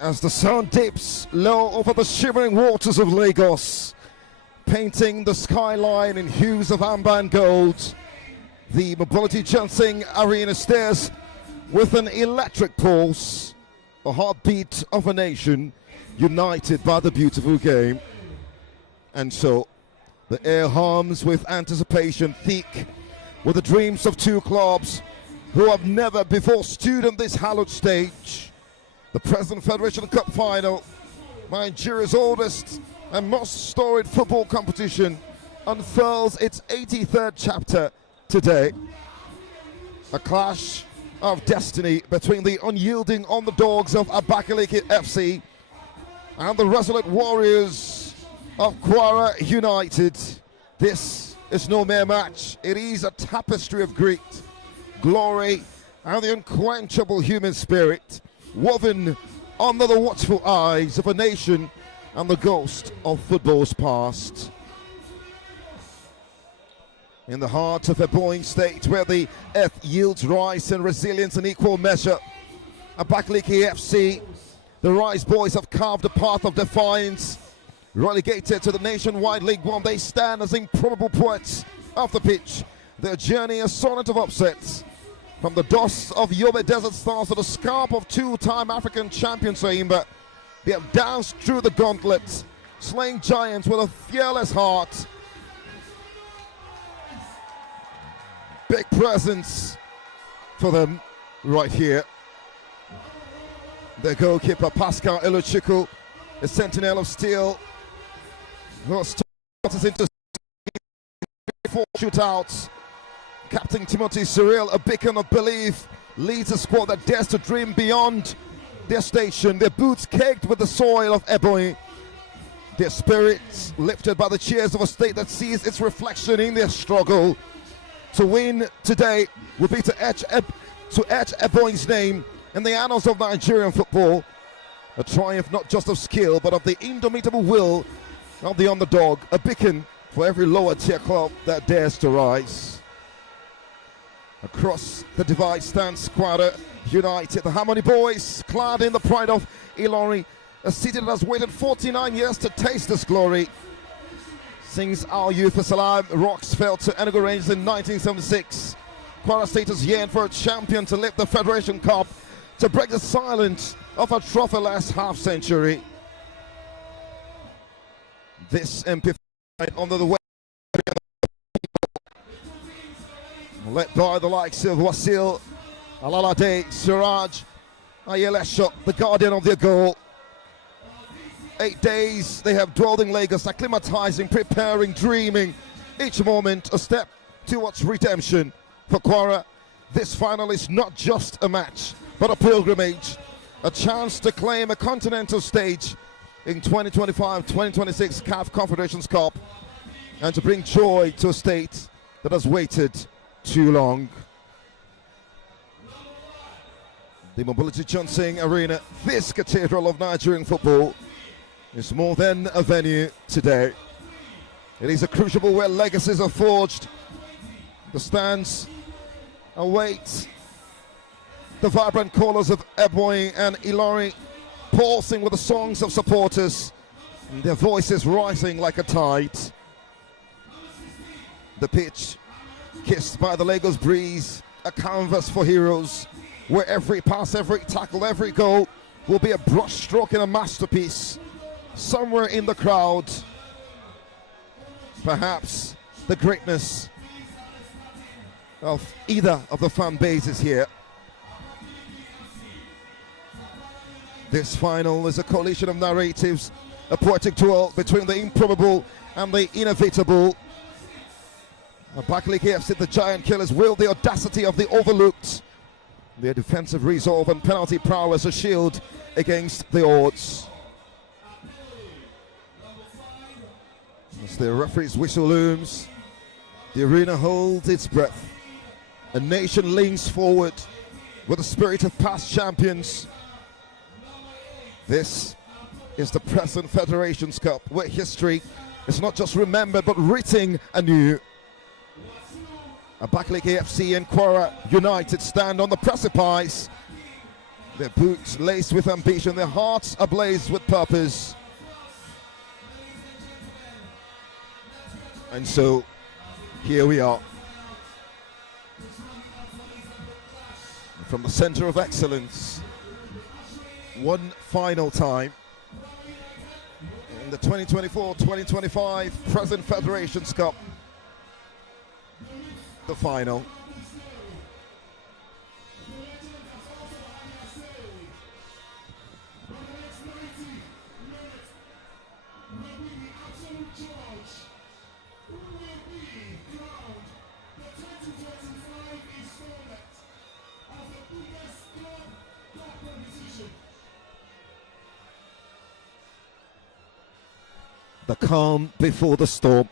as the sun dips low over the shimmering waters of Lagos, painting the skyline in hues of amber and gold. The Mobility Johnson Arena stares with an electric pulse, a heartbeat of a nation united by the beautiful game. And so the air hums with anticipation, thick with the dreams of two clubs who have never before stood on this hallowed stage. The President Federation Cup Final, Nigeria's oldest and most storied football competition, unfurls its 83rd chapter today. A clash of destiny between the unyielding underdogs of ABAKALIKI FC and the resolute warriors of KWARA United. This is no mere match. It is a tapestry of grit, glory, and the unquenchable human spirit, woven under the watchful eyes of a nation and the ghost of football's past. In the heart of a boiling state where the earth yields rise and resilience in equal measure, ABAKALIKI FC, the Rice Boys have carved a path of defiance. Relegated to the Nationwide League One, they stand as improbable poets of the pitch. Their journey a sonnet of upsets. From the dust of Yobe Desert Stars to the scalp of two-time African champions Aimba, they have danced through the gauntlet, slaying giants with a fearless heart. Big presence for them right here. Their goalkeeper Pascal Eluchiku, a sentinel of steel, who starts into 4 shootouts. Captain Timothy Cyril, a beacon of belief, leads a squad that dares to dream beyond their station, their boots caked with the soil of Ebonyi, their spirits lifted by the cheers of a state that sees its reflection in their struggle. To win today would be to etch Ebonyi's name in the annals of Nigerian football. A triumph not just of skill, but of the indomitable will of the underdog, a beacon for every lower tier club that dares to rise. Across the divide stands KWARA United, the Harmony Boys, clad in the pride of Ilorin, a city that has waited 49 years to taste this glory. Sings Our Youth for Salam, rocks fell to Enugu Rangers in 1976. KWARA State has yearned for a champion to lift the Federation Cup, to break the silence of a trophyless half-century. This MP under the way, led by the likes of Wasil, Alalade, Siraj, Ayelesho, the guardian of their goal. 8 days they have dwelled in Lagos, acclimatizing, preparing, dreaming. Each moment a step towards redemption. For KWARA, this final is not just a match, but a pilgrimage. A chance to claim a continental stage in 2025-2026 CAF Confederations Cup, and to bring joy to a state that has waited too long. The Mobility Johnson Arena, this cathedral of Nigerian football, is more than a venue today. It is a crucible where legacies are forged. The stands await the vibrant colours of Ebonyi and Ilorin, pulsing with the songs of supporters, and their voices rising like a tide. The pitch, kissed by the Lagos breeze, a canvas for heroes, where every pass, every tackle, every goal will be a brushstroke and a masterpiece. Somewhere in the crowd, perhaps the greatness of either of the fan bases here. This final is a coalition of narratives, a poetic duel between the improbable and the inevitable. ABAKALIKI FC, the giant killers, wield the audacity of the overlooked, their defensive resolve and penalty prowess a shield against the odds. As the referee's whistle looms, the arena holds its breath. A nation leans forward with the spirit of past champions. This is the President Federation's Cup, where history is not just remembered but written anew. ABAKALIKI FC and KWARA United stand on the precipice. Their boots laced with ambition, their hearts ablaze with purpose. And so, here we are. From the center of excellence, one final time in the 2024-2025 President Federations Cup, the final. The calm before the storm.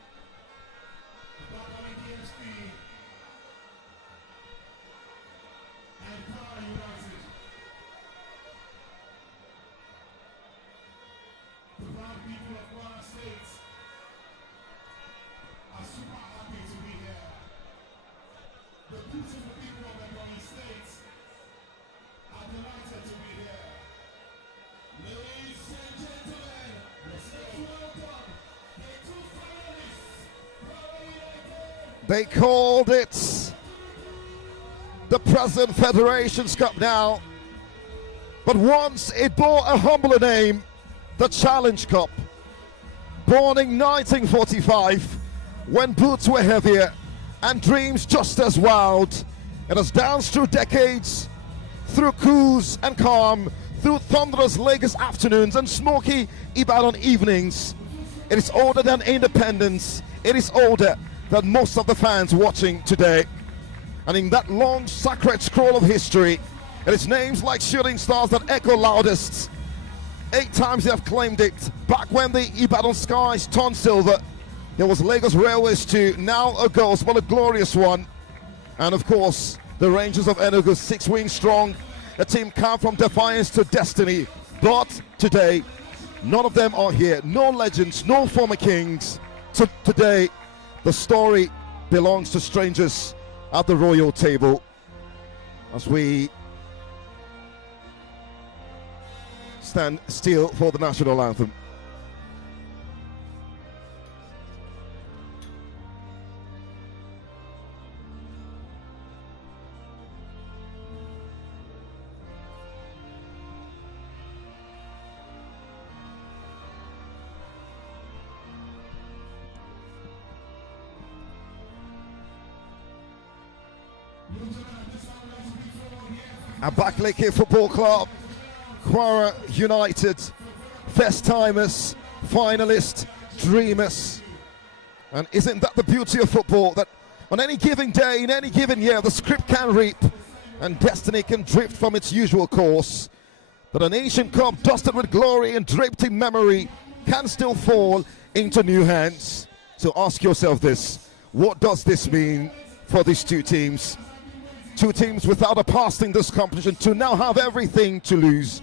They called it the President Federations Cup now, but once it bore a humbler name, the Challenge Cup. Born in 1945, when boots were heavier and dreams just as wild, it has danced through decades, through coos and calm, through thunderous Lagos afternoons and smoky Ibadan evenings. It is older than independence. It is older than most of the fans watching today. And in that long sacred scroll of history, it is names like shooting stars that echo loudest. 8 times they have claimed it. Back when the Ibadan skies turned silver, there was Lagos Railways too, now a ghost, but a glorious one. And of course, the Rangers of Enugu, 6 wings strong, a team come from defiance to destiny. But today, none of them are here. No legends, no former kings. So today, the story belongs to strangers at the royal table as we stand still for the national anthem. ABAKALIKI Football Club, KWARA United, first timers, finalists, dreamers. And isn't that the beauty of football, that on any given day, in any given year, the script can reap and destiny can drift from its usual course, that an ancient cup dusted with glory and draped in memory can still fall into new hands. So ask yourself this: what does this mean for these two teams? Two teams without a past in this competition to now have everything to lose.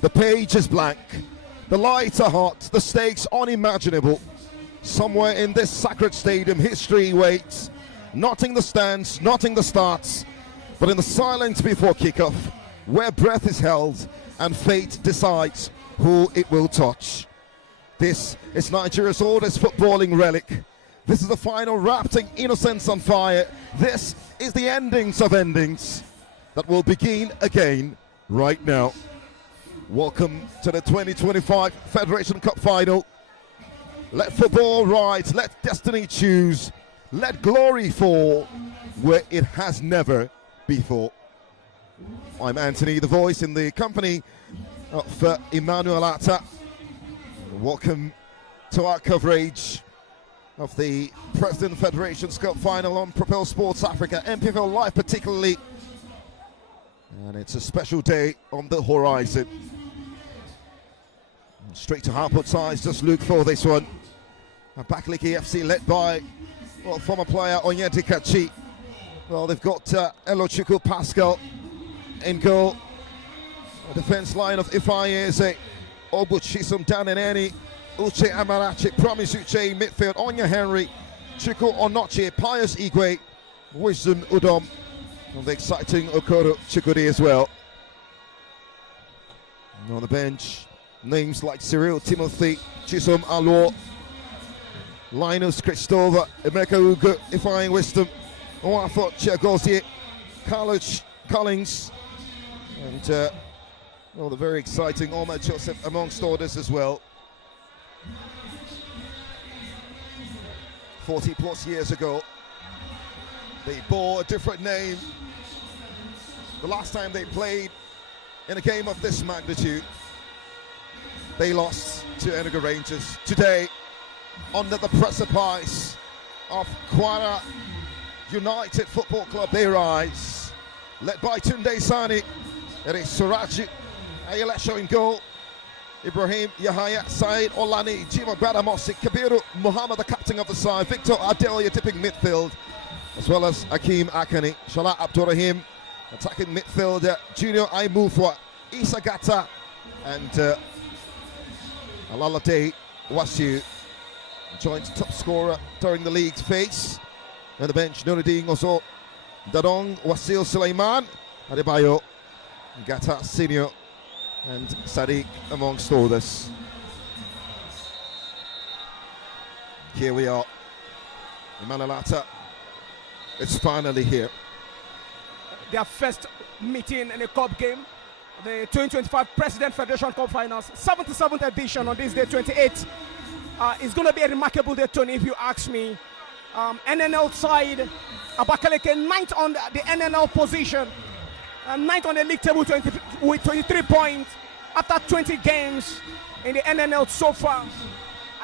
The page is blank, the lights are hot, the stakes unimaginable. Somewhere in this sacred stadium, history waits, not in the stands, not in the starts, but in the silence before kickoff, where breath is held and fate decides who it will touch. This is Nigeria's oldest footballing relic. This is the final wrapped in innocence on fire. This is the endings of endings that will begin again right now. Welcome to the 2025 Federation Cup Final. Let football rise, let destiny choose, let glory fall where it has never before. I'm Anthony, the voice, in the company of Emmanuel Atta. Welcome to our coverage of the President Federations Cup Final on Propel Sports Africa, MPFL Live particularly. And it's a special day on the horizon. Straight to Harport sides, just look for this one. ABAKALIKI FC led by, well, former player Onyedika Chi. Well, they've got Elochukwu Pascal in goal. A defense line of Ifeanyi Eze, Obuchisom Daneneni, Uche Amarachi, Promise Uche in midfield, Onya Henry, Chukwu Onoche, Pius Igwe, Wisdom Udom, and the exciting Okoro Chukwudi as well. On the bench, names like Cyril Timothy, Chisom Alor, Linus Christopher, Emeka Ugo, Ifeanyi Wisdom, Owafor Chiagozie, Carlos Collins, and the very exciting Omar Joseph amongst others as well. 40 plus years ago, they bore a different name. The last time they played in a game of this magnitude, they lost to Enugu Rangers. Today, under the precipice of KWARA United Football Club, they rise. Led by Tunde Sani, it is Suraji Ayelesho in goal. Ibrahim Yahaya, Said Olani, Jima Gradamosi, Kabiru Muhammad, the captain of the side, Victor Adelia dipping midfield, as well as Hakeem Akani, Shala Abdurrahim, attacking midfielder, Junior Aimufwa, Isa Gata, and Alalade Wasiu, joint top scorer during the league's phase. On the bench, Nuruddin Ozo, Dadong, Wasil Suleiman, Adebayo, Gata Senior, and Sadiq amongst others. Here we are. Imanalata, it's finally here. Their first meeting in a cup game, the 2025 President Federation Cup Finals, 77th edition on this day, 28th. It's going to be a remarkable day, Tony, if you ask me. NNL side, ABAKALIKI 9th on the NNL position, 9th on the league table with 23 points after 20 games in the NNL so far,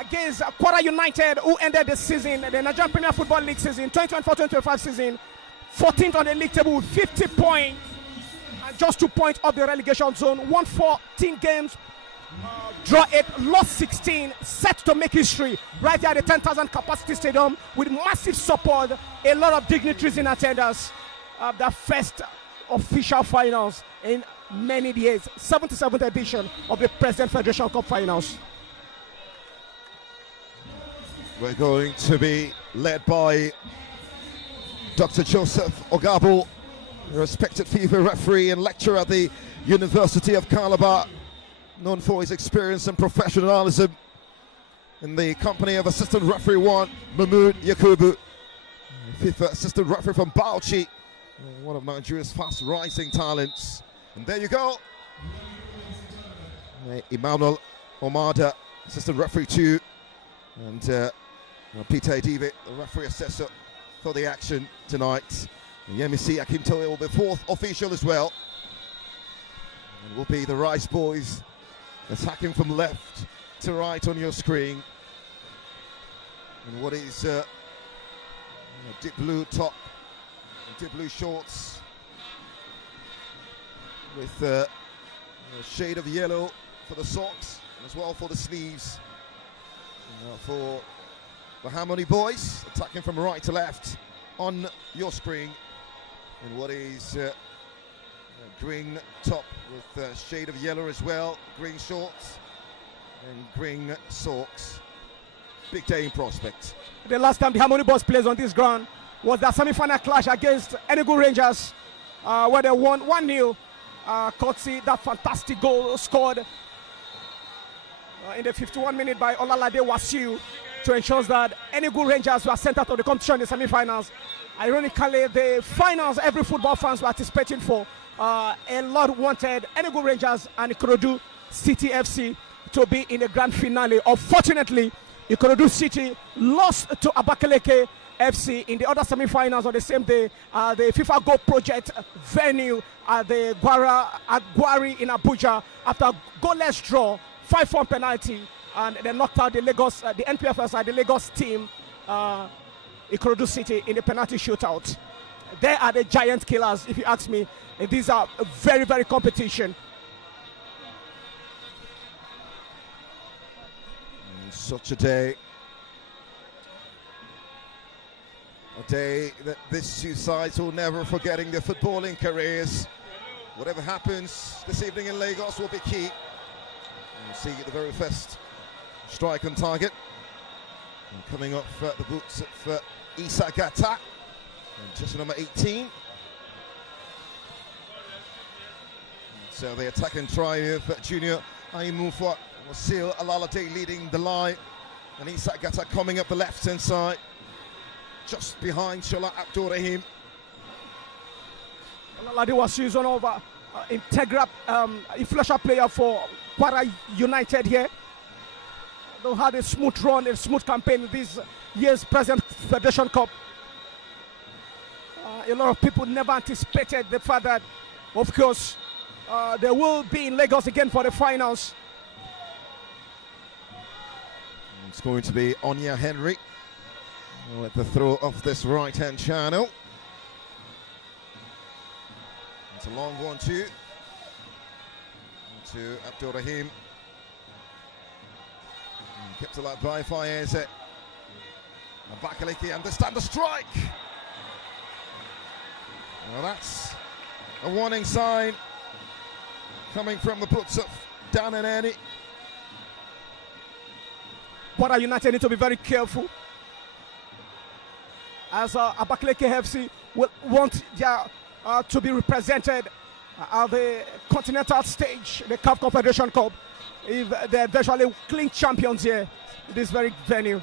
against KWARA United, who ended the season, the Nigerian Premier Football League season, 2024-2025 season, 14th on the league table with 50 points, and just 2 points off the relegation zone, won 14 games, draw 8, lost 16, set to make history right there at the 10,000 capacity stadium with massive support, a lot of dignitaries in attendance. The first official finals in many years, 77th edition of the President Federation Cup Finals. We're going to be led by Dr. Joseph Ogabo, a respected FIFA referee and lecturer at the University of Calabar, known for his experience and professionalism, in the company of assistant referee one, Mahmoud Yakubu, FIFA assistant referee from Bauchi, one of Nigeria's fast rising talents. And there you go, Emmanuel Omada, assistant referee 2, and Peter Edive, the referee assessor for the action tonight. Yemisi Akintoye will be fourth official as well, and will be the Rice Boys attacking from left to right on your screen. And what is a deep blue top, deep blue shorts with a shade of yellow for the socks, as well for the sleeves. For the Harmony Boys, attacking from right to left on your screen. And what is a green top with a shade of yellow as well, green shorts and green socks. Big day in prospect. The last time the Harmony Boys plays on this ground was the semi-final clash against Enugu Rangers, where they won 1-0. Courtesy that fantastic goal scored in the 51 minute by Olalade Wasiu to ensure that Enugu Rangers were sent out of the competition in the semi-finals. Ironically, the finals every football fans were anticipating for, a lot wanted Enugu Rangers and Ikorodu City FC to be in the grand finale. Unfortunately, Ikorodu City lost to ABAKALIKI FC in the other semi-finals on the same day. The FIFA Goal Project venue at the Gwari in Abuja after goalless draw, 5-1 penalty, and they knocked out the Lagos, the NPFL side, the Lagos team, Ikorodu City, in the penalty shootout. They are the giant killers, if you ask me. These are very, very competition. Such a day. A day that these two sides will never forget in their footballing careers. Whatever happens this evening in Lagos will be key. We'll see the very first strike on target. And coming up for the boots of Isa Gata, just number 18. So the attacking try of Junior Aimufwa, Wasil Alalade leading the line, and Isa Gata coming up the left-hand side, just behind Shola Abdurrahim. Alalade was used on over integral influential player for KWARA United here. They had a smooth run, a smooth campaign this year's present Federation Cup. A lot of people never anticipated the fact that, of course, they will be in Lagos again for the finals. It's going to be Onya Henry with the throw of this right-hand channel. It's a long one too. To Abdurrahim. Kept alive by Fayez. ABAKALIKI understand the strike. Well, that's a warning sign coming from the boots of Dan and Annie. KWARA United need to be very careful, as ABAKALIKI FC will want their, to be represented at the continental stage, the CAF Confederation Cup, if they're virtually clean champions here in this very venue.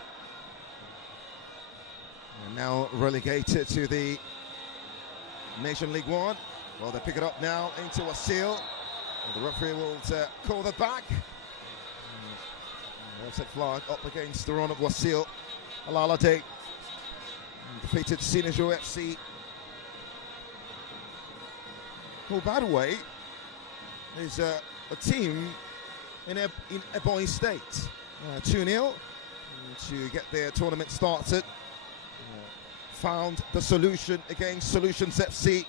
And now relegated to the Nation League One. Well, they pick it up now into a seal. And the referee will call that back. Offside flag up against the run of Wasil Alalade. Defeated Senegal FC. Who, by the way, is a team in Ebonyi State. 2-0 to get their tournament started. Found the solution against Solutions FC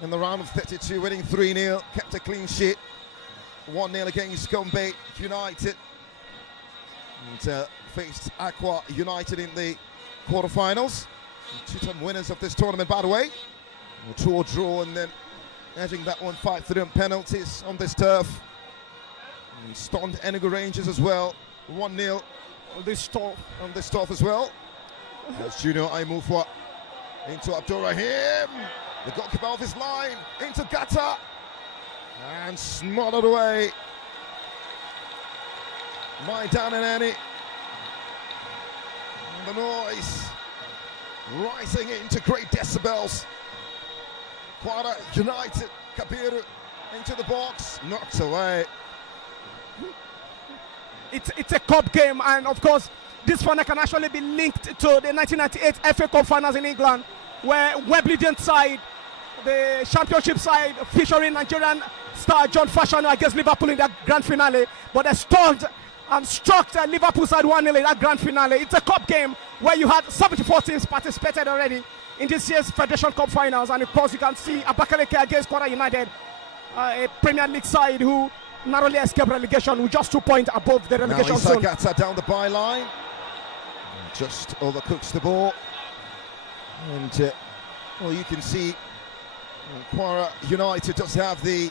in the round of 32, winning 3-0, kept a clean sheet. 1-0 against Gombe United, and faced Aqua United in the quarterfinals. Two-time winners of this tournament, by the way. A 2-2 draw, and then edging that one 5-3 on penalties on this turf. And stunned Enugu Rangers as well. 1-0 on this turf as well. As Junior Aimufwa into Abdurrahim, the goalkeeper off his line, into Gata, and smothered away by Dan and Annie. And the noise rising into great decibels. KWARA United, Kabiru into the box, knocked away. It's a cup game, and of course this final can actually be linked to the 1998 FA Cup Finals in England, where Wembley side, the championship side, featuring Nigerian star John Fashanu against Liverpool in that grand finale, but they stunned and struck the Liverpool side 1-0 in that grand finale. It's a cup game where you had 74 teams participated already in this year's Federation Cup Finals, and of course you can see ABAKALIKI against KWARA United, a Premier League side who narrowly escaped relegation with just 2 points above the relegation zone. Now Gata down the byline, just overcooks the ball, and well, you can see KWARA United does have the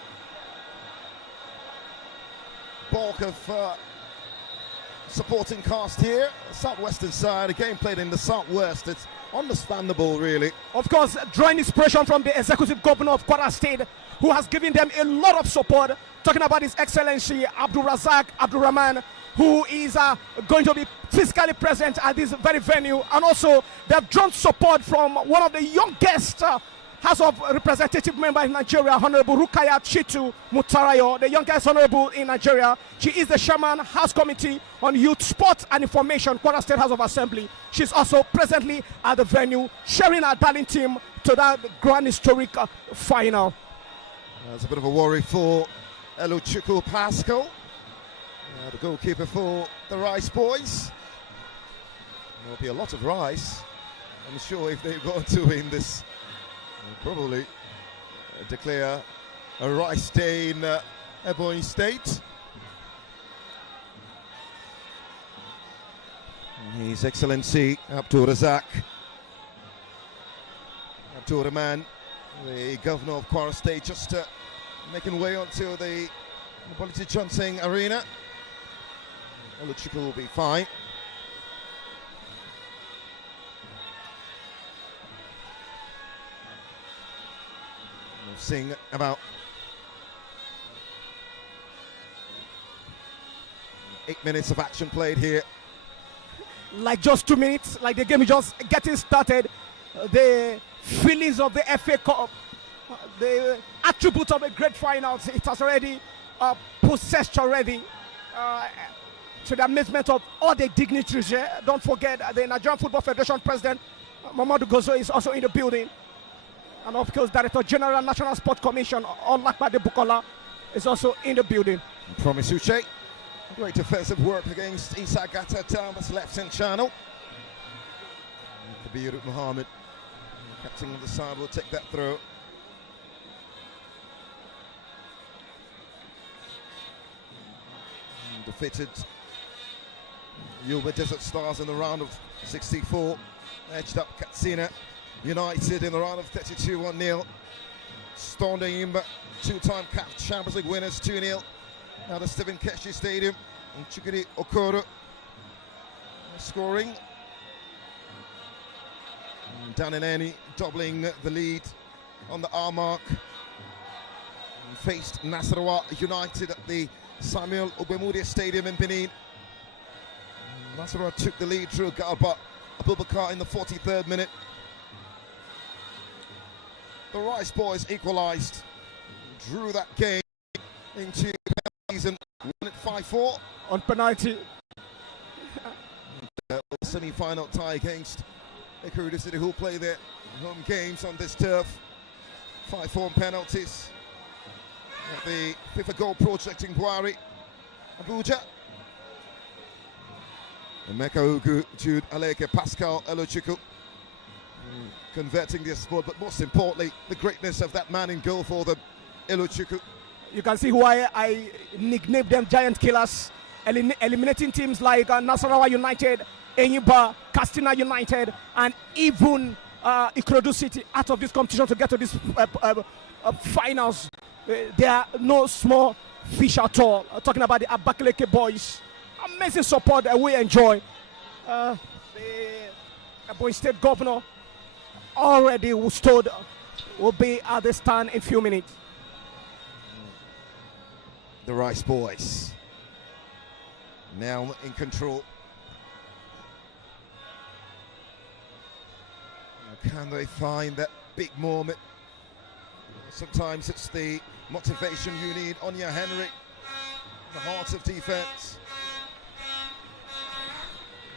bulk of supporting cast here. Southwestern side, a game played in the southwest. It's understandable, really. Of course, drawing inspiration from the executive governor of KWARA State, who has given them a lot of support. Talking about His Excellency Abdul Razak Abdurrahman, who is going to be physically present at this very venue. And also, they've drawn support from one of the youngest House of Representative member in Nigeria, Honorable Rukayat Chitu Mutarayo, the youngest honorable in Nigeria. She is the chairman, House Committee on Youth, Sport and Information, KWARA State House of Assembly. She's also presently at the venue, sharing her darling team to that grand historic final. There's a bit of a worry for Eluchukwu Pascal, the goalkeeper for the Rice Boys. There'll be a lot of rice, I'm sure, if they go to win this. Probably declare a rice day in Ebonyi State. His Excellency Abdul Razak Abdurrahman, the governor of KWARA State, just making way onto the Mobility Johnson Arena. Eluchukwu will be fine. We'll sing about 8 minutes of action played here. Like just 2 minutes, like the game is just getting started. The feelings of the FA Cup, the attributes of a great finals, it has already possessed already. To the amazement of all the dignitaries here. Don't forget the Nigerian Football Federation President Mamadou Gozo is also in the building. And of course, Director General National Sport Commission Olakpade Bukola is also in the building. Promise Uche. Great defensive work against Issa Gata down this left-hand channel. Kabir Mohammed, captain on the side, will take that throw. Defeated Yuba Desert Stars in the round of 64. Edged up Katsina United in the round of 32 1-0. Stoned Imba, two-time Champions League winners 2-0. Now the Stephen Keshi Stadium in Chikiri Okoro scoring. Danileni doubling the lead on the R mark. Faced Nasarawa United at the Samuel Ogbemudia Stadium in Benin. Nasarawa took the lead through Galba Abubakar in the 43rd minute. The Rice Boys equalised, drew that game into penalties and won it 5-4 on penalty. Semi-final tie against Ikurudu City, who play their home games on this turf. 5-4 on penalties. At the FIFA Goal Project in KWARA, Abuja. Emeka Ugu, Jude Aleke, Pascal Elochukwu converting this sport, but most importantly, the greatness of that man in goal for them, Elochukwu. You can see why I nicknamed them Giant Killers, eliminating teams like Nasarawa United, Enyimba, Katsina United, and even Ikorodu City out of this competition to get to this finals. They are no small fish at all. Talking about the ABAKALIKI boys. Amazing support that we enjoy. The Ebonyi State Governor already stood, will be at the stand in a few minutes. The Rice Boys now in control. Can they find that big moment? Sometimes it's the motivation you need. Onya Henry, the heart of defense.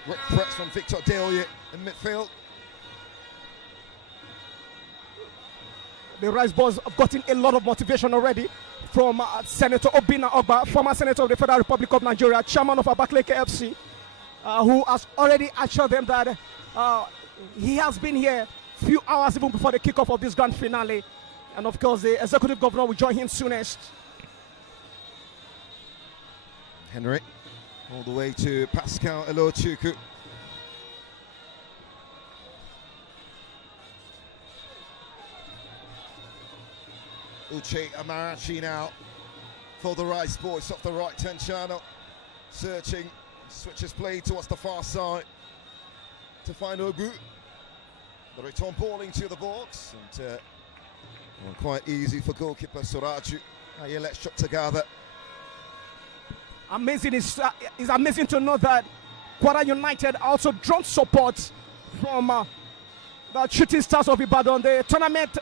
Great press from Victor Delia in midfield. The Rice Boys have gotten a lot of motivation already from Senator Obina Ogba, former Senator of the Federal Republic of Nigeria, chairman of ABAKALIKI FC, who has already assured them that he has been here a few hours even before the kickoff of this grand finale. And of course, the executive governor will join him soonest. Henry, all the way to Pascal Elochukwu. Uche Amarachi now for the Rice Boys off the right-hand channel. Searching, switches play towards the far side to find Ogu. The return ball into the box. And quite easy for goalkeeper Suraju. Let's shot together. Amazing it's amazing to know that KWARA United also drawn support from the Shooting Stars of Ibadan. The tournament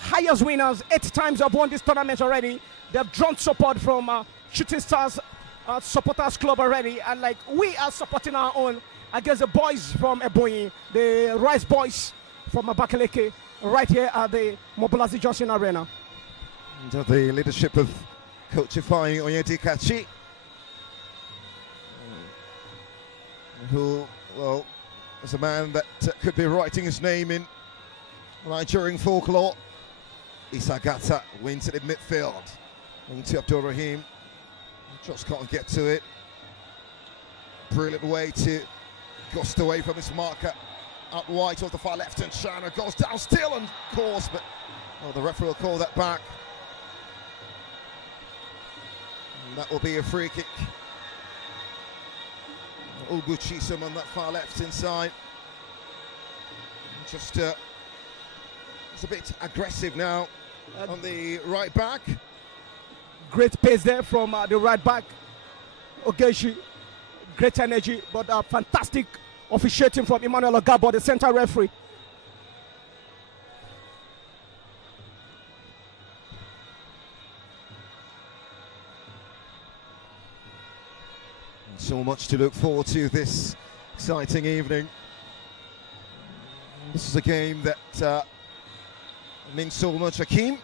highest winners, 8 times have won this tournament already. They've drawn support from Shooting Stars supporters club already, and like we are supporting our own against the boys from Ebonyi, the Rice Boys from ABAKALIKI, right here at the Mobilazi Johnson Arena. Under the leadership of Coach Ifeanyi Onyedikachi, who, well, is a man that could be writing his name in Nigerian folklore. Issa Gata wins it in midfield. Into Abdul Rahim. Just can't get to it. Brilliant way to gust away from his marker. Up wide off the far left, and Shana goes down still and course, but the referee will call that back. And that will be a free kick. Ugu Chisum on that far left inside. Just it's a bit aggressive now on the right back. Great pace there from the right back. Ogechi, great energy, but fantastic officiating from Emmanuel Ogabo, the center referee. So much to look forward to this exciting evening. This is a game that means so much. Hakeem,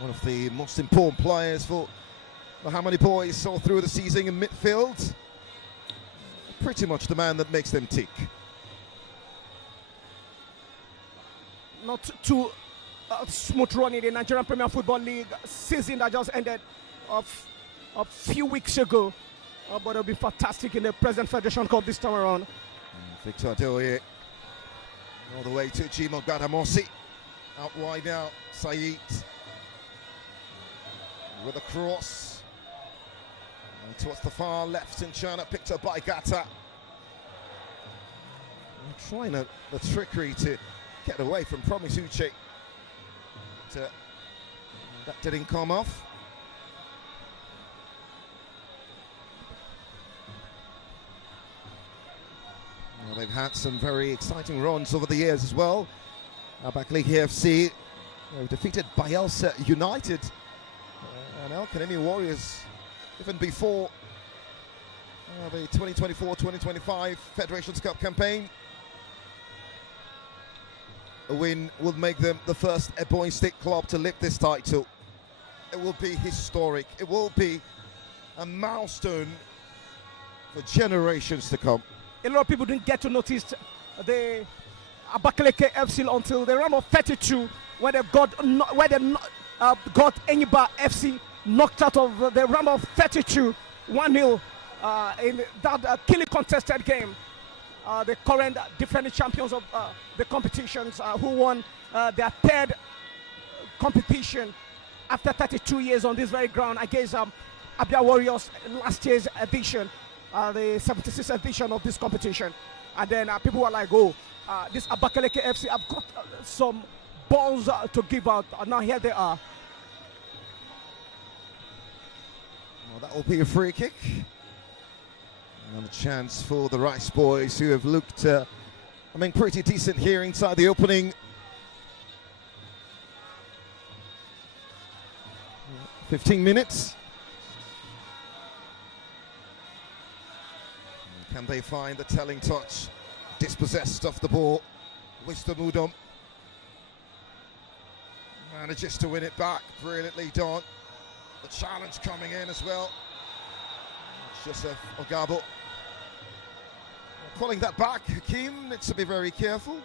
one of the most important players for how many boys saw through the season in midfield. Pretty much the man that makes them tick. Not too smooth run in the Nigerian Premier Football League season that just ended a few weeks ago. But it'll be fantastic in the President Federation Cup this time around. Victor Adoye all the way to Jimo Gadamosi. Out wide now, Said with a cross. And towards the far left in China, picked up by Gata. Trying the trickery to get away from Promise Uche. That didn't come off. Well, they've had some very exciting runs over the years as well. ABAKALIKI FC defeated Bayelsa United and El Kanemi Warriors even before the 2024-2025 Federation Cup campaign. A win will make them the first Ebonyi State club to lift this title. It will be historic. It will be a milestone for generations to come. A lot of people didn't get to notice the ABAKALIKI FC until the round of 32 when they got Enyimba FC knocked out of the round of 32 1-0 in that keenly contested game. The current defending champions of the competitions who won their third competition after 32 years on this very ground against Abia Warriors last year's edition. The 76th edition of this competition, and then people were like, oh, this ABAKALIKI FC have got some balls to give out, and now here they are. Well, that will be a free kick and a chance for the Rice boys, who have looked pretty decent here inside the opening 15 minutes. Can they find the telling touch? Dispossessed of the ball. Wisdom Udom manages to win it back. Brilliantly done. The challenge coming in as well. Joseph Ogabo calling that back. Hakeem needs to be very careful.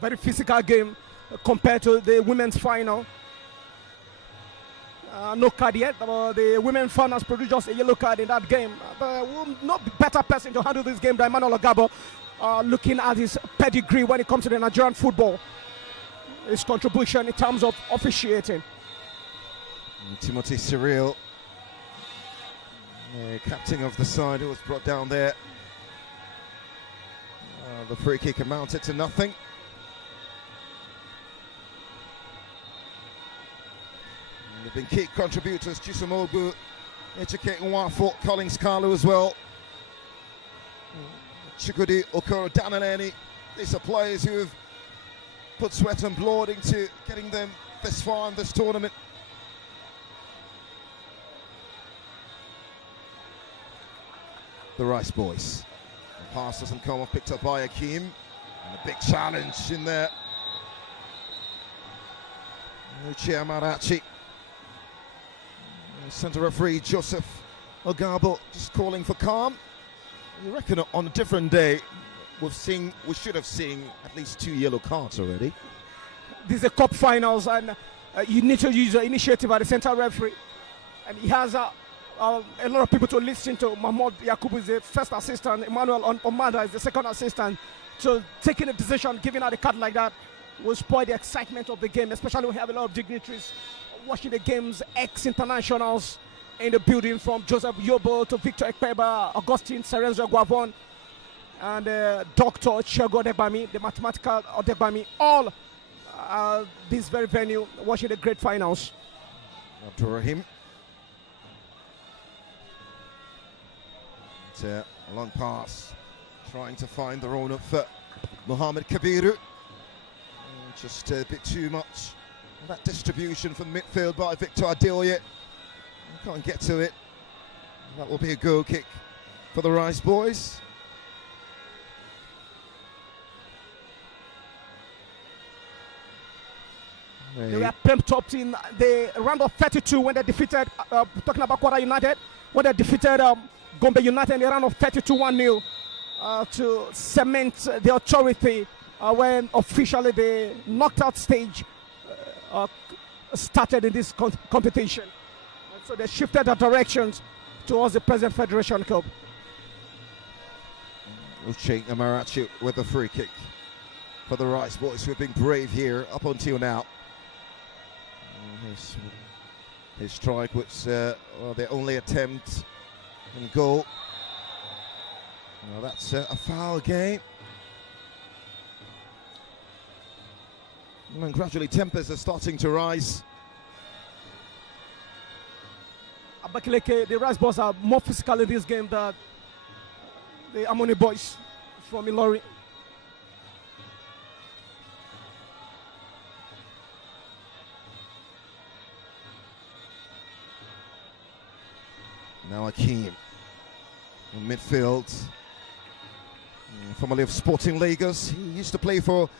Very physical game compared to the women's final. No card yet. The women finals produced just a yellow card in that game. But will not be better person to handle this game than Emmanuel Ogabo, looking at his pedigree when it comes to the Nigerian football. His contribution in terms of officiating. Timothy Cyril, captain of the side, who was brought down there. The free kick amounted to nothing. They've been key contributors, Chisomogu, Echike Nwafo, Collins Carlo as well. Chikudi Okoro Dananeni. These are players who have put sweat and blood into getting them this far in this tournament. The Rice boys. The pass doesn't come off, picked up by Hakeem. And a big challenge in there. Uche Amarachi. Centre referee Joseph Ogabo just calling for calm. You reckon on a different day we should have seen at least 2 yellow cards already? These are cup finals, and you need to use the initiative at the centre referee, and he has a lot of people to listen to. Mahmoud Yakubu is the first assistant, Emmanuel Omada is the second assistant. So taking a decision, giving out a card like that will spoil the excitement of the game, especially when we have a lot of dignitaries watching the games, ex-internationals in the building, from Joseph Yobo to Victor Ekpeba, Augustine Serenzo Guavon, and Dr. Chego Odebami, the mathematical Odebami, all this very venue watching the great finals. Abdurrahim. A long pass, trying to find the run for Mohamed Kabiru. Just a bit too much. That distribution from midfield by Victor Adeoye. Can't get to it. That will be a goal kick for the Rice boys. They were pumped up in the round of 32 when they defeated, talking about KWARA United, when they defeated Gombe United in the round of 32 1-0 to cement the authority when officially the knockout stage started in this competition. And so they shifted their directions towards the present Federation Cup. Uche Amarachi with the free kick for the Rice boys, who have been brave here up until now. His strike was their only attempt and goal. Well, that's a foul game. And gradually tempers are starting to rise. ABAKALIKI, the Rice boys are more physical in this game than the Amoni boys from Ilori. Now Akeem in midfield, formerly of Sporting Lagos. He used to play for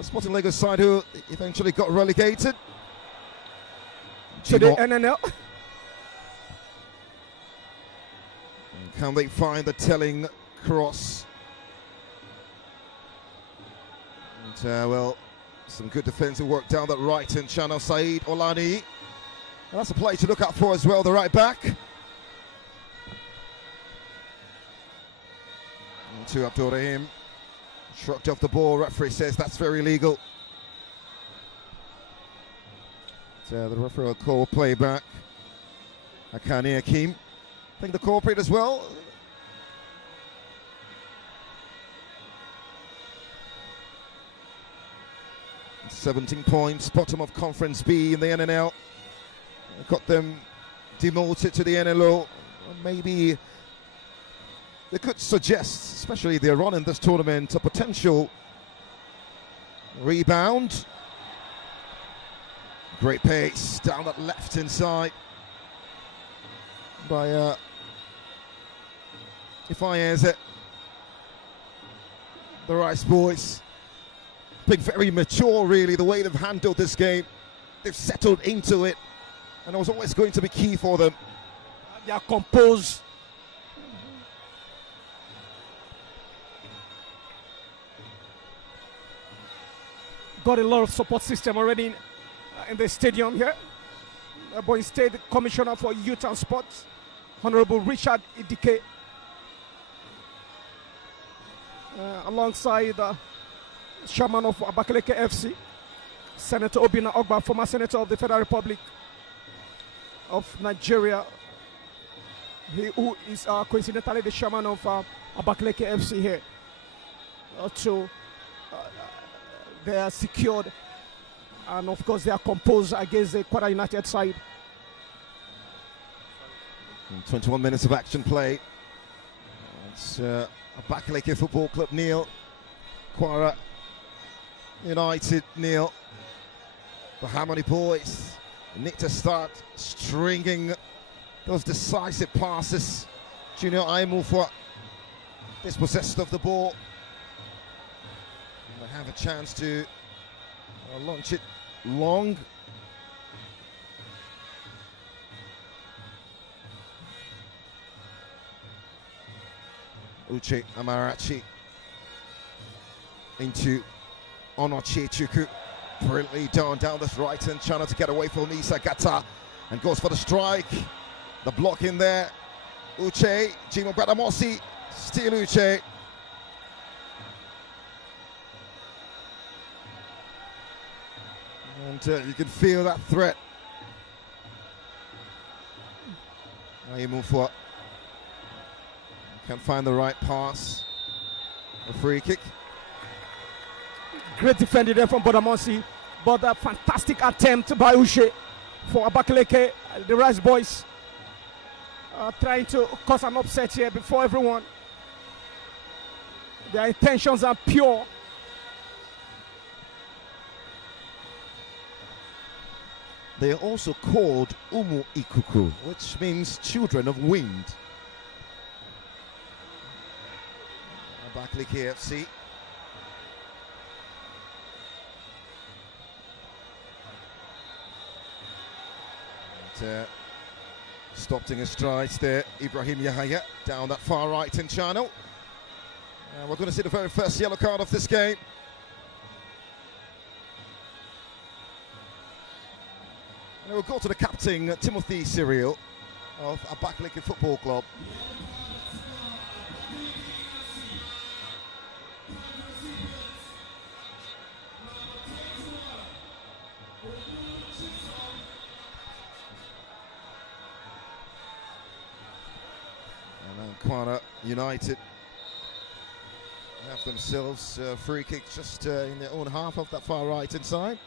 Sporting Lagos side, who eventually got relegated to the NNL. Can they find the telling cross? And well, some good defensive work down that right hand channel. Saeed Olani. And that's a play to look out for as well, the right back. To Abdurrahim, shrugged off the ball. Referee says that's very legal. The referee will call play back. Akani Akeem, I think the corporate as well. And 17 points, bottom of Conference B in the NNL. Got them demoted to the NLO. Maybe they could suggest, especially their run in this tournament, a potential rebound. Great pace down that left hand side by Ifeanyi. The Rice boys being very mature, really, the way they've handled this game. They've settled into it, and it was always going to be key for them. They are composed. Got a lot of support system already in the stadium here. Boy State Commissioner for Youth and Sports, Honorable Richard Idike, alongside Chairman of ABAKALIKI FC, Senator Obina Ogba, former Senator of the Federal Republic of Nigeria, who is coincidentally the Chairman of ABAKALIKI FC here. They are secured, and of course they are composed against the KWARA United side. 21 minutes of action play. It's ABAKALIKI Football Club nil, KWARA United nil. The Harmony boys need to start stringing those decisive passes. Junior Aimufwa dispossessed of the ball. They have a chance to launch it long. Uche Amarachi into Onochi Chuku. Brilliantly done down this right hand channel to get away from Isa Gata, and goes for the strike. The block in there. Uche, Jimo Bradamosi, still Uche. And you can feel that threat. Aimufwa can't find the right pass. A free kick. Great defending there from Bradamosi, but a fantastic attempt by Uche for ABAKALIKI. The Rice Boys trying to cause an upset here before everyone. Their intentions are pure. They are also called Umu Ikuku, which means children of wind. ABAKALIKI FC. Stopped in his strides there, Ibrahim Yahaya down that far right hand channel. We're going to see the very first yellow card of this game. And we'll go to the captain, Timothy Cyril of ABAKALIKI Football Club. KWARA United have themselves a free kick just in their own half of that far right inside.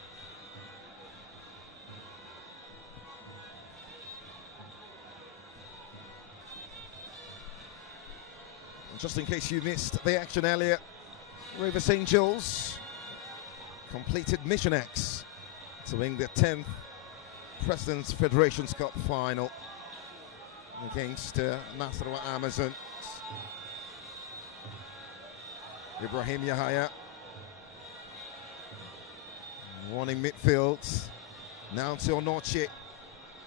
And just in case you missed the action earlier, Rivers Angels completed Mission X to win their 10th President's Federation Cup Final against Nasarawa Amazons. Ibrahim Yahaya warning midfield. Now to Onoche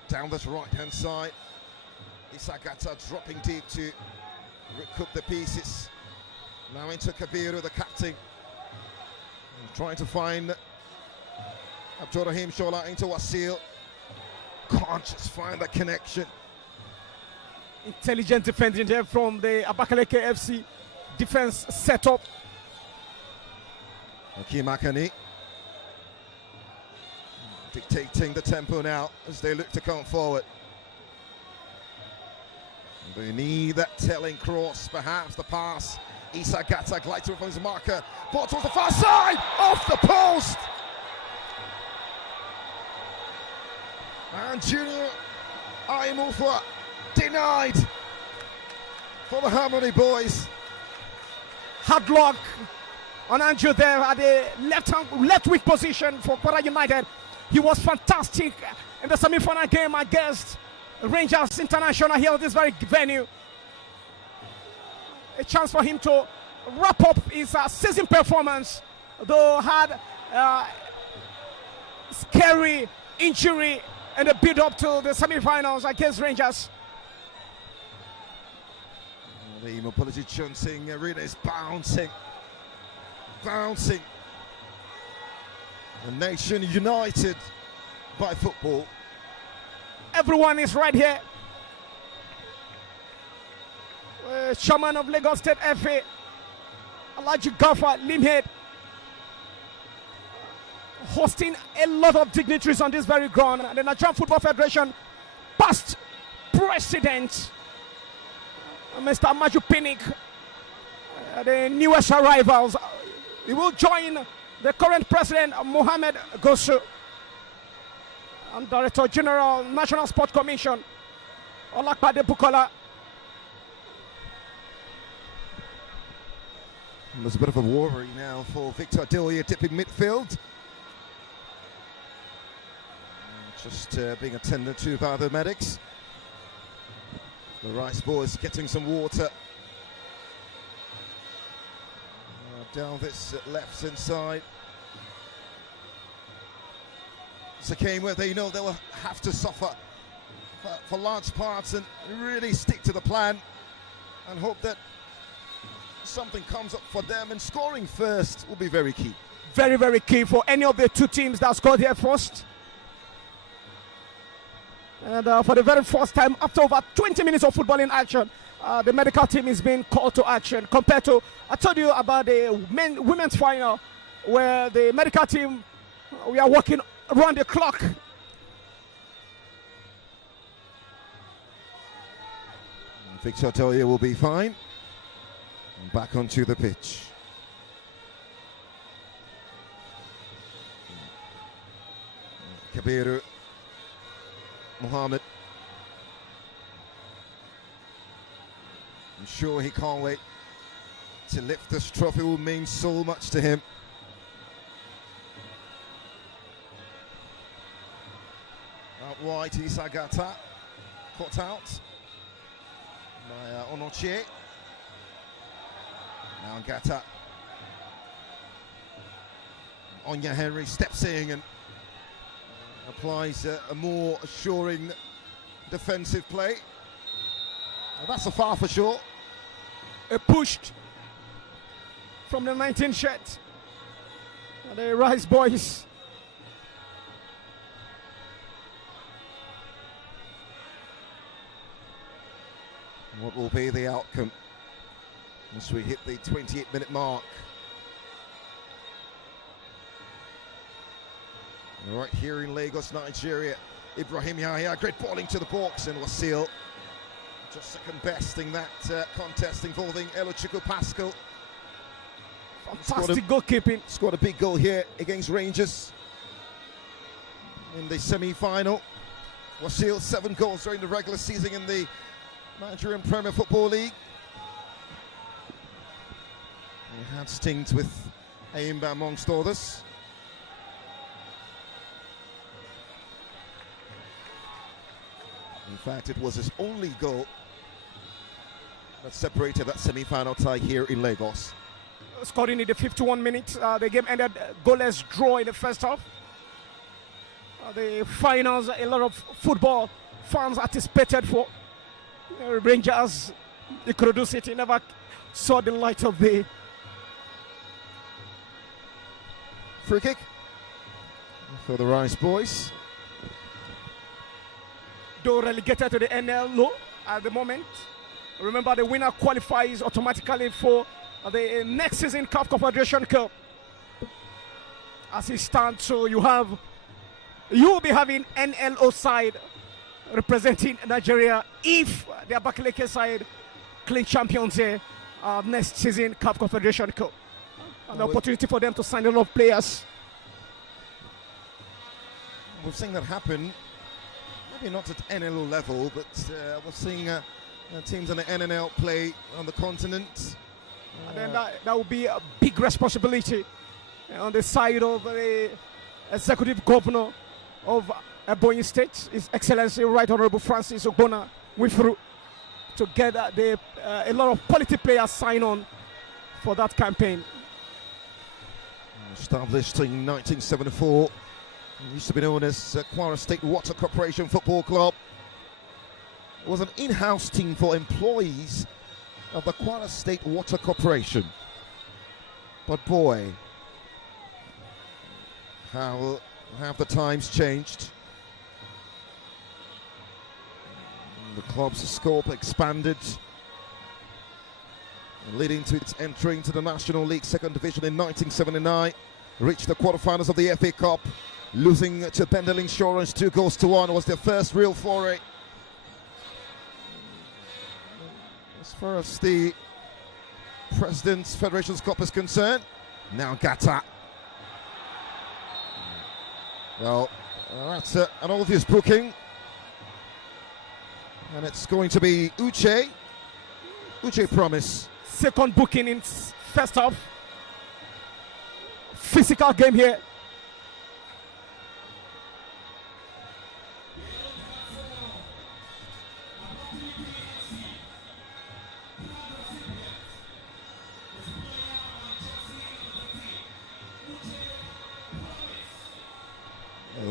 down this right hand side. Isagata dropping deep to recoup the pieces. Now into Kabiru, the captain, trying to find Abdurrahim Shola into Wasil. Can't just find that connection. Intelligent defending there from the ABAKALIKI FC defense setup. Akimakani dictating the tempo now as they look to come forward. They need that telling cross, perhaps the pass. Isagata glides through from his marker. Ball towards the far side, off the post. And Junior Aimufa denied for the Harmony boys. Hard luck on Andrew there at the left wing position for KWARA United. He was fantastic in the semi-final game against Rangers International here at this very venue. A chance for him to wrap up his season performance, though had scary injury in the build-up to the semi-finals against Rangers. The Mobility Johnson arena is bouncing. The nation united by football. Everyone is right here. Chairman of Lagos State FA, Alhaji Gaffer Limhead, hosting a lot of dignitaries on this very ground. And the Nigerian Football Federation past president, Mr. Amaju Pinnick, the newest arrivals. He will join the current president, Mohamed Gosu, and Director General, National Sport Commission, Olakpade Bukola. There's a bit of a worry now for Victor Adeoye dipping midfield. Just being attended to by the medics. The Rice Boys getting some water. Down this left hand side. It's a game where they know they will have to suffer for large parts and really stick to the plan and hope that something comes up for them, and scoring first will be very key. Very, very key for any of the two teams that scored here first. And for the very first time, after over 20 minutes of football in action, the medical team is being called to action compared to, I told you about the women's final, where the medical team, we are working around the clock. Victor Adeoye will be fine. Back onto the pitch. Kabiru Mohammed. I'm sure he can't wait to lift this trophy. It will mean so much to him. Out wide, Isagata, caught out by Onochie. Now Gata. Onya Henry steps in and applies a more assuring defensive play. Well, that's a foul for sure. A pushed from the 19 shirt. The Rice boys. What will be the outcome once we hit the 28-minute mark? Right here in Lagos, Nigeria, Ibrahim Yahya, great ball into the box, and Wasil just second besting that contest involving Elochukwu Pascal. Fantastic goalkeeping. Scored a big goal here against Rangers in the semi-final. Wasil, 7 goals during the regular season in the Nigerian Premier Football League. He had stints with Ayimba amongst others. In fact, it was his only goal that separated that semi-final tie here in Lagos. Scoring in the 51 minutes. The game ended goalless draw in the first half. The finals, a lot of football fans anticipated for. Rangers, the Ikorodu City never saw the light of day. Free kick for the Rice boys. Though relegated to the NLO at the moment. Remember, the winner qualifies automatically for the next season CAF Confederation Cup. As it stands, so you will be having NLO side representing Nigeria if the ABAKALIKI side clean champions here next season CAF Confederation Cup. An opportunity for them to sign a lot of players. We've seen that happen, maybe not at NLO level, but we're seeing teams on the NNL play on the continent. And then that will be a big responsibility on the side of the executive governor of Ebonyi State, His Excellency Right Honorable Francis Ogbonna Wifuru, to get a lot of quality players sign on for that campaign. Established in 1974, it used to be known as KWARA State Water Corporation Football Club. It was an in-house team for employees of the KWARA State Water Corporation. But boy, how have the times changed? The club's scope expanded, leading to its entry into the National League Second Division in 1979. Reached the quarterfinals of the FA Cup, losing to Pendle Insurance 2-1 was their first real foray. As far as the President's Federation's Cup is concerned, now Gata. Well, that's an obvious booking. And it's going to be Uche Promise. Second booking in first half. Physical game here.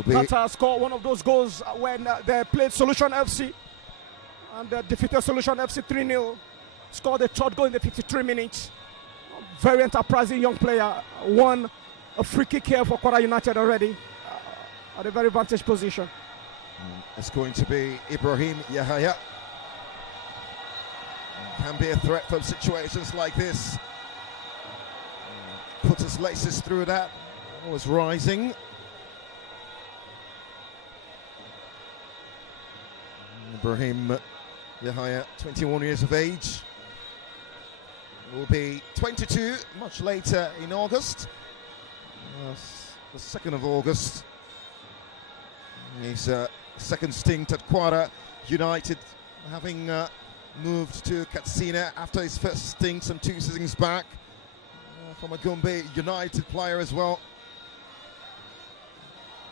Qatar scored one of those goals when they played Solution FC and defeated Solution FC 3-0. Scored the third goal in the 53 minutes. Very enterprising young player. Won a free kick here for KWARA United already at a very vantage position. It's going to be Ibrahim Yahya. Can be a threat from situations like this. Put his laces through that. Was rising. Ibrahim Yahya, 21 years of age. Will be 22 much later in August. The 2nd of August. He's second stint at KWARA United, having moved to Katsina after his first stint some 2 seasons back. From a Gombe United player as well.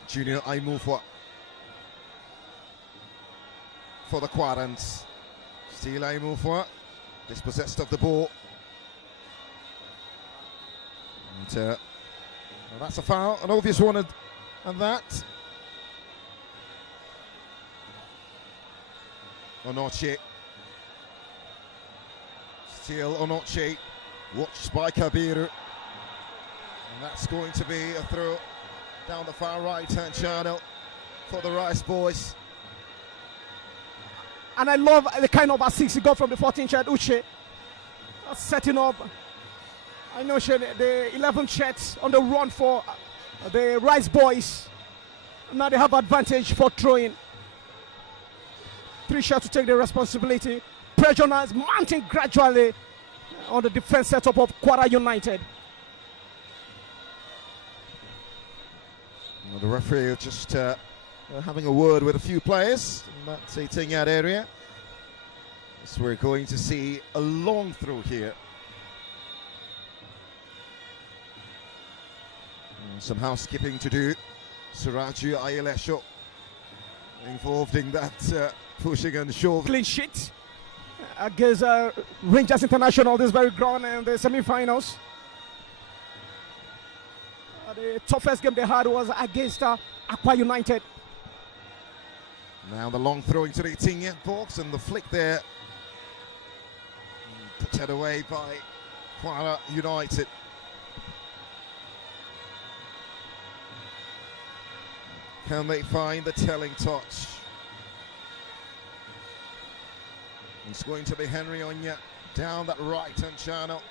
Junior Aimufwa for the Kwarans. Still Aimufwa, dispossessed of the ball. And well, that's a foul, an obvious one, and that. Onoche. Still Onoche, watched by Kabiru. And that's going to be a throw down the far right-hand channel for the Rice boys. And I love the kind of assist he got from the 14th shirt, Uche. Setting up, I know the 11th shirts on the run for the Rice boys. Now they have advantage for throwing. 3 shots to take the responsibility. Pressure now is mounting gradually on the defense setup of KWARA United. Well, the referee just having a word with a few players in that 18-yard area. So we're going to see a long throw here. And some housekeeping to do. Suraju Ayelesho involved in that pushing and shove. Clean sheet against Rangers International this very ground in the semi-finals. The toughest game they had was against Akwa United. Now the long throw into the 18-yard box, and the flick there put it away by KWARA United. Can they find the telling touch? It's going to be Henry Onya down that right-hand channel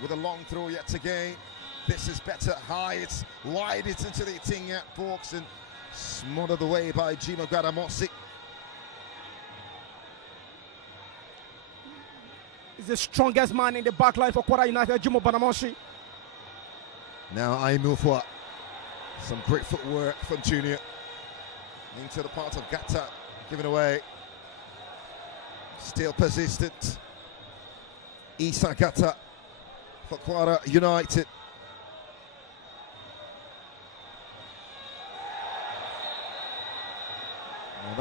with a long throw yet again. This is better high, it's wide, it's into the 18-yard box and smothered away by Jimo Gadamosi. He's the strongest man in the back line for KWARA United, Jimo Gadamosi. Now Aimufwa, some great footwork from Junior. Into the part of Gata, given away. Still persistent. Isa Gata for KWARA United. And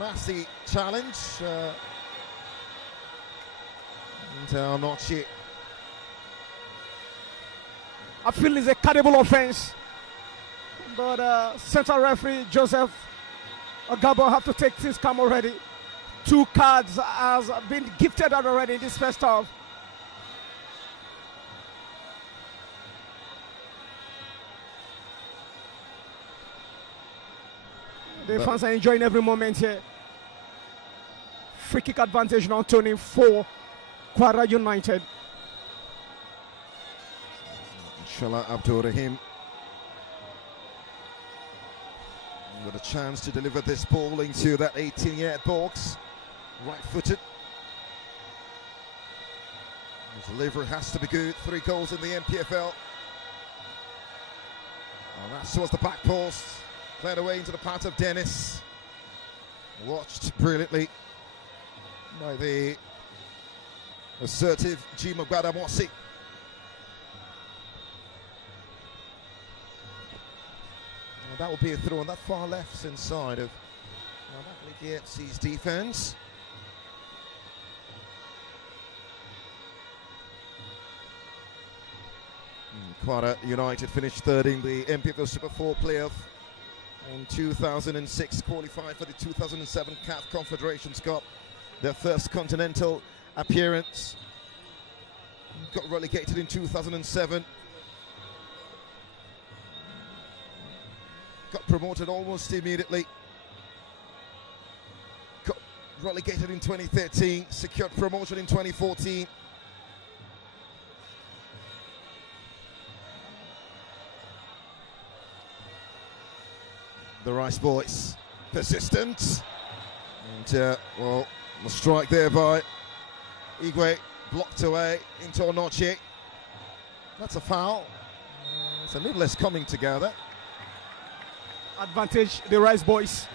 that's the challenge. And not yet. I feel it's a carnival offense, but central referee Joseph Ogabo have to take things calm already. 2 cards has been gifted out already in this first half. The fans are enjoying every moment here. Free kick advantage now turning for KWARA United. Shala Abdul Rahim with a chance to deliver this ball into that 18-yard box. Right-footed. The delivery has to be good. 3 goals in the MPFL. And that's towards the back post. Played away into the path of Dennis. Watched brilliantly by the assertive Jimo Gadamosi. That will be a throw on that far left-hand side of ABAKALIKI FC's defence. KWARA United finished 3rd in the MPFL Super 4 playoff in 2006, qualified for the 2007 CAF Confederations Cup, their first continental appearance. Got relegated in 2007. Got promoted almost immediately. Got relegated in 2013, secured promotion in 2014. The Rice boys, persistent. And, well, the strike there by Igwe, blocked away into Onoche. That's a foul. It's a little less coming together. Advantage the Rice Boys.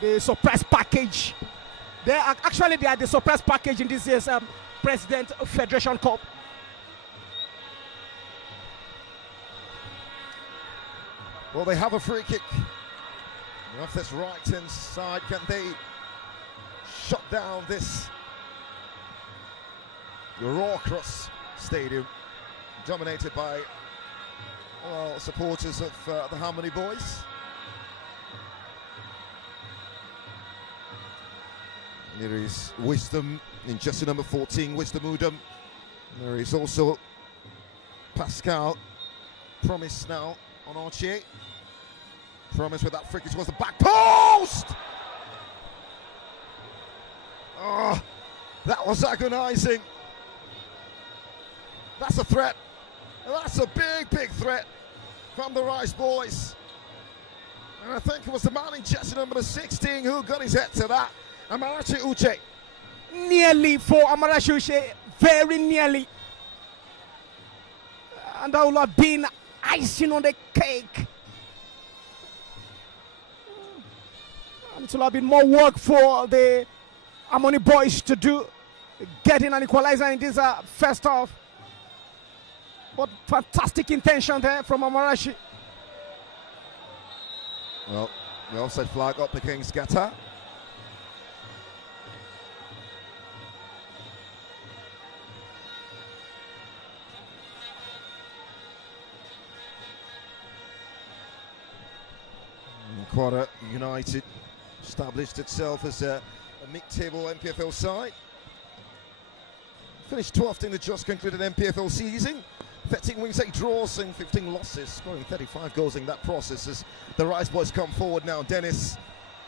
The surprise package. They are the surprise package in this year's President Federation Cup. Well, they have a free kick. Off this right hand side, can they shut down this raw cross stadium dominated by supporters of the Harmony Boys? There is Wisdom in jersey number 14, Wisdom Udom. There is also Pascal Promise now on Archie. Promise with that free kick towards the back post! Oh, that was agonizing. That's a threat. That's a big threat from the Rice Boys. And I think it was the man in jersey number 16 who got his head to that. Amarachi Uche. Nearly for Amarachi Uche, very nearly. And that would have been icing on the cake. And it will have been more work for the Harmony Boys to do, getting an equalizer in this first half. But fantastic intention there from Amarachi. Well, the offside flag up against Gata. KWARA United established itself as a mid-table MPFL side. Finished 12th in the just concluded MPFL season. 13 wins, 8 draws and 15 losses, scoring 35 goals in that process as the Rice Boys come forward now. Dennis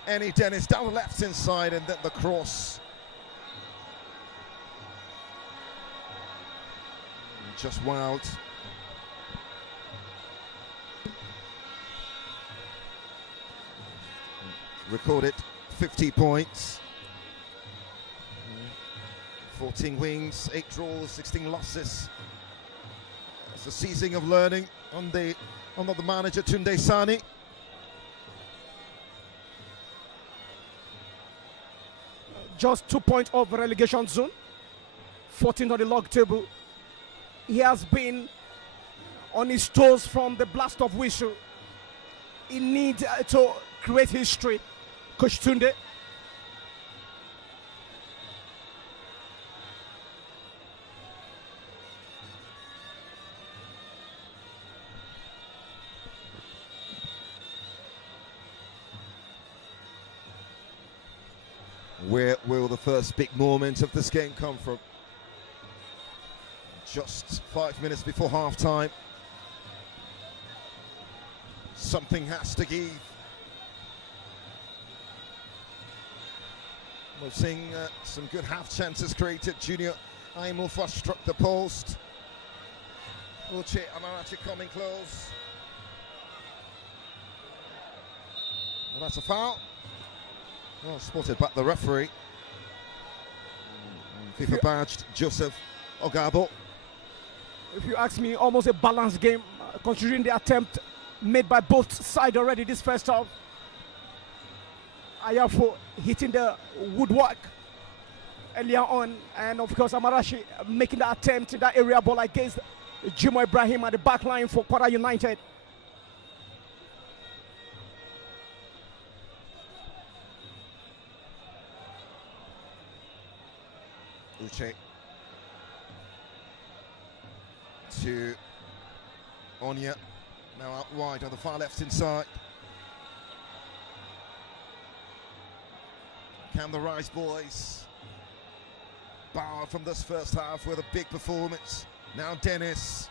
down the left-hand side, and then the cross. Just wild. Recorded 50 points, 14 wins, 8 draws, 16 losses. It's a season of learning under the manager Tunde Sani. Just 2 points of relegation zone, 14 on the log table. He has been on his toes from the blast of whistle. He needs to create history. Coach Tunde. Where will the first big moment of this game come from? Just 5 minutes before half-time. Something has to give. We've seen some good half chances created. Junior Aimufa struck the post. Uche Amarachi coming close. Well, that's a foul. Well spotted by the referee. FIFA badged Joseph Ogabo. If you ask me, almost a balanced game, considering the attempt made by both sides already this first half. Ayafo hitting the woodwork earlier on, and of course Amarachi making the attempt in that area ball against Jimo Ibrahim at the back line for KWARA United. Uche to Onya, now out wide on the far left hand side. Can the Rice Boys bow from this first half with a big performance? Now Dennis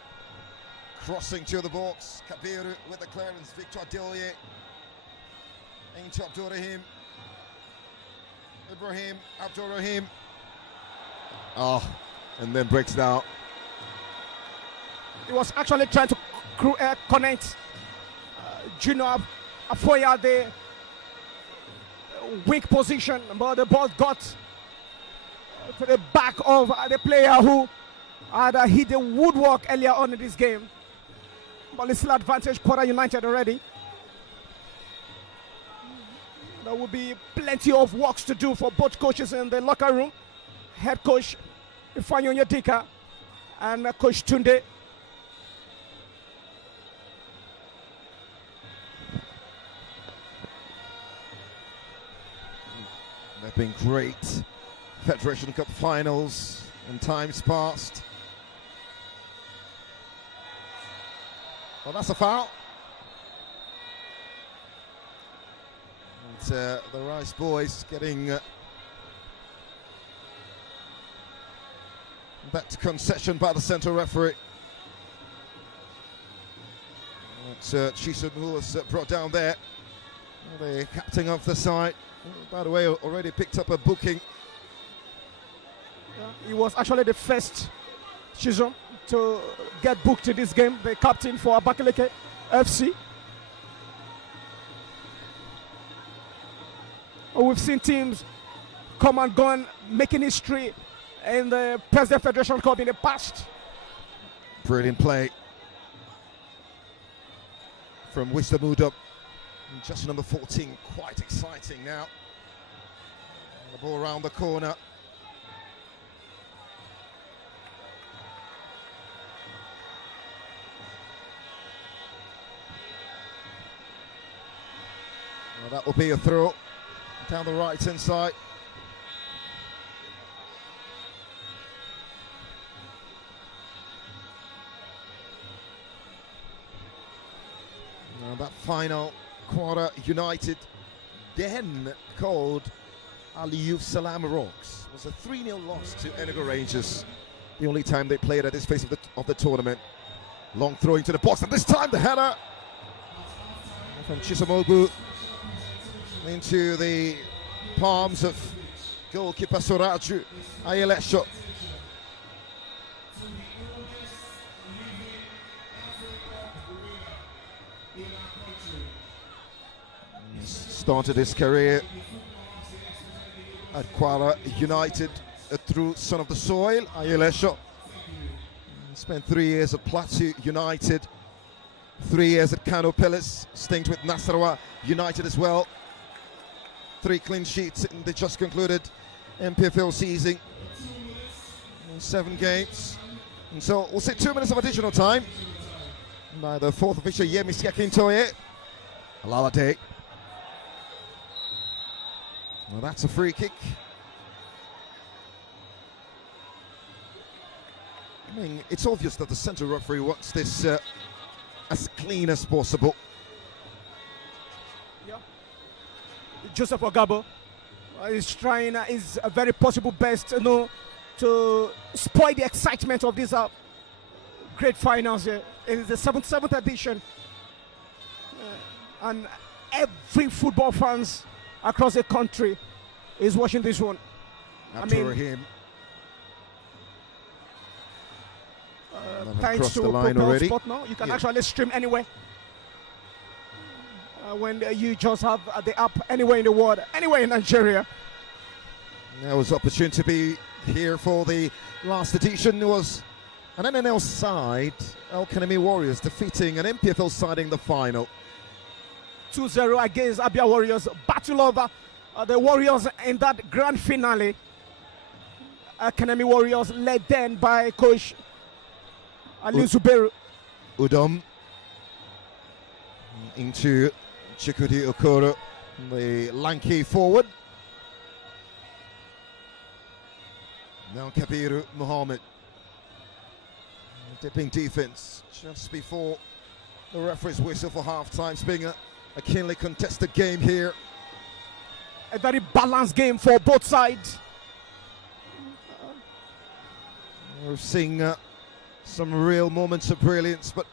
crossing to the box. Kabiru with the clearance. Victor Dilye into Abdurrahim. Ibrahim Abdurrahim. Oh, and then breaks down. He was actually trying to connect Junior Afoya the weak position, but the ball got to the back of the player who had hit the woodwork earlier on in this game. But it's still advantage KWARA United already. There will be plenty of works to do for both coaches in the locker room. Head coach Ifeanyi Onyedika and Coach Tunde. They've been great Federation Cup Finals in times past. Well, that's a foul. And the Rice boys getting that concession by the centre referee. It's Chisom who was brought down there. The captain of the side, by the way, already picked up a booking. Yeah, he was actually the first Chisom to get booked in this game, the captain for ABAKALIKI FC. We've seen teams come and gone, making history in the President Federation Cup in the past. Brilliant play from Wisdom Udom. Just number 14, quite exciting now. The ball around the corner. Well, that will be a throw down the right hand side. Now that final KWARA United, then called Aliyuf Salam Rocks, was a 3-0 loss to Enugu Rangers. The only time they played at this phase of the tournament. Long throw into the box, and this time the header from Chisom into the palms of goalkeeper Suraju Ayelesho. Started his career at KWARA United, a true son of the soil, Ayelesho. Spent 3 years at Plateau United, 3 years at Kano Pillars, stint with Nasarawa United as well. 3 clean sheets in the just concluded MPFL season, 7 games. And so we'll see 2 minutes of additional time by the 4th official, Yemi Siakintoye. Alawade. Well, that's a free kick. I mean, it's obvious that the centre referee wants this as clean as possible. Yeah. Joseph Ogabo is trying his very possible best, to spoil the excitement of this great finals. It is the 7th edition, and every football fans across the country is watching this one. Rahim. Thanks to Propel Sport now, you can actually stream anywhere. When you just have the app anywhere in the world, anywhere in Nigeria. There was opportunity to be here for the last edition. There was an NNL side, El Kanemi Warriors, defeating an MPFL side in the final. 2-0 against Abia Warriors. Battle over the Warriors in that grand finale. Kanemi Warriors led then by Coach Ali Zubairu. Udom into Chikudi Okoro, the lanky forward. Now Kabiru Mohammed. Dipping defense just before the referee's whistle for half-time. It's being a keenly contested game here. A very balanced game for both sides. We're seeing some real moments of brilliance, but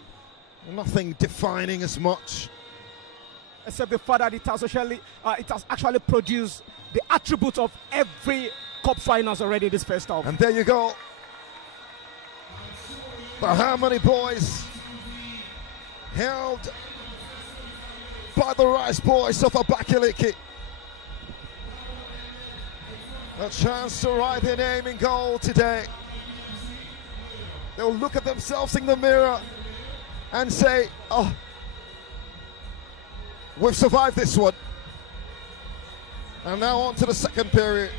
nothing defining as much. Except the fact that it has actually produced the attributes of every cup finals already this first half. And there you go. The Harmony boys held by the Rice boys of ABAKALIKI. A chance to write their name in gold today. They'll look at themselves in the mirror and say, oh, we've survived this one. And now on to the second period.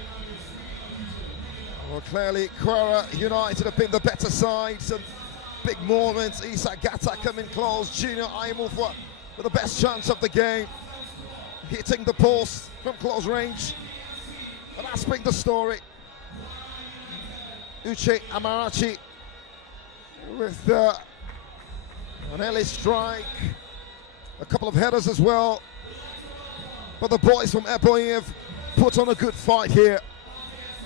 Well, clearly, KWARA United have been the better side. Some big moments. Isa Gata coming close. Junior Aimufwa with the best chance of the game. Hitting the post from close range. But that's been the story. Uche Amarachi with an early strike. A couple of headers as well. But the boys from Ebonyi have put on a good fight here.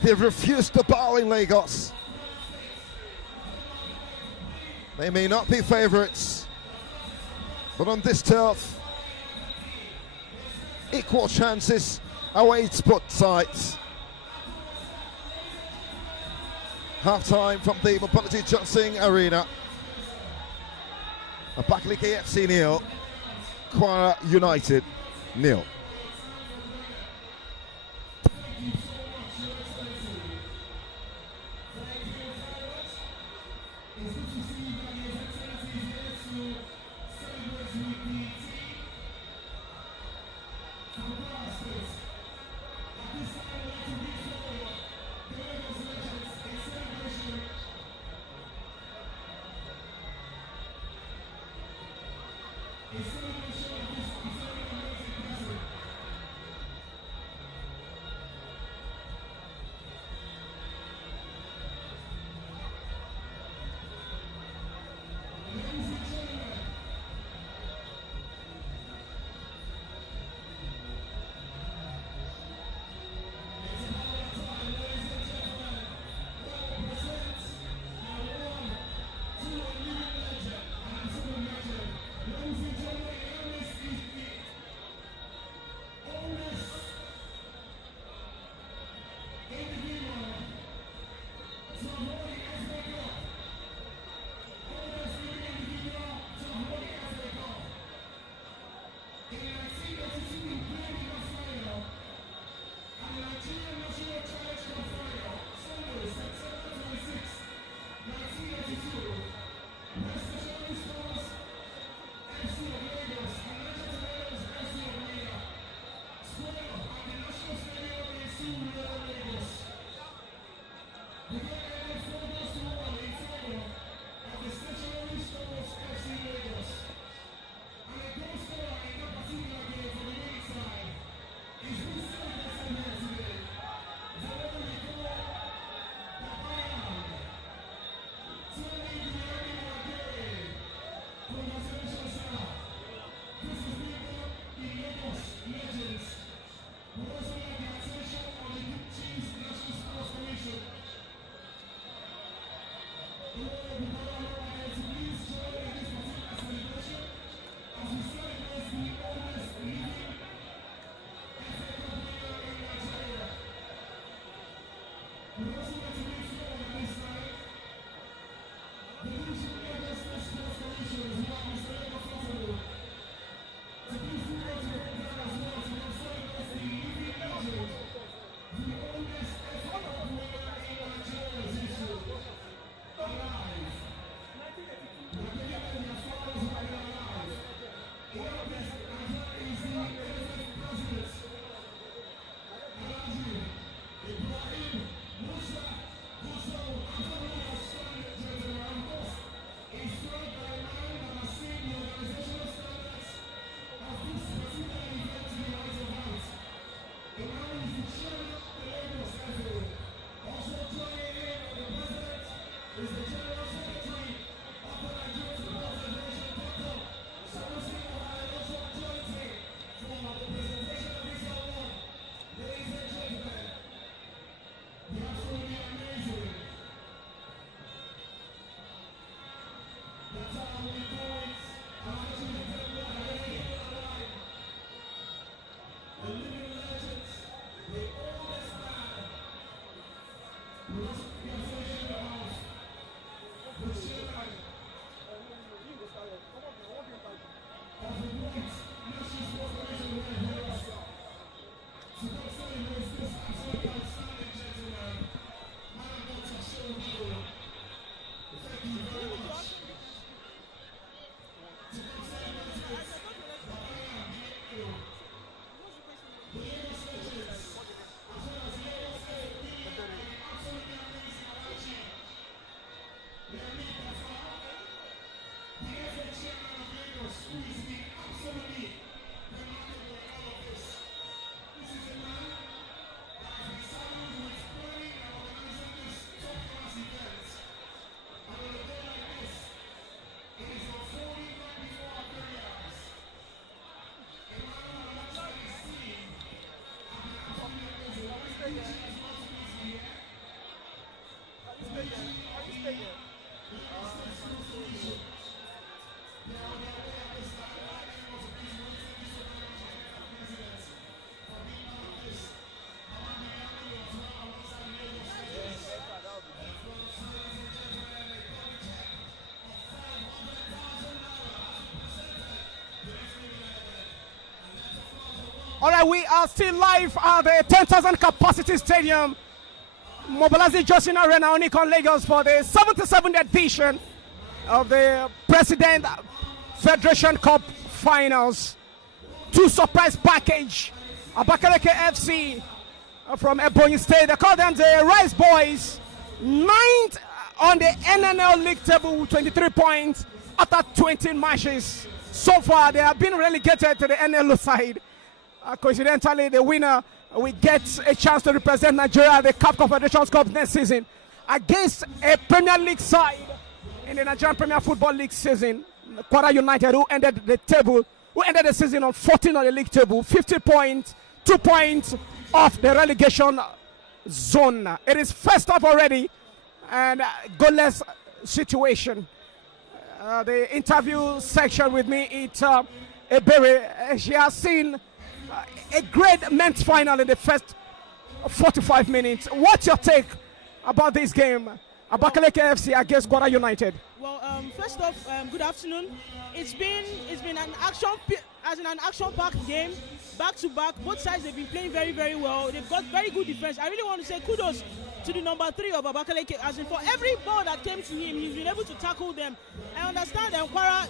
They've refused to bow in Lagos. They may not be favourites, but on this turf, equal chances awaits both sides. Half-time from the Mobility Johnson Arena. ABAKALIKI FC 0, KWARA United 0. All right, we are still live at the 10,000 capacity stadium, Mobilize Johnson Arena, Onikon, Lagos, for the 77th edition of the President Federation Cup Finals. Two surprise package. ABAKALIKI FC from Ebonyi State. They call them the Rice Boys. 9th on the NNL League table with 23 points after 20 matches. So far, they have been relegated to the NNL side. Coincidentally, the winner will get a chance to represent Nigeria at the CAF Confederations Cup next season against a Premier League side in the Nigerian Premier Football League season. KWARA United, who ended the season on 14 on the league table, 50 points, 2 points off the relegation zone. It is first half already and goalless situation. The interview section with me, it's Ebere. She has seen a great men's final in the first 45 minutes. What's your take about this game? ABAKALIKI FC against KWARA United. Well, first off, good afternoon. It's been an action-packed game, back to back. Both sides have been playing very, very well. They've got very good defense. I really want to say kudos to the number 3 of ABAKALIKI, as in for every ball that came to him, he's been able to tackle them. I understand that KWARA,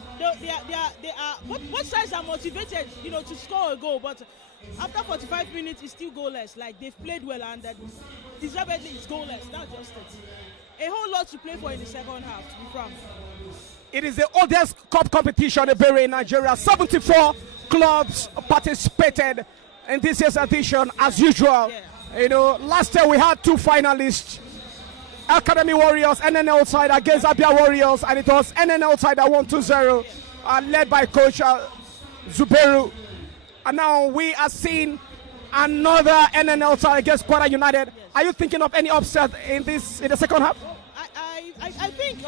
both sides are motivated, to score a goal, but after 45 minutes, it's still goalless. Like, they've played well, and deservedly it's goalless. That's just it. A whole lot to play for in the second half, to be frank. It is the oldest cup competition in Nigeria. 74 clubs participated in this year's edition, as usual. Yeah. Last year we had 2 finalists. Academy Warriors, NNL side against Abia Warriors, and it was NNL side that won 2-0, led by coach Zuberu. And now we are seeing another NNL side against KWARA United. Yes. Are you thinking of any upset in the second half? I think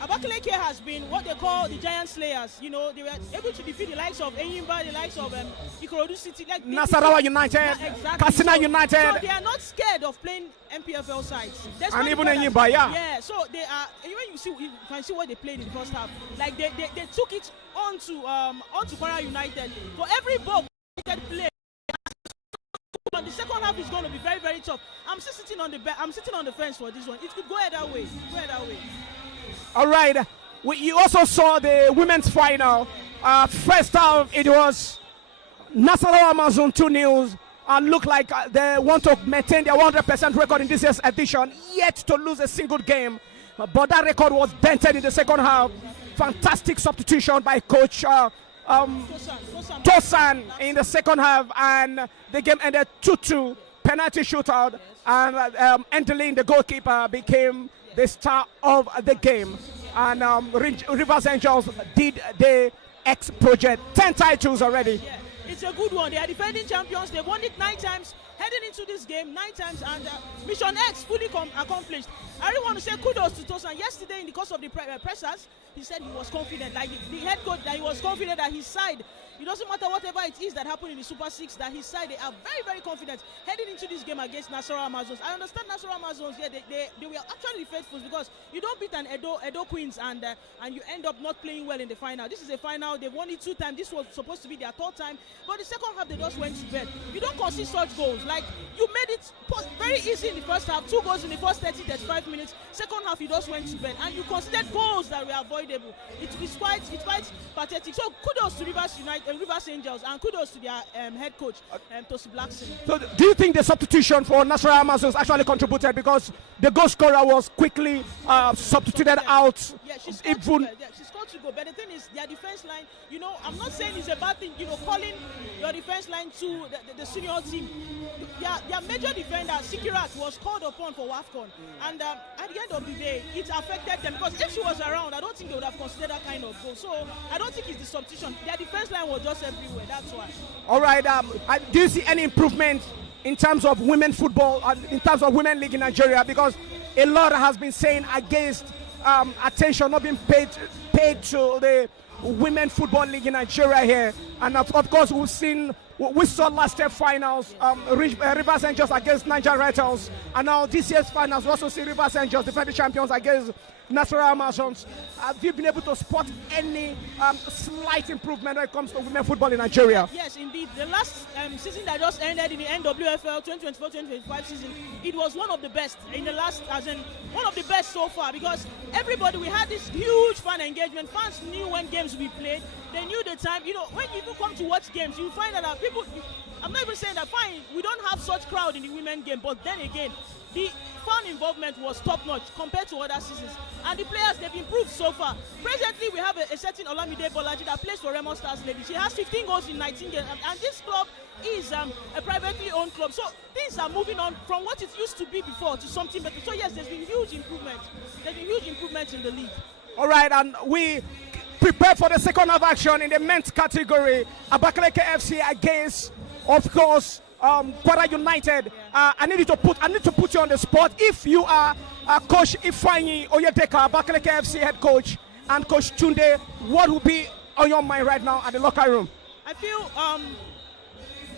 ABAKALIKI has been what they call the giant slayers. They were able to defeat the likes of Enyimba, the likes of Ikorodu City, like Nasarawa United, exactly. Katsina United. So they are not scared of playing MPFL sides. And even Enyimba, yeah. Yeah, so they are. When you can see what they played in the first half. Like they took it onto KWARA United. For every ball they play, the second half is going to be very, very tough. I'm still sitting on the fence for this one. It could go either way. All right. You also saw the women's final. First half, it was Nasarawa Amazon 2-0. Look like they want to maintain their 100% record in this year's edition, yet to lose a single game. But that record was dented in the second half. Fantastic substitution by coach Tosan in the second half, and the game ended 2-2, penalty shootout, and Endelin, the goalkeeper, became the star of the game. And Rivers Angels did the X project, 10 titles already. Yeah, it's a good one. They are defending champions. They won it 9 times. Heading into this game 9 times, and Mission X fully accomplished. I really want to say kudos to Tosan. Yesterday, in the course of the pressers, he said he was confident, like the head coach, that he was confident that his side, it doesn't matter whatever it is that happened in the Super 6, that his side, they are very, very confident heading into this game against Nasarawa Amazons. I understand Nasarawa Amazons, yeah, they were actually faithful, because you don't beat an Edo Queens and you end up not playing well in the final. This is a final. They've won it 2 times. This was supposed to be their 3rd time, but the second half they just went to bed. You don't concede such goals. Like, you made it very easy in the first half. 2 goals in the first 30-35 minutes. Second half, you just went to bed, and you considered goals that were avoidable. It's quite pathetic. So kudos to Rivers Angels, and kudos to their head coach, Tosi Blackson. So do you think the substitution for Nasarawa Amazons actually contributed, because the goal scorer was quickly substituted out? Yeah, she scored to go. But the thing is, their defense line, I'm not saying it's a bad thing, calling your defense line to the senior team. Their major defender, Sikirat, was called upon for WAFCON. And at the end of the day, it affected them, because if she was around, I don't think they would have considered that kind of goal. So I don't think it's the substitution. Their defense line was just everywhere. That's why. All right. Do you see any improvement in terms of women football, in terms of women league in Nigeria? Because a lot has been saying against attention not being paid to the women football league in Nigeria here, and of course we saw last year finals, Rivers Angels against Niger Rattles, and now this year's finals we also see Rivers Angels, defending champions, against Nasarawa Amazons. Have you been able to spot any slight improvement when it comes to women football in Nigeria? Yes, indeed. The last season that just ended in the NWFL 2024-2025 season, it was one of the best in the last, as in one of the best so far, because we had this huge fan engagement. Fans knew when games will be played. They knew the time. You know, when people come to watch games, you find that people. I'm not even saying that fine. We don't have such crowd in the women game, but then again, the fan involvement was top-notch compared to other seasons, and the players, they've improved so far. Presently, we have a certain Olamide Bolaji that plays for Remo Stars Lady. She has 15 goals in 19 games, and this club is a privately owned club. So things are moving on from what it used to be before to something better. So yes, there's been huge improvement. There's been huge improvement in the league. All right, and we prepare for the second half action in the men's category. Abakaliki FC against, of course, KWARA United. I need to put you on the spot. If you are Coach Ifeanyi Oyedeka, Abakaliki FC head coach, and Coach Tunde, what will be on your mind right now at the locker room? I feel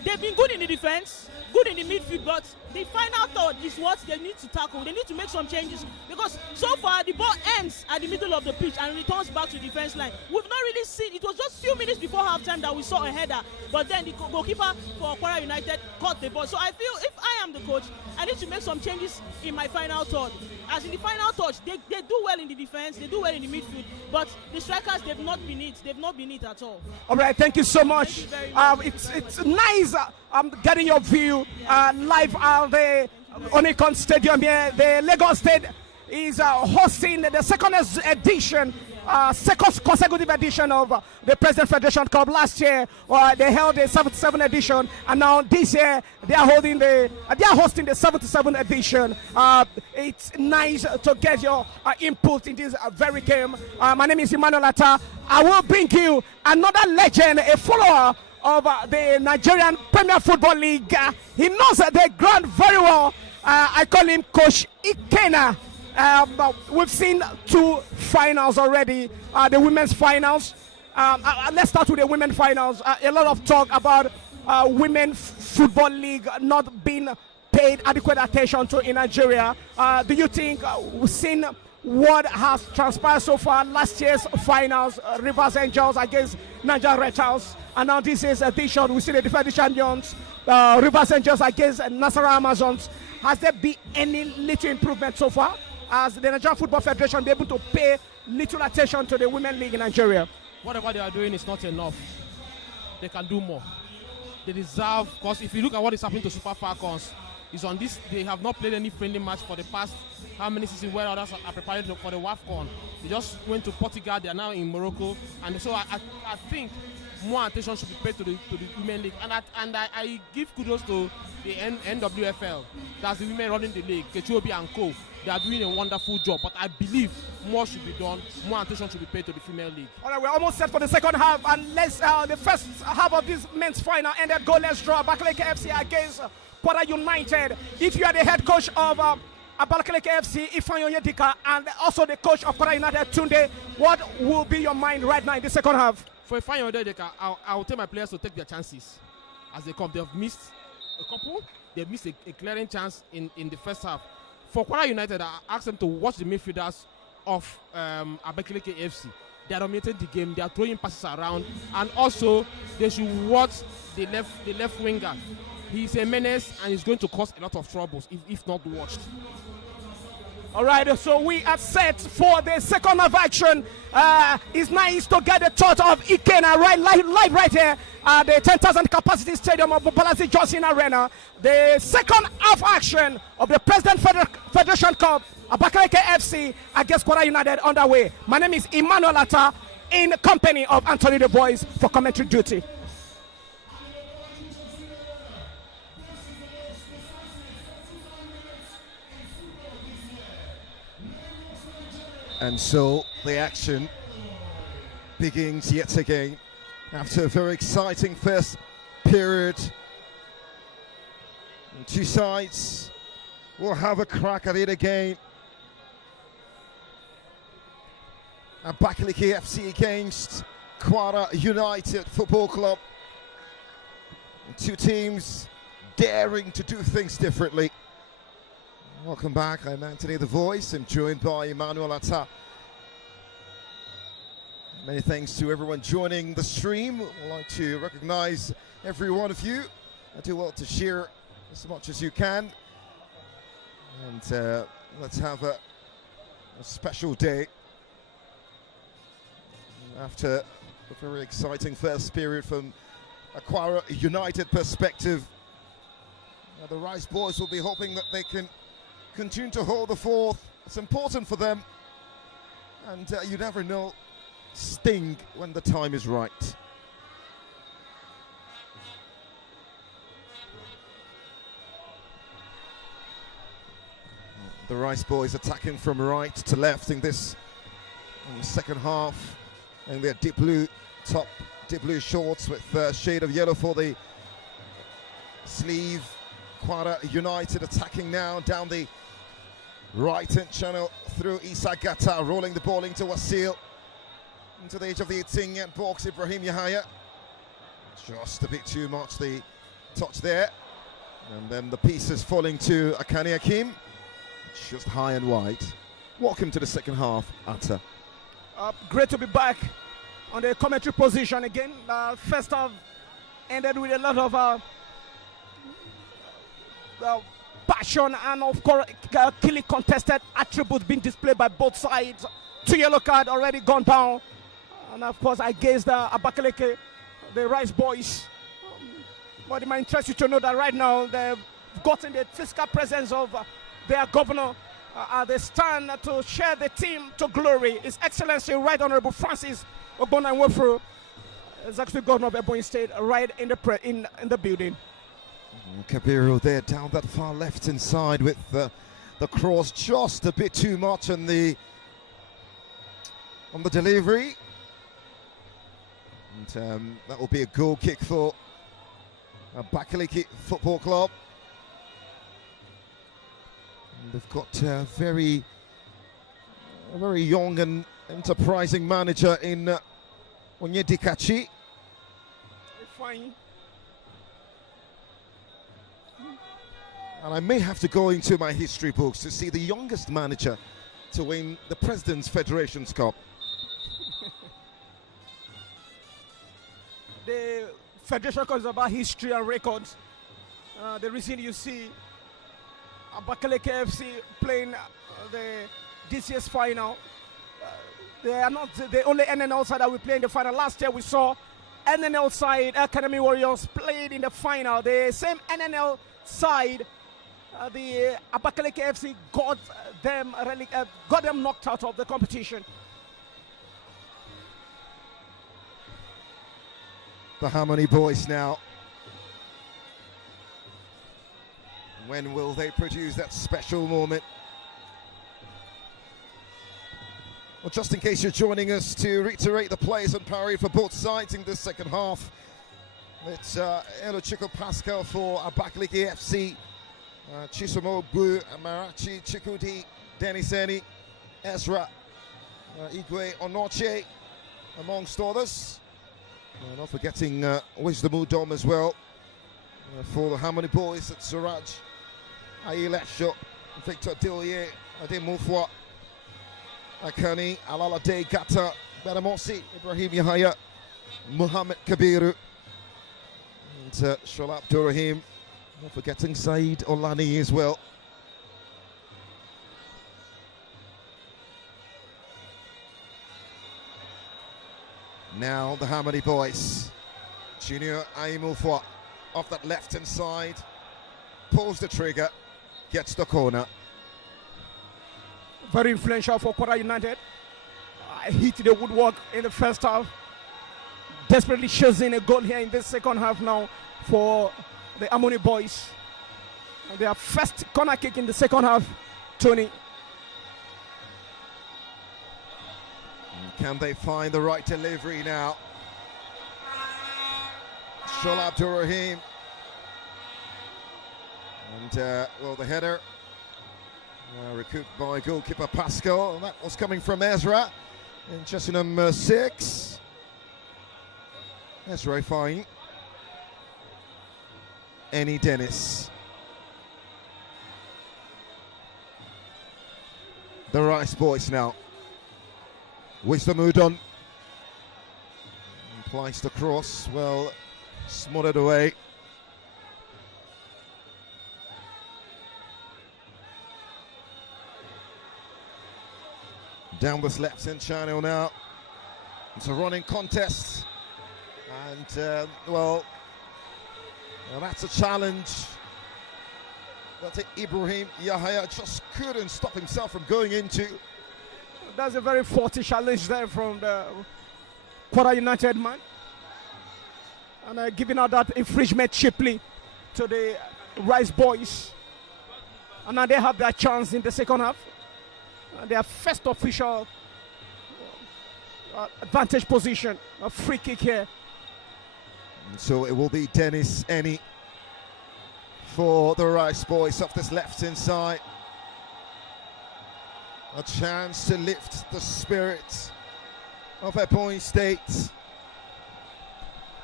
they've been good in the defense, good in the midfield, but the final third is what they need to tackle. They need to make some changes, because so far the ball ends at the middle of the pitch and returns back to the defense line. We've not really seen, it was just a few minutes before halftime that we saw a header, but then the goalkeeper for KWARA United caught the ball. So I feel if I am the coach, I need to make some changes in my final third. As in the final touch, they do well in the defense, they do well in the midfield, but the strikers, they've not been it. They've not been it at all. All right, thank you so much. It's nice getting your view live out there on Econ Stadium here. The Lagos State is hosting the second consecutive edition of the President Federation Cup. Last year they held the 77th edition, and now this year they are hosting the 77th edition. It's nice to get your input in this very game. My name is Emmanuel Atta. I will bring you another legend, a follower of the Nigerian Premier Football League. He knows the ground very well. I call him Coach Ikena. We've seen two finals already, the women's finals. Let's start with the women's finals. A lot of talk about women football league not being paid adequate attention to in Nigeria. Do you think we've seen what has transpired so far? Last year's finals, Rivers Angels against Niger Red House, and now this is edition. We see the defending champions, Rivers Angels against Nasarawa Amazons. Has there been any little improvement so far? Has the Nigerian Football Federation been able to pay little attention to the women league in Nigeria? Whatever they are doing is not enough. They can do more. They deserve, because if you look at what is happening to Super Falcons, is on this, they have not played any friendly match for the past how many seasons, where others are preparing for the WAFCON. They just went to Portugal, they are now in Morocco, and so I think more attention should be paid to the women league, and I give kudos to the NWFL. That's the women running the league, Kechuobi and Co. They are doing a wonderful job, but I believe more should be done, more attention should be paid to the female league. All right, we're almost set for the second half, and the first half of this men's final ended goalless draw. Abakaliki FC against KWARA United. If you are the head coach of Abakaliki FC, Ifeanyi Oyedika, and also the coach of KWARA United, Tunde, what will be your mind right now in the second half? For Ifeanyi Oyedika, I will tell my players to take their chances as they come. They've missed a couple. They've missed a clearing chance in the first half. For KWARA United, I asked them to watch the midfielders of Abakaliki FC. They are dominating the game. They are throwing passes around, and also they should watch the left winger. He's a menace, and he's going to cause a lot of troubles if not watched. All right, so we are set for the second half action. It's nice to get the thought of Ikena live right here at the 10,000 capacity stadium of Mobalazi Johnson Arena. The second half action of the President Federation Cup, Abakaliki FC against KWARA United underway. My name is Emmanuel Atta, in company of Anthony the Boys for commentary duty. And so the action begins yet again after a very exciting first period. And two sides will have a crack at it again. Abakaliki FC against KWARA United Football Club. And two teams daring to do things differently. Welcome back. I'm Anthony the Voice. I'm joined by Emmanuel Atta. Many thanks to everyone joining the stream. I'd like to recognize every one of you. Do well to share as much as you can. And let's have a special day. After a very exciting first period from a KWARA United perspective, the Rice boys will be hoping that they can continue to hold the fourth. It's important for them, and you never know, sting when the time is right. The Rice boys attacking from right to left in this second half, and their deep blue top, deep blue shorts with a shade of yellow for the sleeve. KWARA United attacking now down the right-hand channel through Isa Gata, rolling the ball into Wasil, into the edge of the 18-yard box. Ibrahim Yahaya, just a bit too much the touch there, and then the pieces falling to Akani Akim, just high and wide. Welcome to the second half, Atta. Great to be back on the commentary position again. First half ended with a lot of passion and, of course, clearly contested attributes being displayed by both sides. 2 yellow card already gone down, and of course against ABAKALIKI, the Rice boys. But it might interest you to know that right now they've gotten the physical presence of their governor. They stand to share the team to glory. His Excellency Right Honorable Francis Ogbonna-Nwefuru is actually governor of Ebonyi State, right in the building. Kabiru there down that far left-hand side with the cross, just a bit too much on the delivery. And that will be a goal kick for ABAKALIKI Football Club. And they've got a very young and enterprising manager in Onyedikachi. Fine. And I may have to go into my history books to see the youngest manager to win the President's Federation Cup. The Federation Cup is about history and records. The reason you see ABAKALIKI FC playing this year's final, they are not the only NNL side that we play in the final. Last year we saw NNL side, Academy Warriors, played in the final. The same NNL side, the ABAKALIKI FC got them knocked out of the competition. The Harmony boys now. When will they produce that special moment? Well, just in case you're joining us, to reiterate the players on parade for both sides in this second half. It's Elo Chico Pascal for ABAKALIKI FC, Chisomo Bu, Marachi Chikudi, Deniseni, Ezra, Igwe Onoche, amongst others. Not forgetting Wisdom Udom as well. For the Harmony boys, it's Suraj, Ailesho, Victor Dilye, Ade Mufwa, Akani, Alalade Gata, Badamosi, Ibrahim Yahaya, Muhammad Kabiru, and Sholap Durahim. Not forgetting Saeed Olani as well. Now the Harmony boys. Junior Aimufwa off that left-hand side, pulls the trigger, gets the corner. Very influential for KWARA United. Hit the woodwork in the first half. Desperately chasing a goal here in this second half now for the Harmony boys. Their first corner kick in the second half, Tony. Can they find the right delivery now? Shol Abdurrahim. And, well, the header recouped by goalkeeper Pascal. And that was coming from Ezra in jersey number 6. Ezra fine. Annie Dennis. the Rice Boys now. Wisdom Udon. Placed across, well, smothered away. Down this left-hand channel now. It's a running contest. And, well, that's a challenge that Ibrahim Yahya just couldn't stop himself from going into. That's a very forty challenge there from the KWARA United man. And giving out that infringement cheaply to the Rice Boys. And now they have their chance in the second half. Their first official advantage position, a free kick here. And so it will be Dennis Eni for the Rice Boys off this left inside. A chance to lift the spirits of Ebonyi State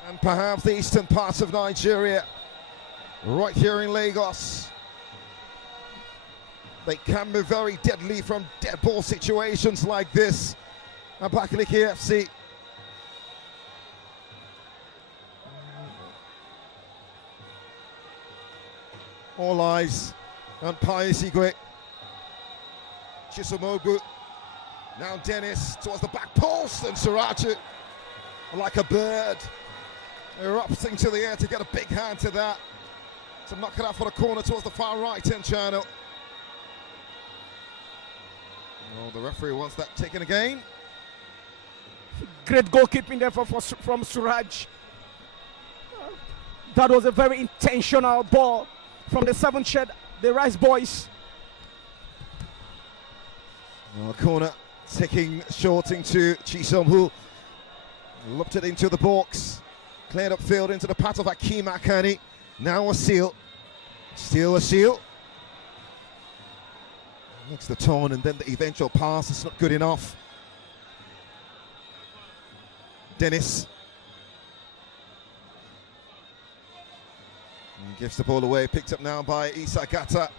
and perhaps the eastern parts of Nigeria, right here in Lagos. They can be very deadly from dead ball situations like this. ABAKALIKI FC. All eyes on Pius Igwe. Chisomogu. Now Dennis towards the back post, and Suraji, like a bird, erupting to the air to get a big hand to that. To knock it out for the corner towards the far right-hand channel. Oh, the referee wants that taken again. Great goalkeeping there from Suraj. That was a very intentional ball from the seventh shed, the Rice Boys. Oh, corner taking short into Chisom, who looked it into the box. Cleared up field into the path of Akeem Akani. Now a seal. Still a seal. Makes the turn and then the eventual pass is not good enough. Dennis. And gives the ball away, picked up now by Isa Gata.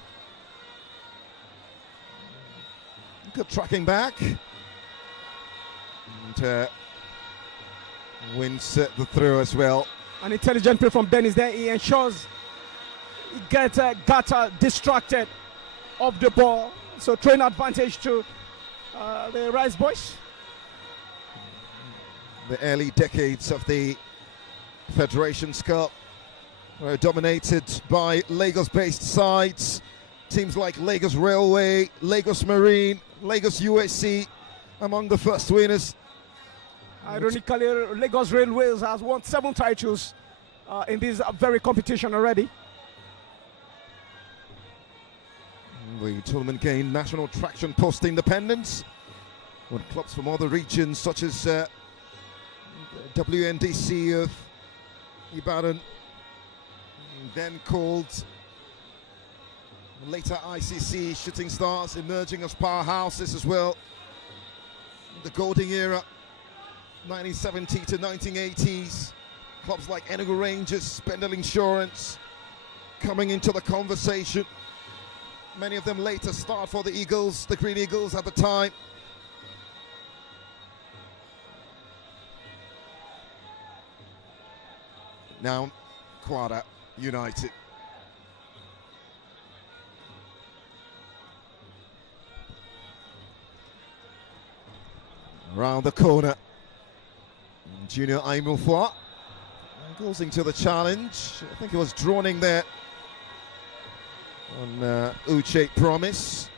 Good tracking back. And wins the throw as well. An intelligent play from Dennis there. He ensures he gets Gata distracted of the ball. So throwing advantage to the Rice Boys. The early decades of the Federation Cup were dominated by Lagos-based sides. Teams like Lagos Railway, Lagos Marine, Lagos USC among the first winners. Ironically, Lagos Railways has won 7 titles in this very competition already. The tournament gained national traction post-independence, with clubs from other regions such as WNDC of Ibadan, then called later ICC Shooting Stars, emerging as powerhouses as well. The golden era, 1970 to 1980s, clubs like Enugu Rangers, Spendal Insurance coming into the conversation. Many of them later starred for the Eagles, the Green Eagles at the time. Now, KWARA United. Around the corner, Junior Aimufwa goes into the challenge. I think he was droning there on Uche Promise.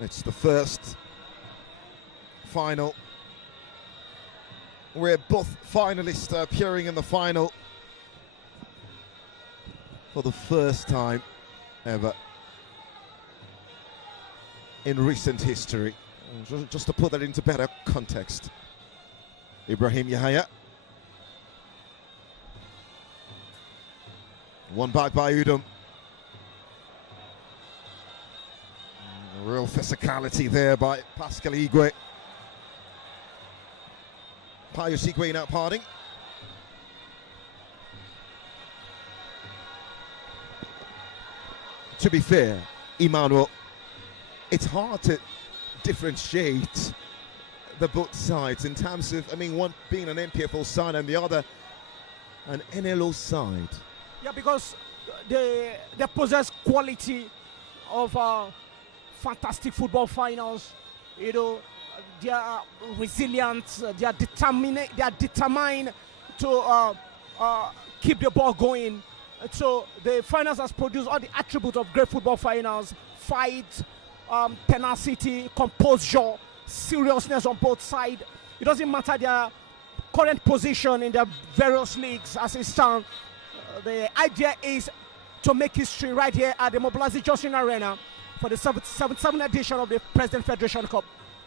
It's the first final where both finalists are appearing in the final for the first time ever in recent history. Just to put that into better context. Ibrahim Yahya. One back by Udom. Real physicality there by Pascal Igwe. Pius Igwe now parting. to be fair, Emmanuel, it's hard to differentiate the both sides in terms of, I mean, one being an NPFL side and the other an NLO side. Yeah, because they possess quality of fantastic football finals. You know, they are resilient. They are determined. They are determined to keep the ball going. So the finals has produced all the attributes of great football finals: fight, tenacity, composure, seriousness on both sides. It doesn't matter their current position in their various leagues as it stands. The idea is to make history right here at the Mobilizing Johnson Arena for the 77th edition of the President Federation Cup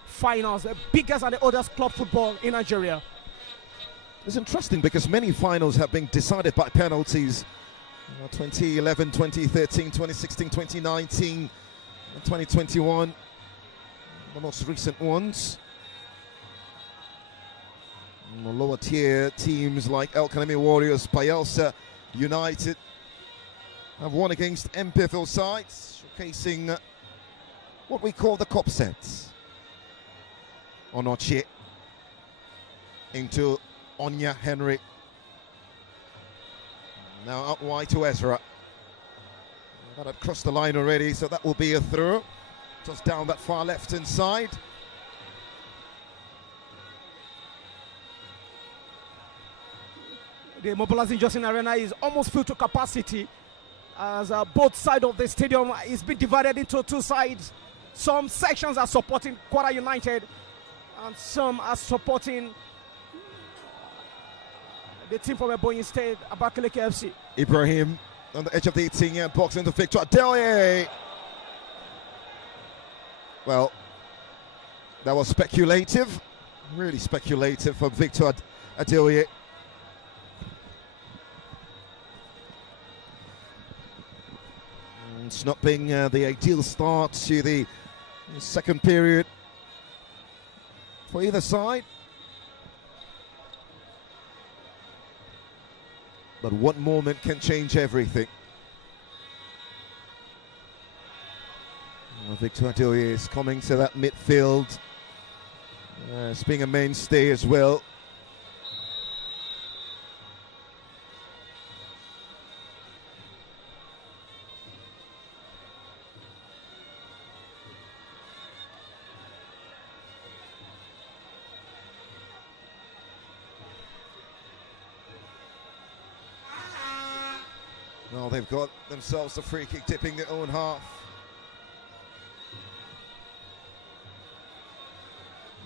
Finals, the biggest and the oldest club football in Nigeria. It's interesting because many finals have been decided by penalties. 2011, 2013, 2016, 2019, 2021, the most recent ones. And the lower tier teams like El Kanemi Warriors, Bayelsa United have won against MPFL sides, showcasing what we call the cup sets. Onochie into Onya Henry. Now out wide to Ezra. That had crossed the line already, so that will be a throw. Just down that far left-hand side. The Mobilizing Johnson Arena is almost filled to capacity as both sides of the stadium is being divided into two sides. Some sections are supporting KWARA United and some are supporting the team from Ebonyi State, ABAKALIKI FC. Ibrahim on the edge of the 18-yard box into Victor Adelie. Well, that was speculative, really speculative from Victor Adelie. It's not being the ideal start to the second period for either side. But one moment can change everything. Victor Adelie is coming to that midfield. It's being a mainstay as well. Well, they've got themselves a free kick tipping their own half.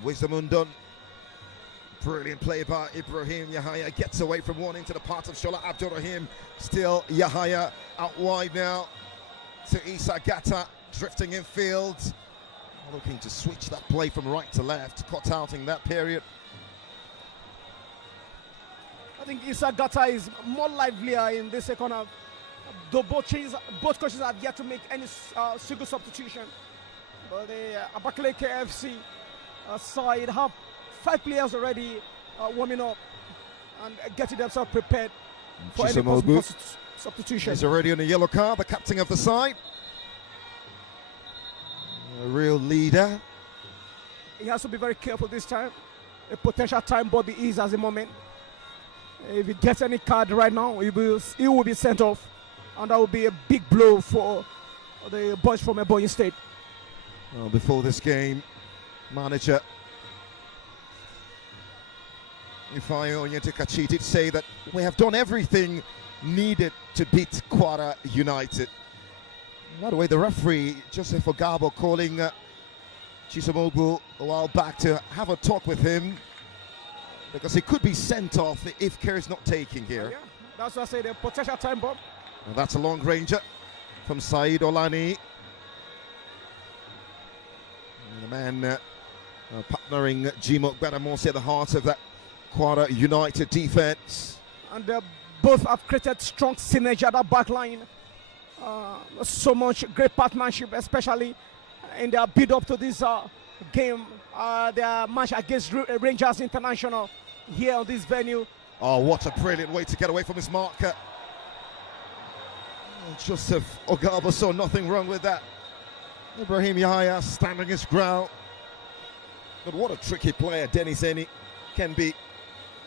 Wisdom undone. Brilliant play by Ibrahim. Yahaya gets away from one into the part of Shola Abdurrahim. Still Yahaya out wide now to Issa Gata, drifting in field. Looking to switch that play from right to left, cut out in that period. I think Issa Gata is more livelier in this second half. Though both coaches have yet to make any single substitution. But the ABAKALIKI FC side have 5 players already warming up and getting themselves prepared for any possible substitution. He's already on a yellow card, the captain of the side. A real leader. He has to be very careful this time. A potential time Bobby is at the moment. If he gets any card right now, he will be sent off. And that will be a big blow for the boys from Ebonyi State. Well, before this game, manager Ifeanyi Onyetikachi did say that we have done everything needed to beat KWARA United. By the way, the referee, Joseph Ogabo, calling Chisomoglu a while back to have a talk with him because he could be sent off if care is not taken here. Yeah, that's what I say, the potential time bomb. And that's a long ranger from Said Olani. And the man partnering Jimo Gbadamosi at the heart of that KWARA United defense. And both have created strong synergy at that back line. So much great partnership, especially in their build up to this game, their match against Rangers International here on this venue. Oh, what a brilliant way to get away from his marker. Joseph Ogaba saw nothing wrong with that. Ibrahim Yahya standing his ground. But what a tricky player Dennis Eni can be.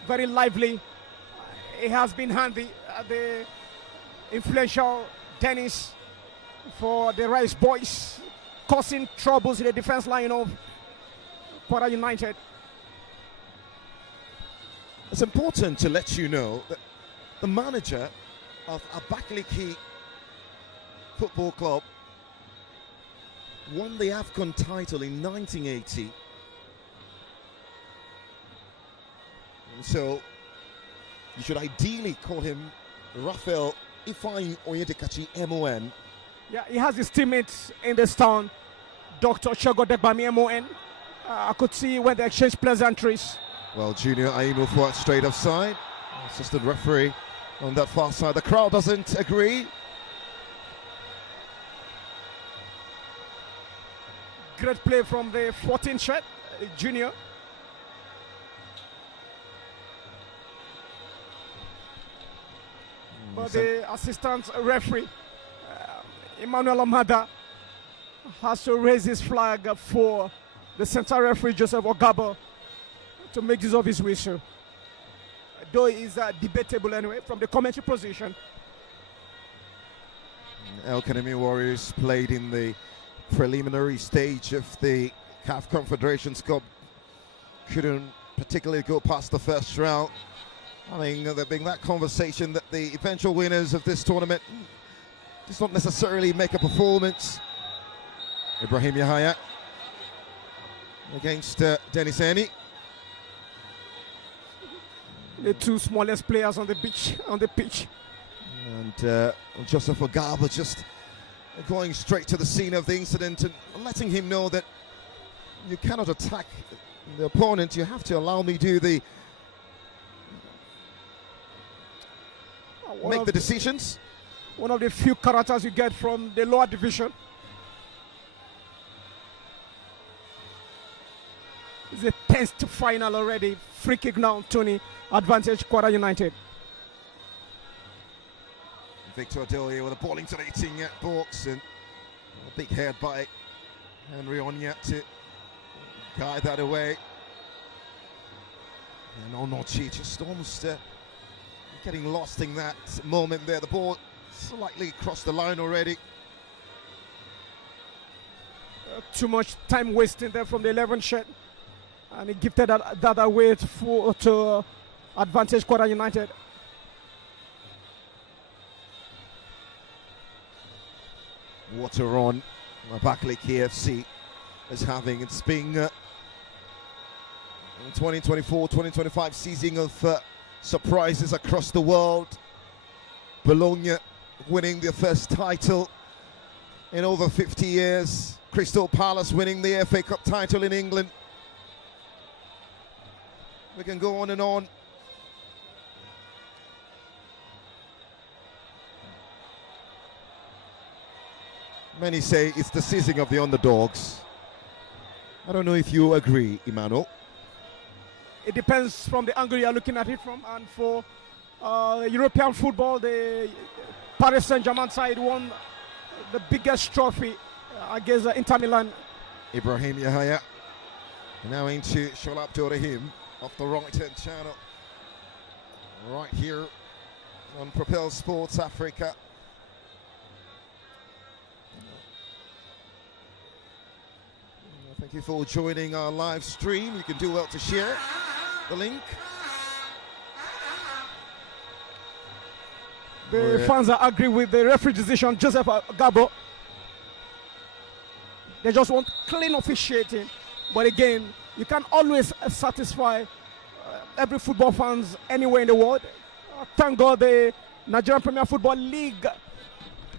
Very lively. He has been handy. The influential Dennis for the Rice Boys, causing troubles in the defense line of KWARA United. It's important to let you know that the manager of ABAKALIKI Football Club won the AFCON title in 1980. And so you should ideally call him Raphael Ifeanyi Onyedikachi MON. Yeah, he has his teammates in this town, Dr. Chagodekbami MON. I could see when they exchanged pleasantries. Well, Junior Ainu fought straight offside. Assistant referee on that far side. The crowd doesn't agree. Great play from the 14th shirt, Junior. But the assistant referee, Emmanuel Amada, has to raise his flag for the central referee, Joseph Ogaba, to make use of his whistle. Though it is debatable anyway from the commentary position. El Kanemi Warriors played in the preliminary stage of the CAF Confederations Cup. Couldn't particularly go past the first round. I mean, there being that conversation that the eventual winners of this tournament does not necessarily make a performance. Ibrahim Yahya against Dennis Eni. The two smallest players on the pitch. And Joseph Ogaba just going straight to the scene of the incident and letting him know that you cannot attack the opponent. You have to allow me do the make the decisions. One of the few characters you get from the lower division. It's the 10th final already. Free kick now, Tony. Advantage KWARA United. Victor Adelia with a ball into the 18-yard box and a big head by Henry Onyat to guide that away. And Onochi just almost getting lost in that moment there. The ball slightly crossed the line already. Too much time wasting there from the 11 shot. And he gifted that away to advantage KWARA United. What a run ABAKALIKI FC is having. It's been 2024-2025 season of surprises across the world. Bologna winning their first title in over 50 years. Crystal Palace winning the FA Cup title in England. We can go on and on. Many say it's the season of the underdogs. I don't know if you agree, Emmanuel. It depends from the angle you're looking at it from. And for European football, the Paris Saint-Germain side won the biggest trophy against Inter Milan. Ibrahim Yahya now into Shola Abdurrahim off the right-hand channel. Right here on Propel Sports Africa. Thank you for joining our live stream. You can do well to share the link. The fans are agree with the referee decision, Joseph Ogaba. They just want clean officiating. But again, you can't always satisfy every football fans anywhere in the world. Thank God the Nigerian Premier Football League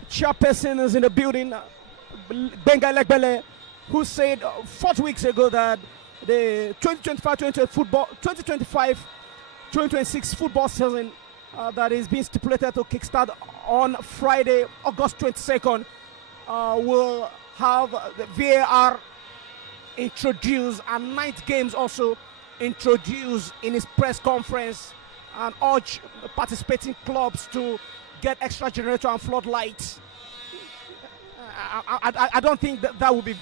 chairperson is in the building, Benga Legbele, who said 4 weeks ago that the 2025-2026 football season that is being stipulated to kickstart on Friday, August 22nd, will have the VAR introduced and night games also introduced in his press conference, and urge participating clubs to get extra generator and floodlights. I don't think that would be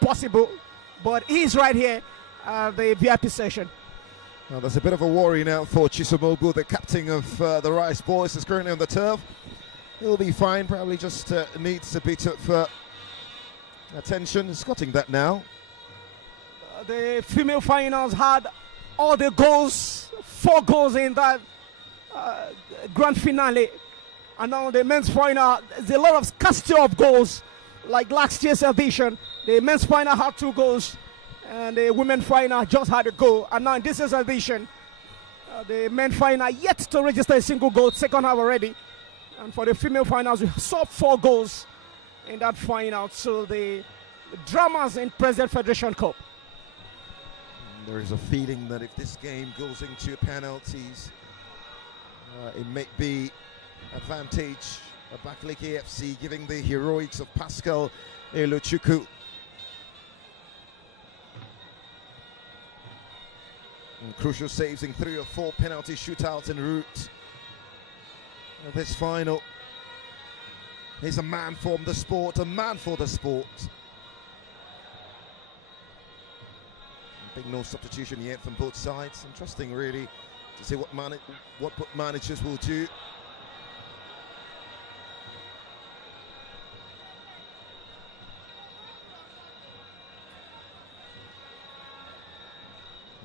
possible, but he's right here, the VIP session. Now there's a bit of a worry now for Chisomobu, the captain of the Rice Boys, is currently on the turf. He'll be fine, probably just needs a bit of attention. He's getting that now. The female finals had all the goals, 4 goals in that grand finale. And now the men's final, there's a lot of scarcity of goals, like last year's edition. The men's final had 2 goals, and the women's final just had a goal. And now in this year's edition, the men's final yet to register a single goal, second half already. And for the female finals, we saw 4 goals in that final. So the dramas in President Federation Cup. There is a feeling that if this game goes into penalties, it may be advantage ABAKALIKI FC, giving the heroics of Pascal Elochukwu. And crucial saves in 3 or 4 penalty shootouts en route of this final. He's a man from the sport, a man for the sport. No substitution yet from both sides. Interesting, really, to see what managers will do.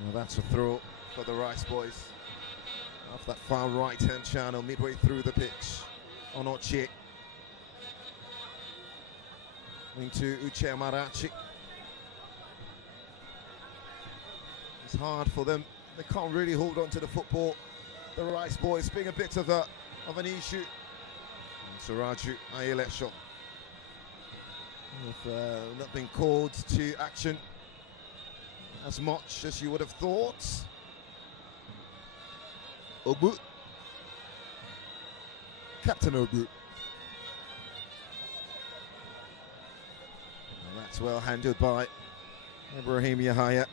Well, that's a throw for the Rice Boys off that far right-hand channel, midway through the pitch. Onochie into Uche Amarachi. It's hard for them. They can't really hold on to the football. The Rice Boys being a bit of an issue. And Suraju Ayelesho have not been called to action as much as you would have thought. Obu, Captain Obu. And that's well handled by Ibrahim Yahaya.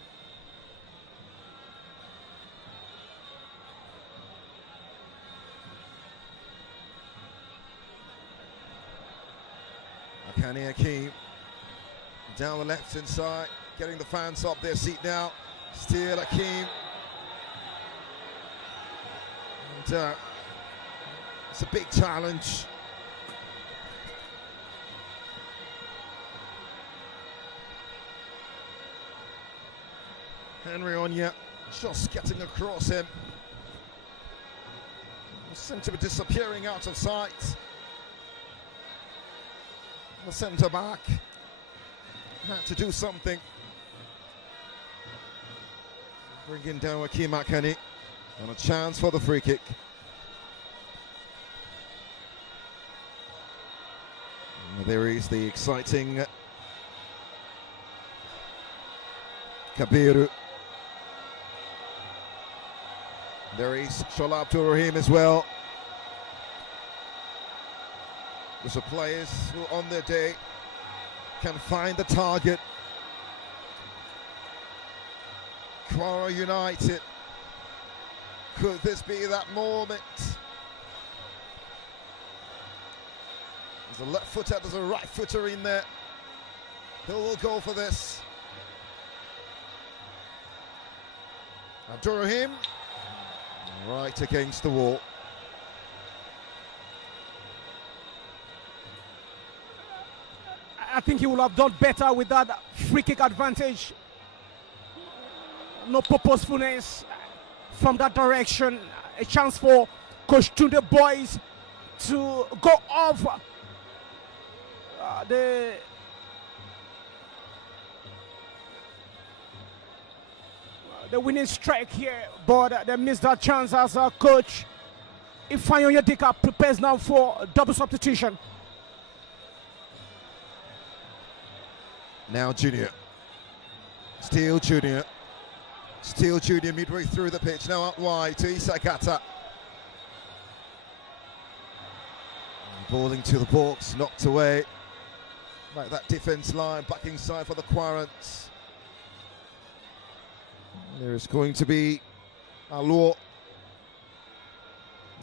Akani Akeem down the left hand side, getting the fans up their seat now. Still Akeem. And it's a big challenge. Henry Onya just getting across him. He seemed to be disappearing out of sight. The centre back had to do something. Bringing down Akeem Akani and a chance for the free kick. And there is the exciting Kabiru. There is Shola Abdul Rahim as well. Those are players who on their day can find the target. KWARA United, could this be that moment? There's a left footer, there's a right footer in there. Who will go for this? Abdul Rahim, right against the wall. I think he would have done better with that free kick advantage. No purposefulness from that direction. A chance for Coach Tunde boys to go off the winning strike here, but they missed that chance as Coach Ifeanyi Onyedika prepares now for double substitution. Now Junior, still Junior midway through the pitch, now out wide to Isakata. Balling to the box, knocked away. Like that defense line, back inside for the Quarants. There is going to be Aluo.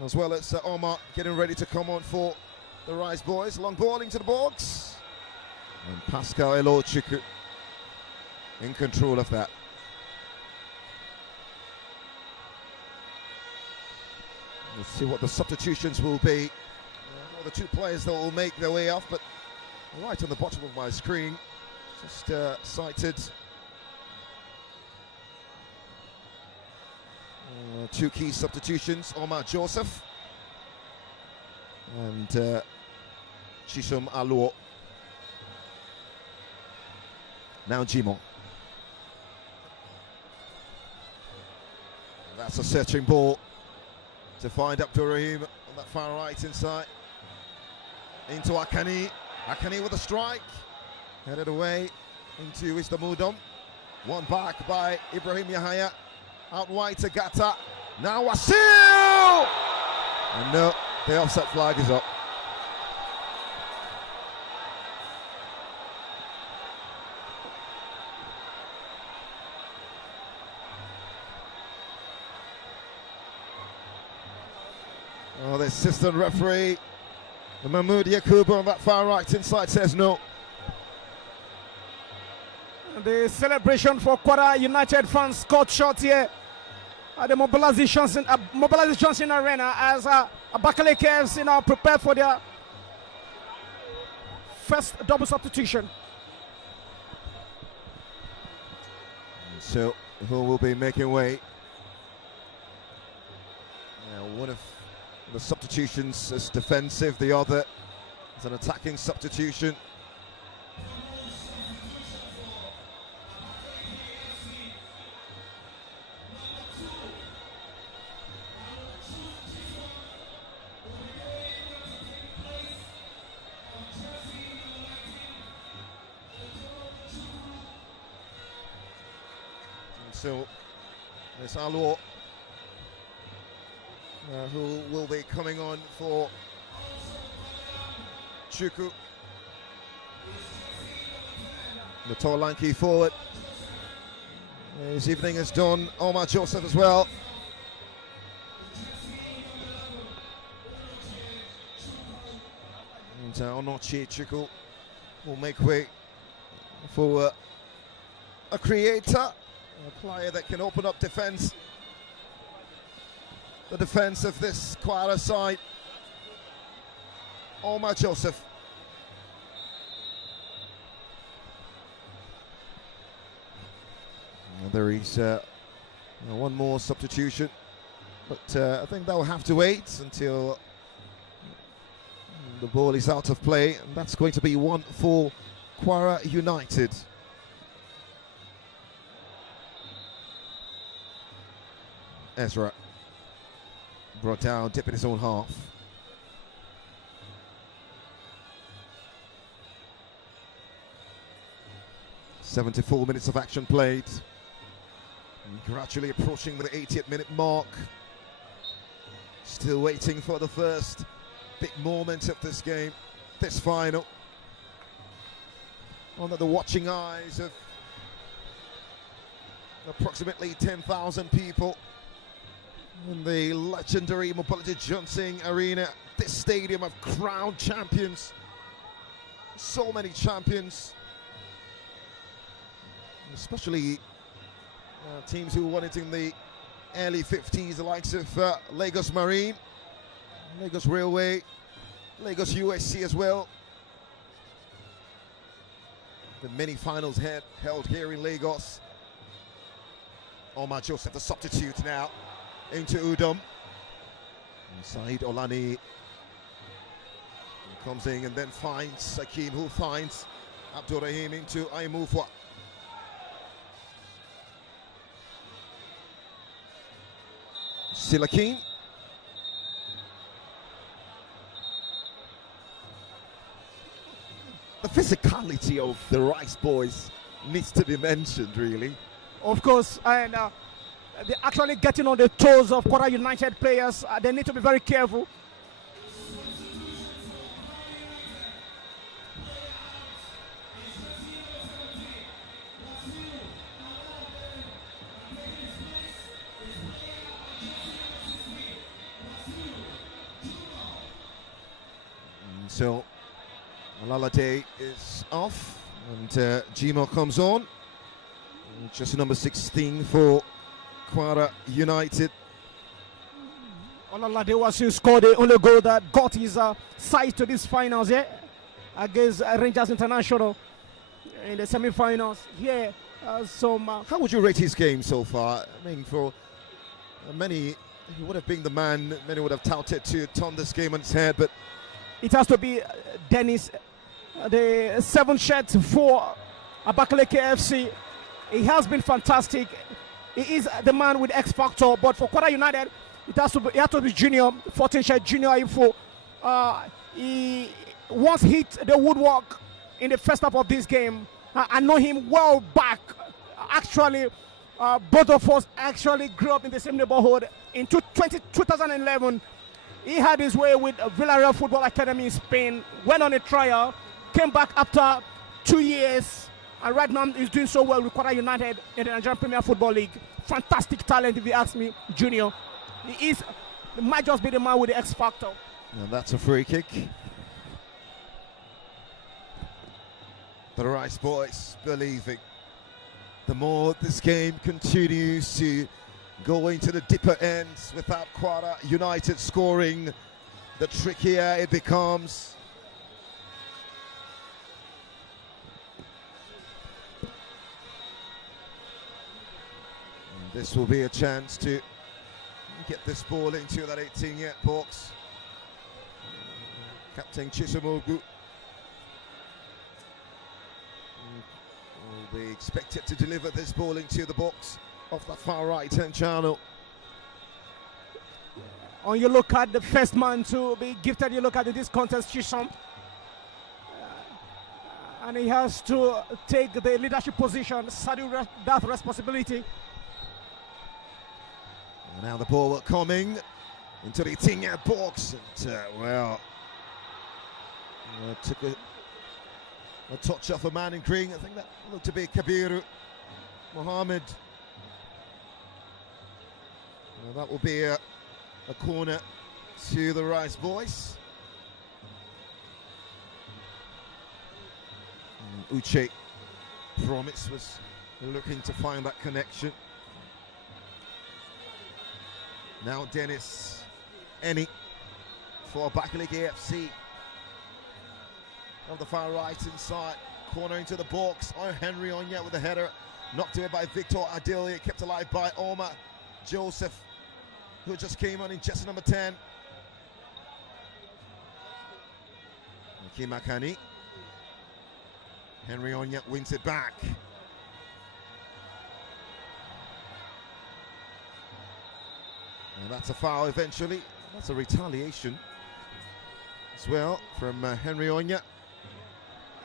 as well as Omar getting ready to come on for the Rice Boys. Long ball into the box. And Pascal Elochukwu in control of that. We'll see what the substitutions will be. The two players that will make their way off, but right on the bottom of my screen, just cited two key substitutions: Omar Joseph and Chisom Aluo. Now Jimo. That's a searching ball to find Abdurrahim on that far right inside. Into Akani. Akani with a strike. Headed away into Istamudom. One back by Ibrahim Yahaya. Out wide to Gata. Now Wasil! And no, the offset flag is up. Oh, the assistant referee, Mahmoud Yakubu on that far right inside, says no. The celebration for KWARA United fans cut short here at the mobilization arena as ABAKALIKI FC now prepare for their first double substitution. So who will be making way? One of the substitutions is defensive, the other is an attacking substitution. So there's Aluo, who will be coming on for Chukwu. The tall, lanky forward. His evening is done. Omar Joseph as well. And Onochi Chukwu will make way for a creator. A player that can open up defence. The defence of this KWARA side. Omar Joseph. And there is one more substitution, but I think they'll have to wait until the ball is out of play, and that's going to be one for KWARA United. Ezra brought down, deep in his own half. "74 minutes of action played. And gradually approaching the 80th minute mark. Still waiting for the first big moment of this game, this final. Under the watching eyes of approximately 10,000 people in the legendary Mobility Johnson Arena, this stadium of crowned champions. So many champions, especially teams who won it in the early 50s, the likes of Lagos Marine, Lagos Railway, Lagos USC as well. The many finals held here in Lagos. Omar Joseph, the substitute now, into Udom. Said Olani comes in and then finds Hakim, who finds Abdurrahim into Aimufwa. Silakin. The physicality of the Rice Boys needs to be mentioned, really. Of course, and they're actually getting on the toes of KWARA United players. They need to be very careful. So Alalade is off, and Gmo comes on. Just number 16 for KWARA United. Olalade was who scored the only goal that got his side to these finals against Rangers International in the semi-finals. Here, how would you rate his game so far? I mean, for many, he would have been the man many would have touted to turn this game on its head, but it has to be Dennis, the 7th shirt for ABAKALIKI FC. He has been fantastic. He is the man with X factor, but for KWARA United, it has to be Junior, 14th shirt Junior Ifo. He once hit the woodwork in the first half of this game. I know him well back. Actually, both of us actually grew up in the same neighborhood. In 2011, he had his way with Villarreal Football Academy in Spain, went on a trial, came back after 2 years, and right now he's doing so well with KWARA United in the Nigerian Premier Football League. Fantastic talent, if you ask me, Junior. He might just be the man with the X factor. And that's a free kick. The Rice boys believing the more this game continues to go into the deeper ends without KWARA United scoring, the trickier it becomes. And this will be a chance to get this ball into that 18-yard box. Captain Chisomogu will be expected to deliver this ball into the box off the far right-hand channel. On you look at the first man to be gifted, you look at this contest, Chisom. And he has to take the leadership position, saddle that responsibility. And now the ball coming into the 18-yard box. And, took a touch off a man in green. I think that looked to be Kabiru Mohammed. That will be a corner to the Rice boys. And Uche Promise was looking to find that connection. Now Dennis Eni for ABAKALIKI FC. On the far right inside, corner into the box. Henry Onya with the header, knocked away by Victor Adelia, kept alive by Omar Joseph, who just came on in jersey number 10. Kimakani. Henry Onya wins it back. And that's a foul eventually. That's a retaliation as well from Henry Onya.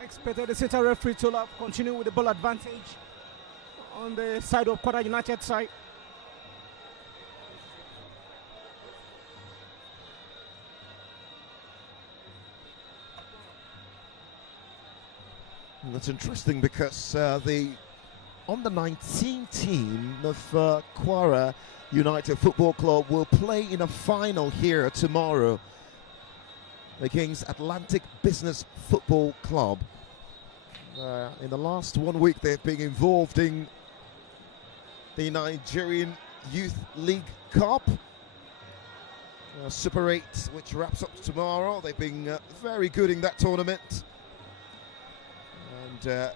Expected the center referee to continue with the ball advantage on the side of KWARA United side. That's interesting because the under-19 team of KWARA United Football Club will play in a final here tomorrow against Atlantic Business Football Club. In the last 1 week, they've been involved in the Nigerian Youth League Cup, Super 8, which wraps up tomorrow. They've been very good in that tournament. And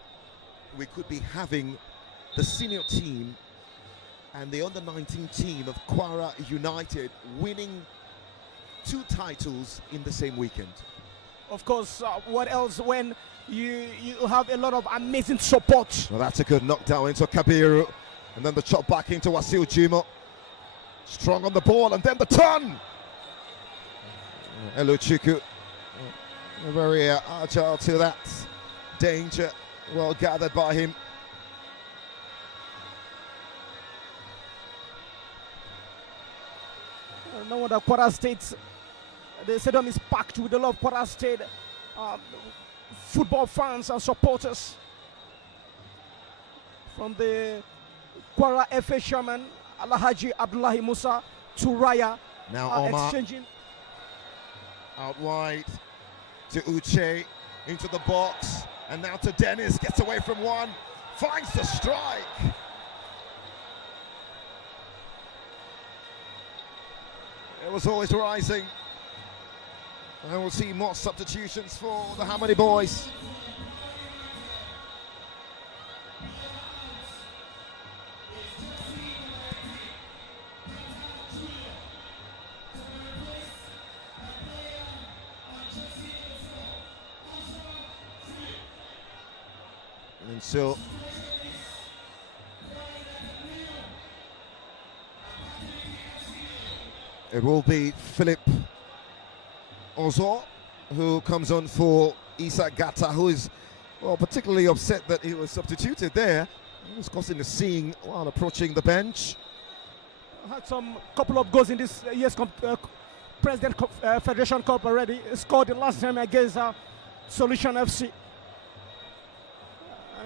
we could be having the senior team and the under-19 team of KWARA United winning 2 titles in the same weekend. Of course, what else when you have a lot of amazing support. Well, that's a good knockdown into Kabiru, and then the chop back into Wasil Jimo. Strong on the ball, and then the turn. Eluchiku, very agile to that danger, well gathered by him. No wonder KWARA State, the stadium is packed with a lot of KWARA State football fans and supporters. From the KWARA FA chairman, Alhaji Abdullahi Musa, to Raya. Now Omar exchanging out wide. to Uche, into the box, and now to Dennis, gets away from one, finds the strike. It was always rising. And we'll see more substitutions for the Hamadi boys. And so it will be Philip Ozo who comes on for Issa Gata, who is, well, particularly upset that he was substituted there. He was causing a scene while approaching the bench. Had some couple of goals in this year's President Federation Cup already. He scored the last time against Solution FC.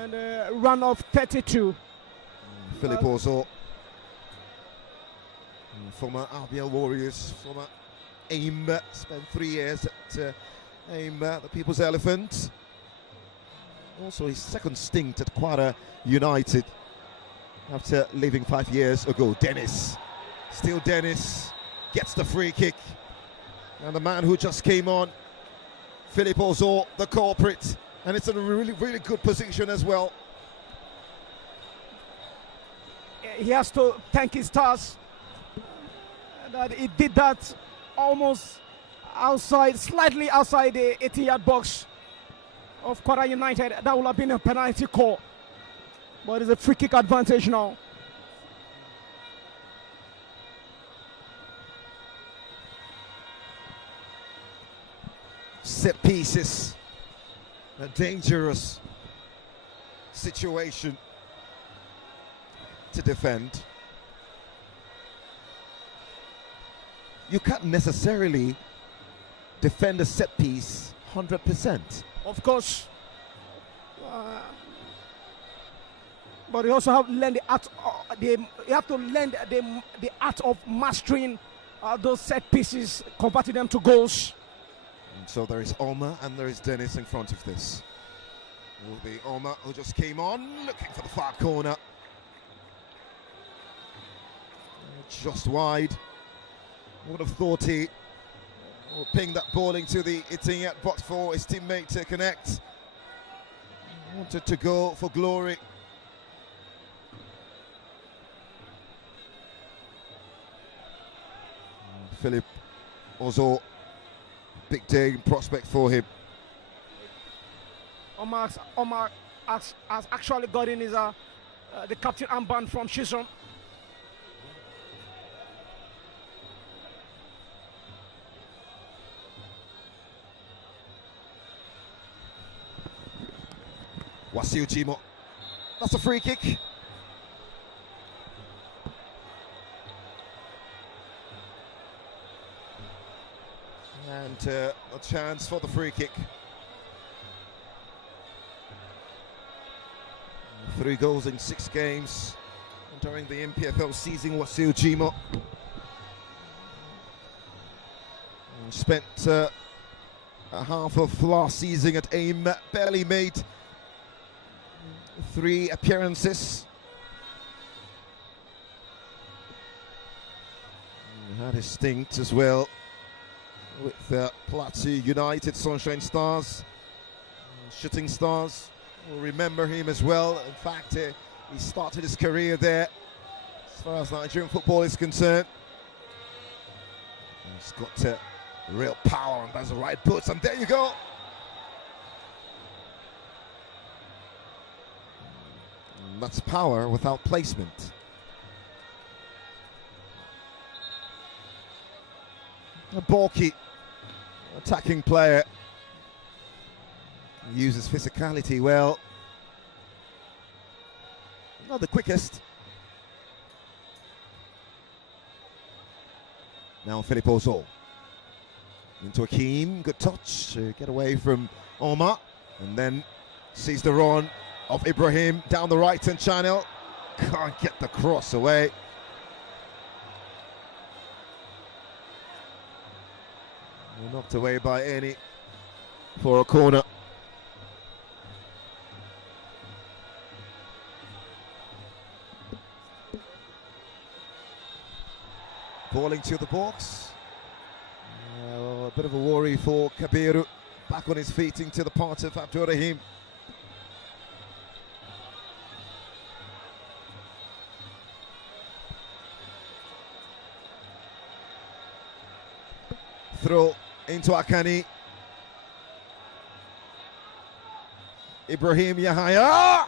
And a run of 32. Philip Ozo, former RBL Warriors, former AIM, spent 3 years at AIM, the People's Elephant. Also his second stint at KWARA United after leaving 5 years ago. Dennis, still Dennis, gets the free kick. And the man who just came on, Philip Ozo, the culprit. And it's in a really, really good position as well. He has to thank his stars that he did that almost outside, slightly outside the 80-yard box of KWARA United. That would have been a penalty call. But it's a free kick advantage now. Set pieces. A dangerous situation to defend. You can't necessarily defend a set piece 100%. Of course. But you also have to learn the art. You have to learn the art of mastering those set pieces, converting them to goals. And so there is Omar and there is Dennis in front of this. It will be Omar who just came on, looking for the far corner. Just wide. Would have thought he would ping that ball into the 18-yard box for his teammate to connect. Wanted to go for glory. Philip Ozo, big day prospect for him. Omar has actually got in his the captain armband from Shizon. Wasil Jimo, that's a free kick. And a chance for the free kick. 3 goals in 6 games during the MPFL season. Wasil Jimo spent a half of last season at AIM, barely made 3 appearances. He had his stint as well with Plateau United, Sunshine Stars, Shooting Stars. We'll remember him as well. In fact, he started his career there as far as Nigerian football is concerned. He's got real power and that's the right boots, and there you go. And that's power without placement. A bulky attacking player, uses physicality well. Not the quickest. Now Philip Ozo into Akeem, good touch to get away from Omar, and then sees the run of Ibrahim down the right hand channel, can't get the cross away. Knocked away by any for a corner. Balling to the box. A bit of a worry for Kabiru. Back on his feet into the part of Abdurrahim. Throw into Akani. Ibrahim Yahaya.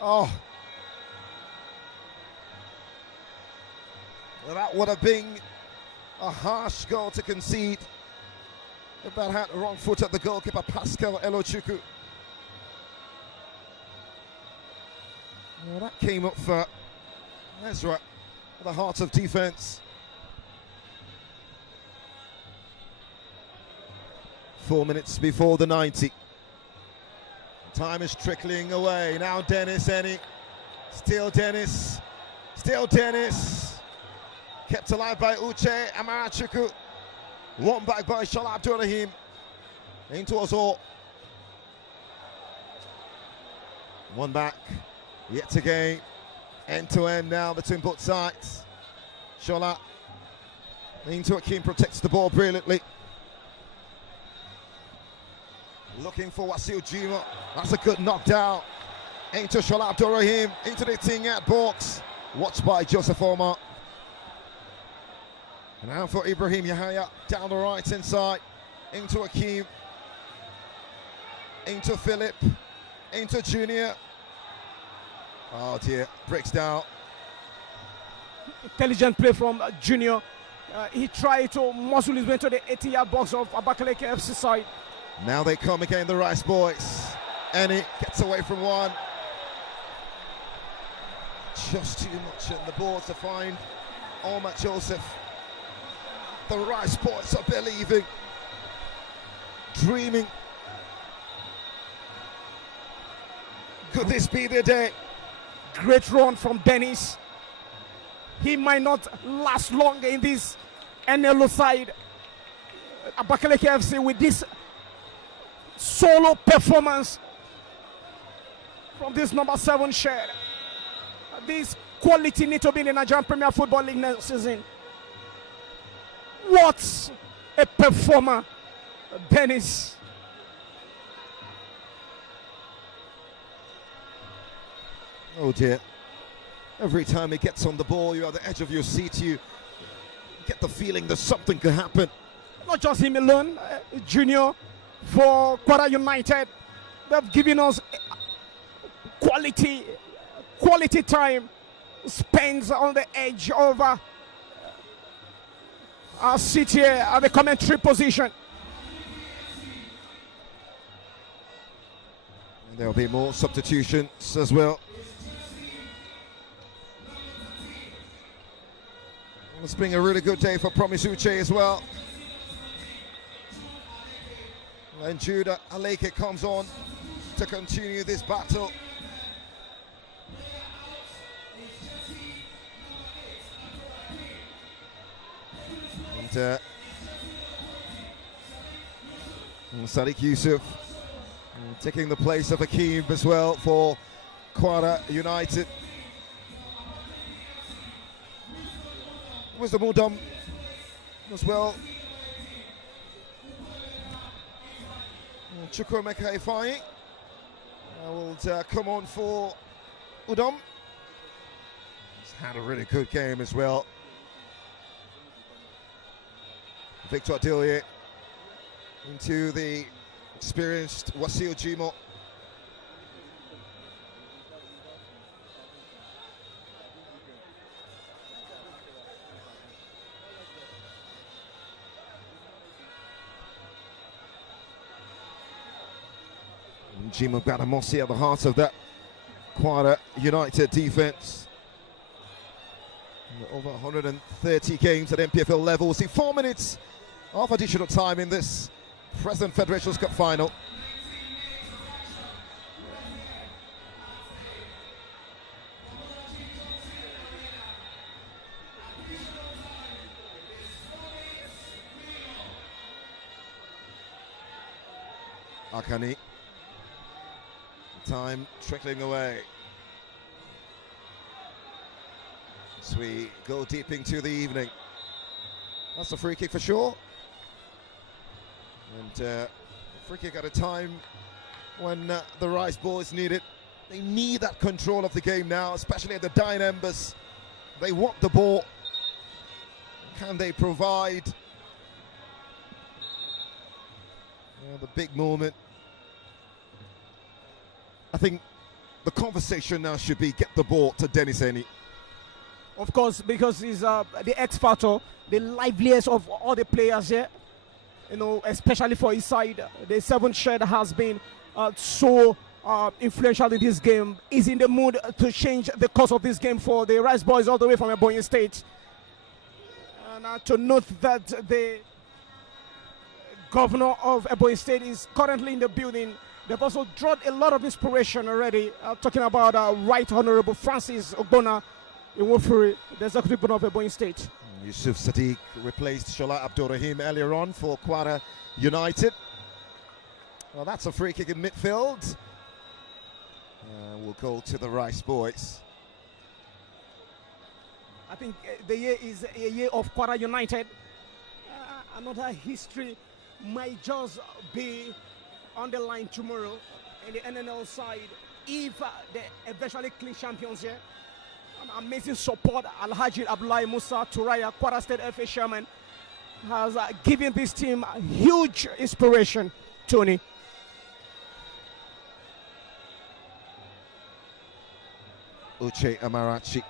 Oh. Well, that would have been a harsh goal to concede. If that had the wrong foot at the goalkeeper, Pascal Elochukwu. Well, that came up for Ezra, the heart of defence. 4 minutes before the 90. Time is trickling away. Now Dennis Eni. Still Dennis. Still Dennis. Kept alive by Uche Amarachukwu. Won back by Shola Abdurrahim. Into Ozor. One back. Yet again. End to end now between both sides. Shola. Into Akeem protects the ball brilliantly. Looking for Wasil Jima. That's a good knockdown. Into Shola Abdurrahim. Into the Ting at box. Watched by Joseph Omar. And now for Ibrahim Yahaya, down the right hand side, into Akeem, into Philip, into Junior. Oh dear, breaks down. Intelligent play from Junior. He tried to muscle his way to the 80-yard box of Abakaliki FC side. Now they come again, the Rice boys. Eni gets away from one. Just too much on the board to find Omar Joseph. The Rice boys are believing, dreaming. Could this be the day? Great run from Dennis. He might not last long in this NLO side. Abakaliki FC with this solo performance from this number 7 share. This quality need to be in the Nigerian Premier Football League next season. What a performer, Dennis. Oh dear. Every time he gets on the ball, you're at the edge of your seat. You get the feeling that something could happen. Not just him alone, Junior for KWARA United. They've given us quality time. Spends on the edge of our seat here at the commentary position. And there'll be more substitutions as well. It's been a really good day for Promise Uche as well. And Judah Aleke comes on to continue this battle. And Sadiq Yusuf taking the place of Akeem as well for KWARA United. Was the Mudam as well. Chukwuemeka Ifeanyi will come on for Udom. He's had a really good game as well. Victor Adilye into the experienced Wasil Jimo. Jimo Badamosi at the heart of that KWARA United defence. Over 130 games at MPFL level. We'll see 4 minutes of additional time in this present Federations Cup final. Akani. Time trickling away as we go deep into the evening. That's a free kick for sure. And free kick at a time when the Rice boys need it. They need that control of the game now, especially at the dying embers. They want the ball. Can they provide the big moment? I think the conversation now should be get the ball to Dennis Eni. Of course, because he's the X factor, the liveliest of all the players here. You know, especially for his side, the seventh shed has been so influential in this game. Is in the mood to change the course of this game for the Rice boys all the way from Ebonyi State. And to note that the governor of Ebonyi State is currently in the building. They've also drawn a lot of inspiration already. Talking about Right Honorable Francis Ogbonna Iwofuri, the executive governor of Ebonyi State. Yusuf Sadiq replaced Shola Abdurrahim earlier on for KWARA United. Well, that's a free kick in midfield. We'll go to the Rice boys. I think the year is a year of KWARA United. Another history might just be on the line tomorrow in the NNL side if they eventually clean champions here. An amazing support. Alhaji Abdullahi Musa Turaya, KWARA State FA chairman, has given this team huge inspiration. Tony. Uche Amarachi.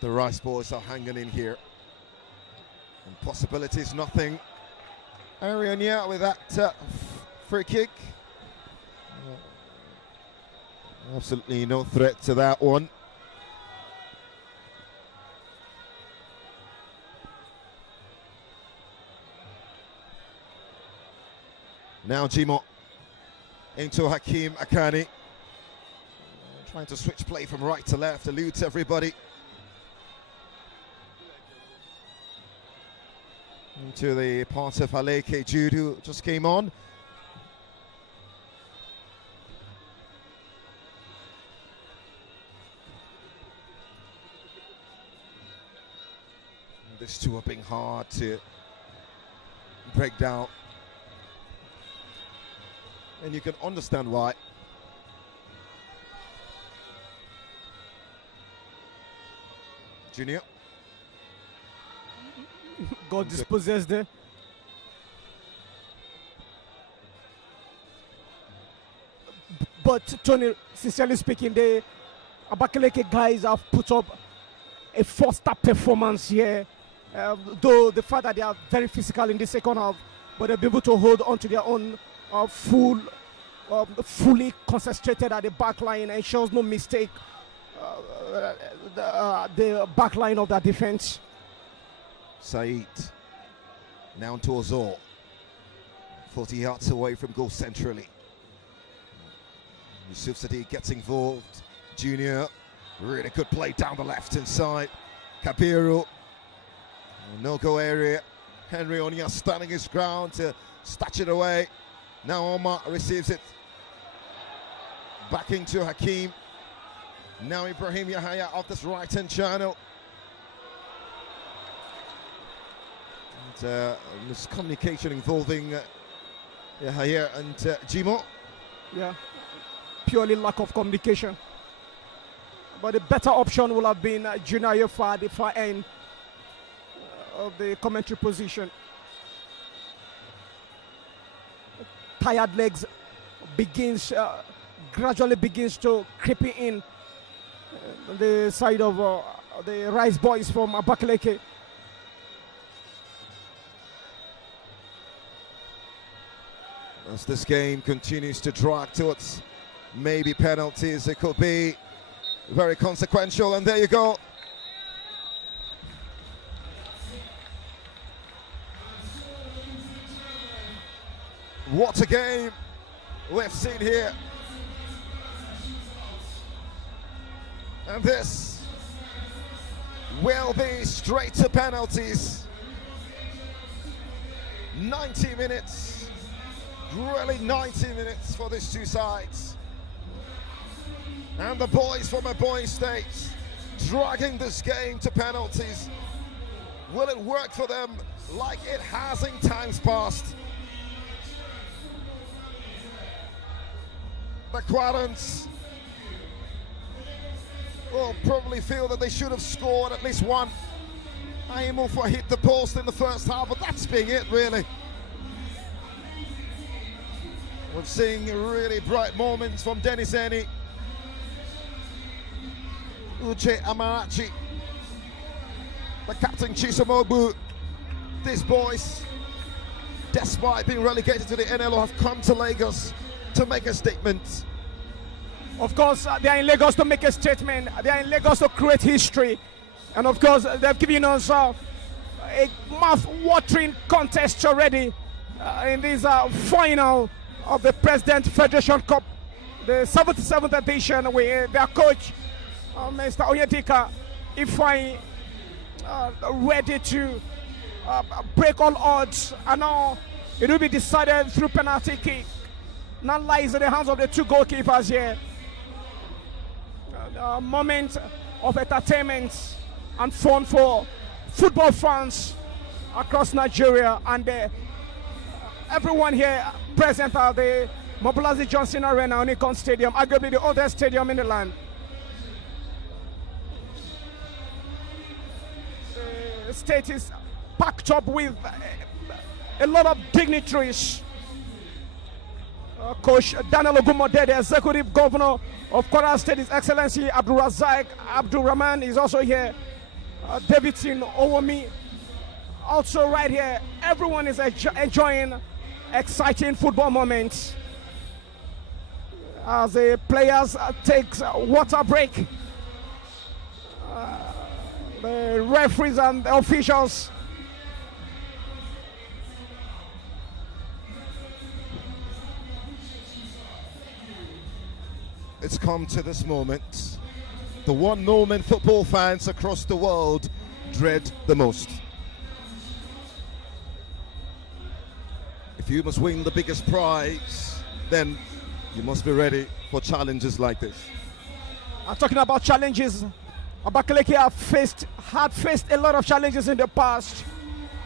The Rice boys are hanging in here. And possibilities, nothing. Arian, yeah, with that free kick. Absolutely no threat to that one. Now Jimo into Hakeem Akani. Trying to switch play from right to left, eludes everybody. Into the part of Aleke Jude, who just came on. These two are being hard to break down. And you can understand why. Junior. God dispossessed there. But Tony, sincerely speaking, the ABAKALIKI guys have put up a four-star performance here. Though the fact that they are very physical in the second half, but they'll be able to hold on to their own fully concentrated at the back line, ensures no mistake. The back line of that defense. Said now to Ozor, 40 yards away from goal centrally. Yusuf Sadiq gets involved. Junior, really good play down the left hand side. Kabiru, no-go area. Henry Onya standing his ground to snatch it away. Now Omar receives it. Back into Hakeem. Now Ibrahim Yahaya off this right-hand channel. Miscommunication involving Yahaya and Jimo. Yeah, purely lack of communication. But the better option would have been Junior Yofa at the far end of the commentary position. Tired legs gradually begins to creep in the side of the Rice boys from ABAKALIKI. As this game continues to drag towards maybe penalties, it could be very consequential, and there you go. What a game we've seen here. And this will be straight to penalties. 90 minutes. Really 90 minutes for these two sides. And the boys from Ebonyi State dragging this game to penalties. Will it work for them like it has in times past? The Kwarans will probably feel that they should have scored at least one. Aimufa hit the post in the first half, but that's being it, really. We're seeing really bright moments from Dennis Eni, Uche Amarachi, the captain Chisomobu. These boys, despite being relegated to the NLO, have come to Lagos to make a statement. Of course, they are in Lagos to make a statement. They are in Lagos to create history. And of course, they've given us a mouth-watering contest already in this final of the President Federation Cup, the 77th edition, with their coach, Mr. Onyedika Ifeanyi, ready to break all odds. And now it will be decided through penalty kick. Now lies in the hands of the two goalkeepers here. A moment of entertainment and fun for football fans across Nigeria, and everyone here present at the Mobolazi Johnson Arena, Unicon Stadium, arguably the oldest stadium in the land. The state is packed up with a lot of dignitaries. Coach Daniel Ogumode, the executive governor of KWARA State, His Excellency Abdul Razak Abdul Rahman is also here. Davidson Owomi also right here. Everyone is enjoying exciting football moments as the players take water break. The referees and the officials it's come to this moment, the one moment football fans across the world dread the most. If you must win the biggest prize, then you must be ready for challenges like this. I'm talking about challenges. ABAKALIKI had faced a lot of challenges in the past.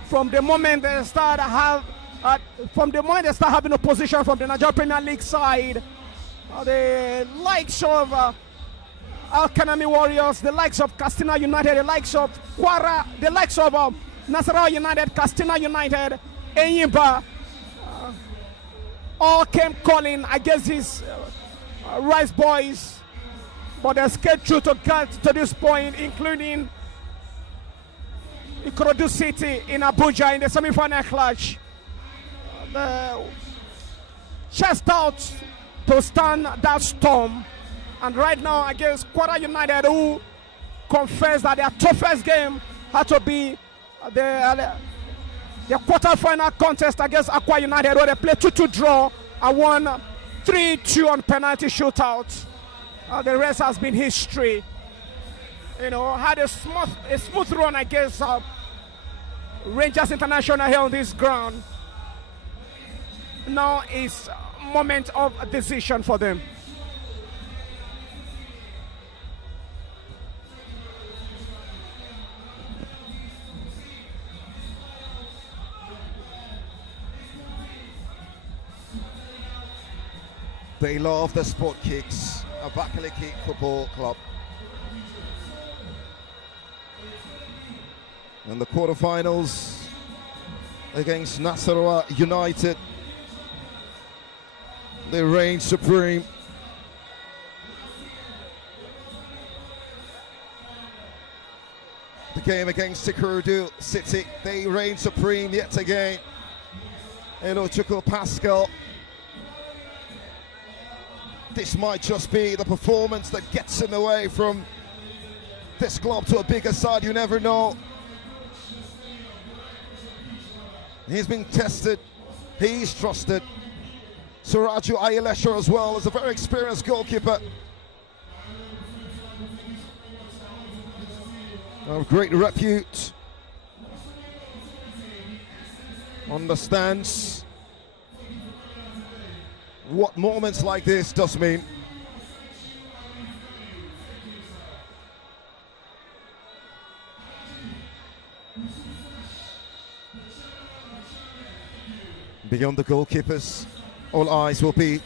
From the moment they start having opposition from the Nigerian Premier League side, the likes of Al-Kanami Warriors, the likes of Katsina United, the likes of KWARA, the likes of Nasarawa United, Katsina United, Enyimba, all came calling against these Rice Boys, but they skate through to get to this point, including Ikorodu City in Abuja in the semi-final clash. The chest out to stand that storm, and right now against KWARA United, who confessed that their toughest game had to be the quarter-final contest against Akwa United, where they played 2-2 draw and won 3-2 on penalty shootout. The rest has been history. You know, had a smooth run against Rangers International here on this ground. Now is a moment of decision for them. They love the sport kicks. ABAKALIKI Football Club. And the quarterfinals against Nasarawa United. They reign supreme. The game against Ikorodu City, they reign supreme yet again. Elochukwu Pascal. This might just be the performance that gets him away from this club to a bigger side, you never know. He's been tested, he's trusted. Suraju Ayelesha as well is a very experienced goalkeeper. Of great repute. understands what moments like this does mean. Beyond the goalkeepers, all eyes will be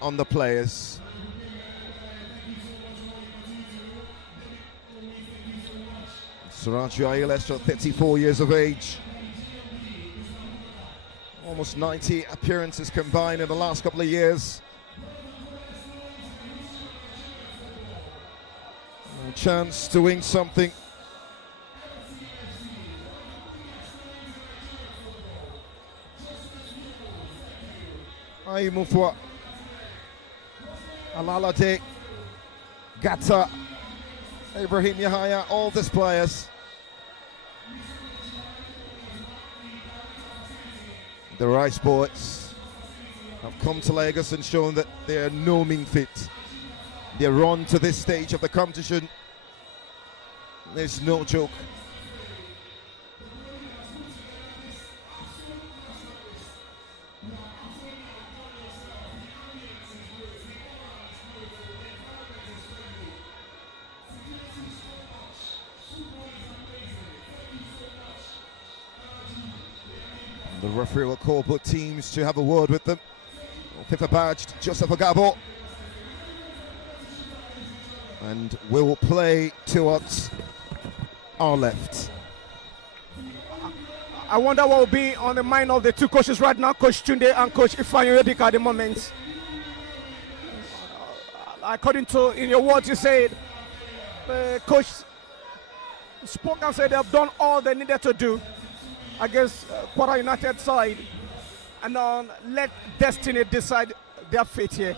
on the players. Suraju Ayelesho, 34 years of age. Almost 90 appearances combined in the last couple of years. A chance to win something. Ayumufwa, Alalade, Gata, Ibrahim Yahaya, all these players. The Rice Boys have come to Lagos and shown that they are no mean fit. Their run to this stage of the competition is no joke. The referee will call both teams to have a word with them. FIFA badged Joseph Agabo. And will play towards our left. I wonder what will be on the mind of the two coaches right now, Coach Tunde and Coach Ifeanyi Odika at the moment. According to in your words, you said the coach spoke and said they have done all they needed to do against KWARA United side, and let destiny decide their fate here.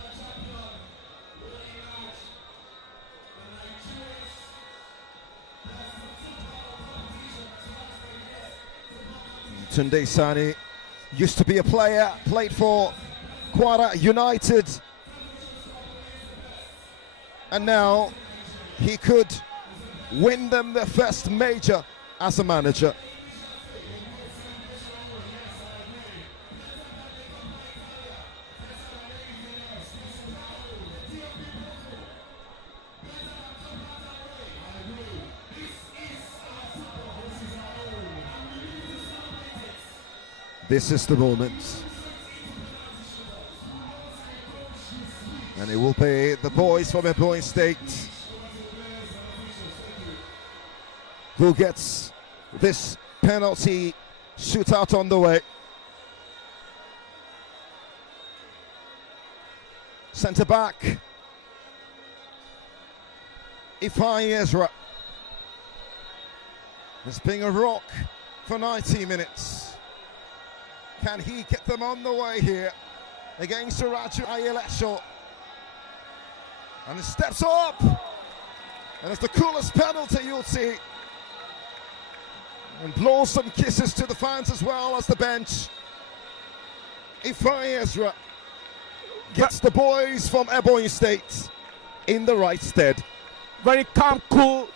Tunde Sani used to be a player, played for KWARA United, and now he could win them their first major as a manager. This is the moment. And it will be the boys from Ebonyi State who gets this penalty shootout on the way. Centre back, Ifeanyi Ezra has been a rock for 90 minutes. Can he get them on the way here against Suraju Ayelesho? And he steps up, and it's the coolest penalty you'll see. And blows some kisses to the fans as well as the bench. Ifeanyi Ezra gets the boys from Ebonyi State in the right stead. Very calm, cool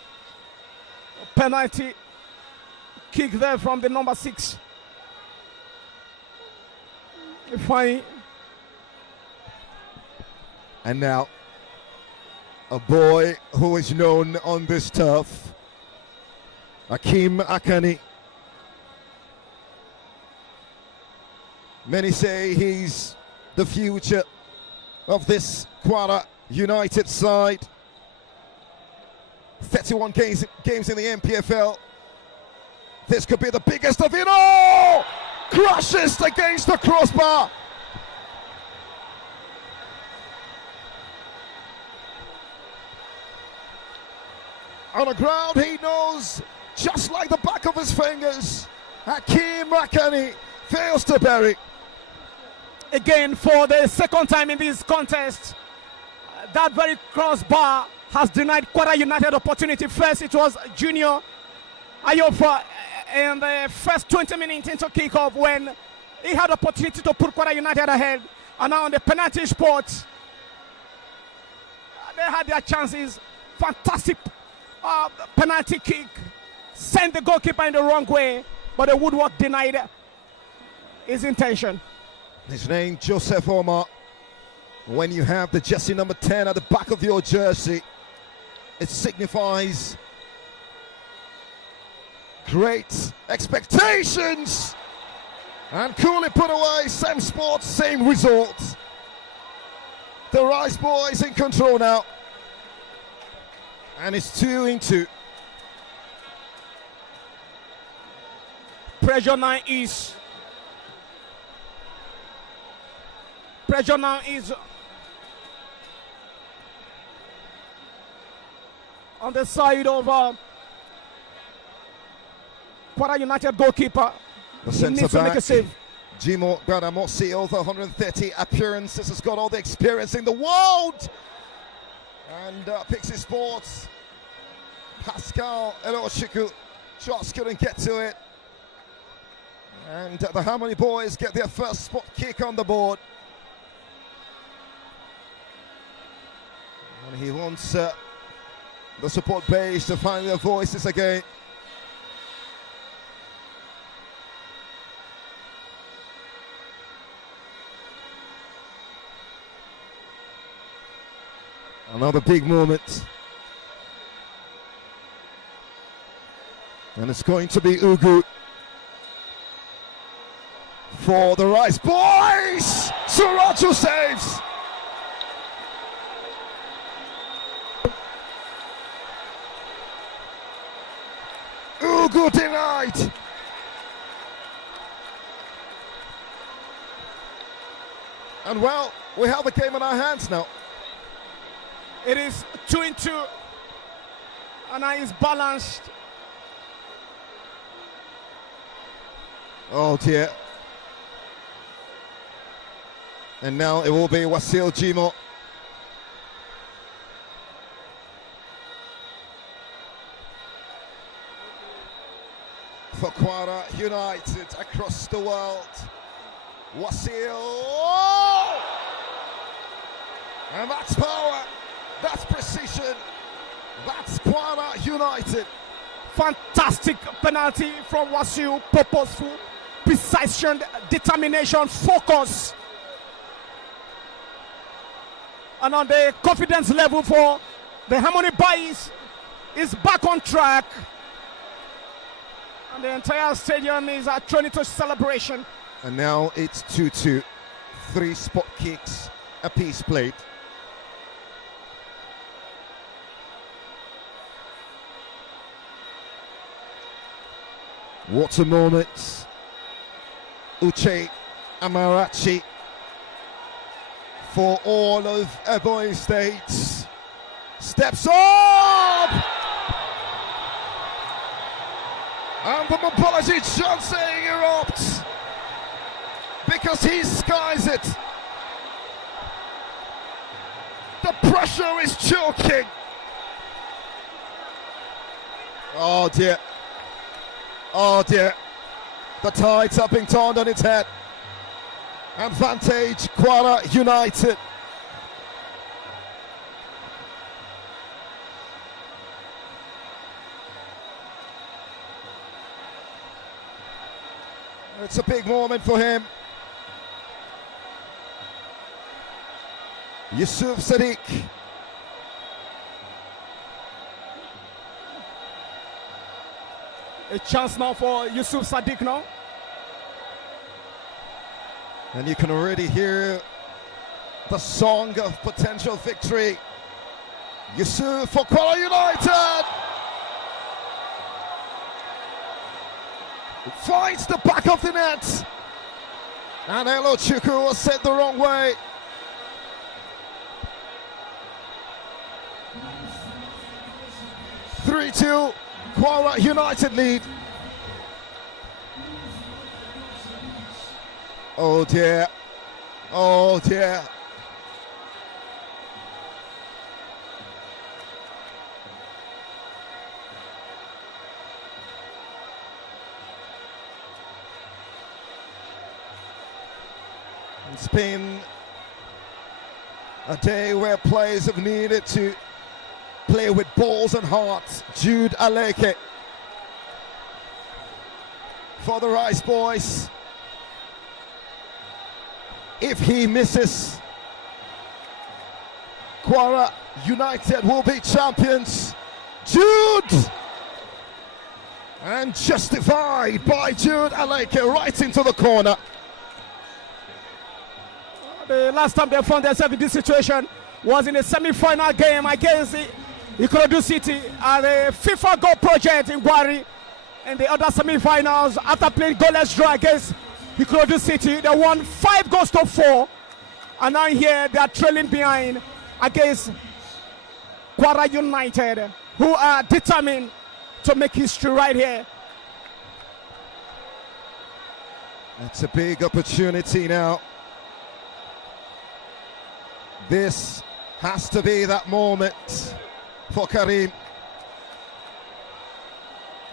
penalty kick there from the number 6. Ifeanyi. And now, a boy who is known on this turf, Akim Akani. Many say he's the future of this KWARA United side. 31 games in the MPFL. This could be the biggest of it all! Crashes against the crossbar. On the ground, he knows just like the back of his fingers. Hakeem Rakani fails to bury. Again, for the second time in this contest, that very crossbar has denied KWARA United opportunity. First, it was Junior Ayofa in the first 20 minutes into kickoff when he had opportunity to put KWARA United ahead, and now on the penalty spot, they had their chances. Fantastic penalty kick, sent the goalkeeper in the wrong way, but the woodwork denied his intention. His name, Joseph Omar. When you have the jersey number 10 at the back of your jersey, it signifies great expectations. And coolly put away, same sport, same results. The Rice Boys in control now. And it's 2-2. Pressure now is on the side of KWARA United goalkeeper. The He centre needs to make a back, save. Jimo Gradamosi, over 130 appearances, has got all the experience in the world. And picks his sports. Pascal Elochiku just couldn't get to it. And the Harmony Boys get their first spot kick on the board. And he wants the support base to find their voices again. Another big moment. And it's going to be Ugu for the Rice Boys. Suracho saves. Ugu denied. And well, we have the game in our hands now. It is 2-2, and now he's balanced. Oh dear. And now it will be Wasil Jimo. For KWARA United across the world. Wasil. Oh! And that's power. That's precision. That's KWARA United. Fantastic penalty from Wasil. Purposeful, precision, determination, focus. And on the confidence level for the Harmony Boys is back on track. And the entire stadium is turning to celebration. And now it's 2-2. 3 spot kicks apiece played. What a moment. Uche Amarachi for all of Ebonyi State. Steps up! And the Mobology Johnson erupts because he skies it. The pressure is choking. Oh dear. Oh dear. The tides are being turned on its head. Advantage KWARA United. It's a big moment for him. Yusuf Sadiq. A chance now for Yusuf Sadiq now. And you can already hear the song of potential victory. Yusuf for KWARA United. Finds the back of the net. And Elochukwu was set the wrong way. (3-2) KWARA United lead. Oh dear. Oh dear. It's been a day where players have needed to play with balls and hearts. Jude Aleke for the Rice Boys. If he misses, KWARA United will be champions. Jude! And justified by Jude ABAKALIKI right into the corner. The last time they found themselves in this situation was in a semi-final game against Ikorodu City at the FIFA Goal Project in Gwari. In the other semi-finals, after playing goalless draw against Ikorodu City, they won 5-4, and now here they are trailing behind against KWARA United, who are determined to make history right here. It's a big opportunity now. This has to be that moment for Karim.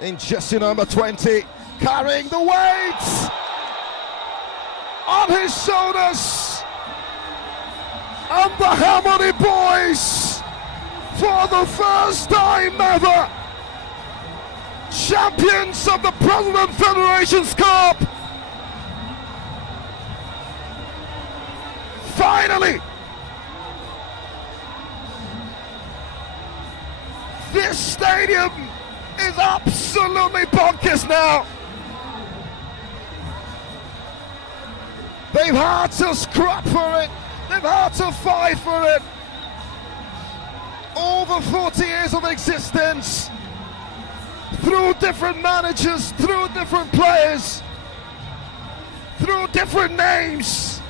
In jersey number 20, carrying the weight on his shoulders. And the Harmony Boys, for the first time ever, champions of the President Federation Cup. Finally, this stadium is absolutely bonkers now. They've had to scrap for it. They've had to fight for it. Over 40 years of existence, through different managers, through different players, through different names.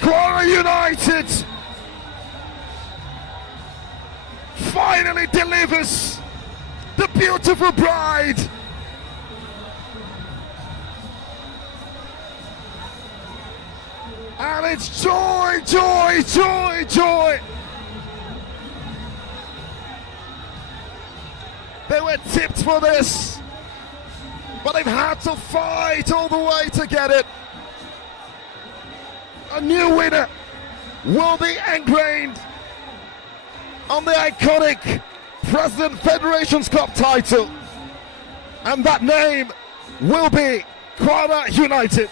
KWARA United finally delivers the beautiful bride. And it's joy, joy, joy, joy. They were tipped for this, but they've had to fight all the way to get it. A new winner will be ingrained on the iconic President Federation's Cup title, and that name will be KWARA United.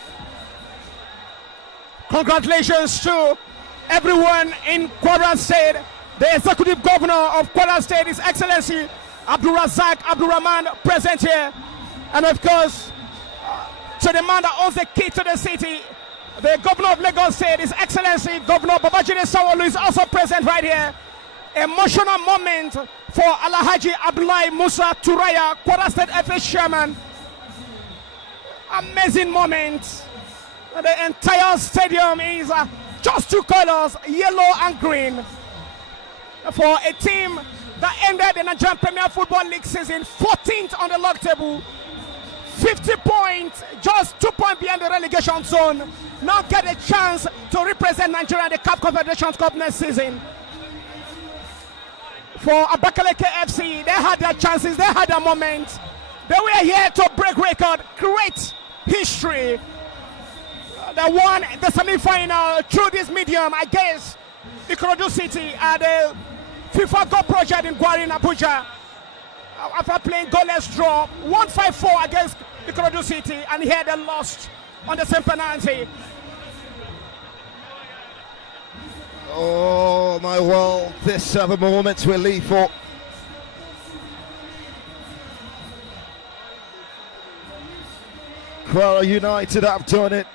Congratulations to everyone in KWARA State. The Executive Governor of KWARA State, His Excellency Abdulrazak Abdulrahman, present here. And of course, to the man that owns the key to the city, the Governor of Lagos State, His Excellency Governor Babajide Sanwo-Olu, is also present right here. Emotional moment for Alhaji Abdullahi Musa Turaya, KWARA State FA Chairman. Amazing moment. The entire stadium is just two colors, yellow and green, for a team that ended the Nigerian Premier Football League season 14th on the log table, 50 points, just 2 points behind the relegation zone. Now get a chance to represent Nigeria in the CAF Confederations Cup next season. For ABAKALIKI FC, they had their chances, they had their moment. They were here to break record, create history. They won the semi-final through this medium against Ikorodu City at the FIFA Goal Project in Gwari in Abuja. After playing goalless draw, 1-5-4 against Ikorodu City, and here they lost on the same penalty. Oh my world, this are the moments we live for. KWARA United have done it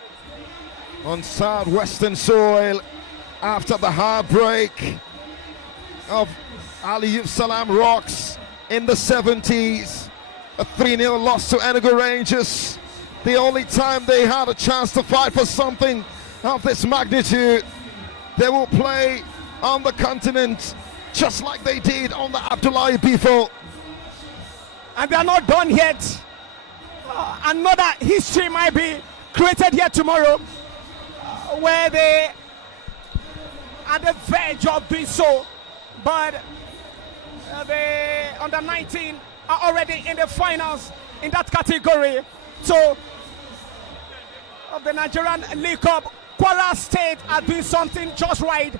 on southwestern soil after the heartbreak of Aliyu Salam Rocks in the 70s. A 3-0 loss to Enugu Rangers. The only time they had a chance to fight for something of this magnitude. They will play on the continent just like they did on the Abdullahi before. And they are not done yet. Another history might be created here tomorrow, where they are at the verge of doing so. But the under 19 are already in the finals in that category. So, of the Nigerian League Cup, KWARA State are doing something just right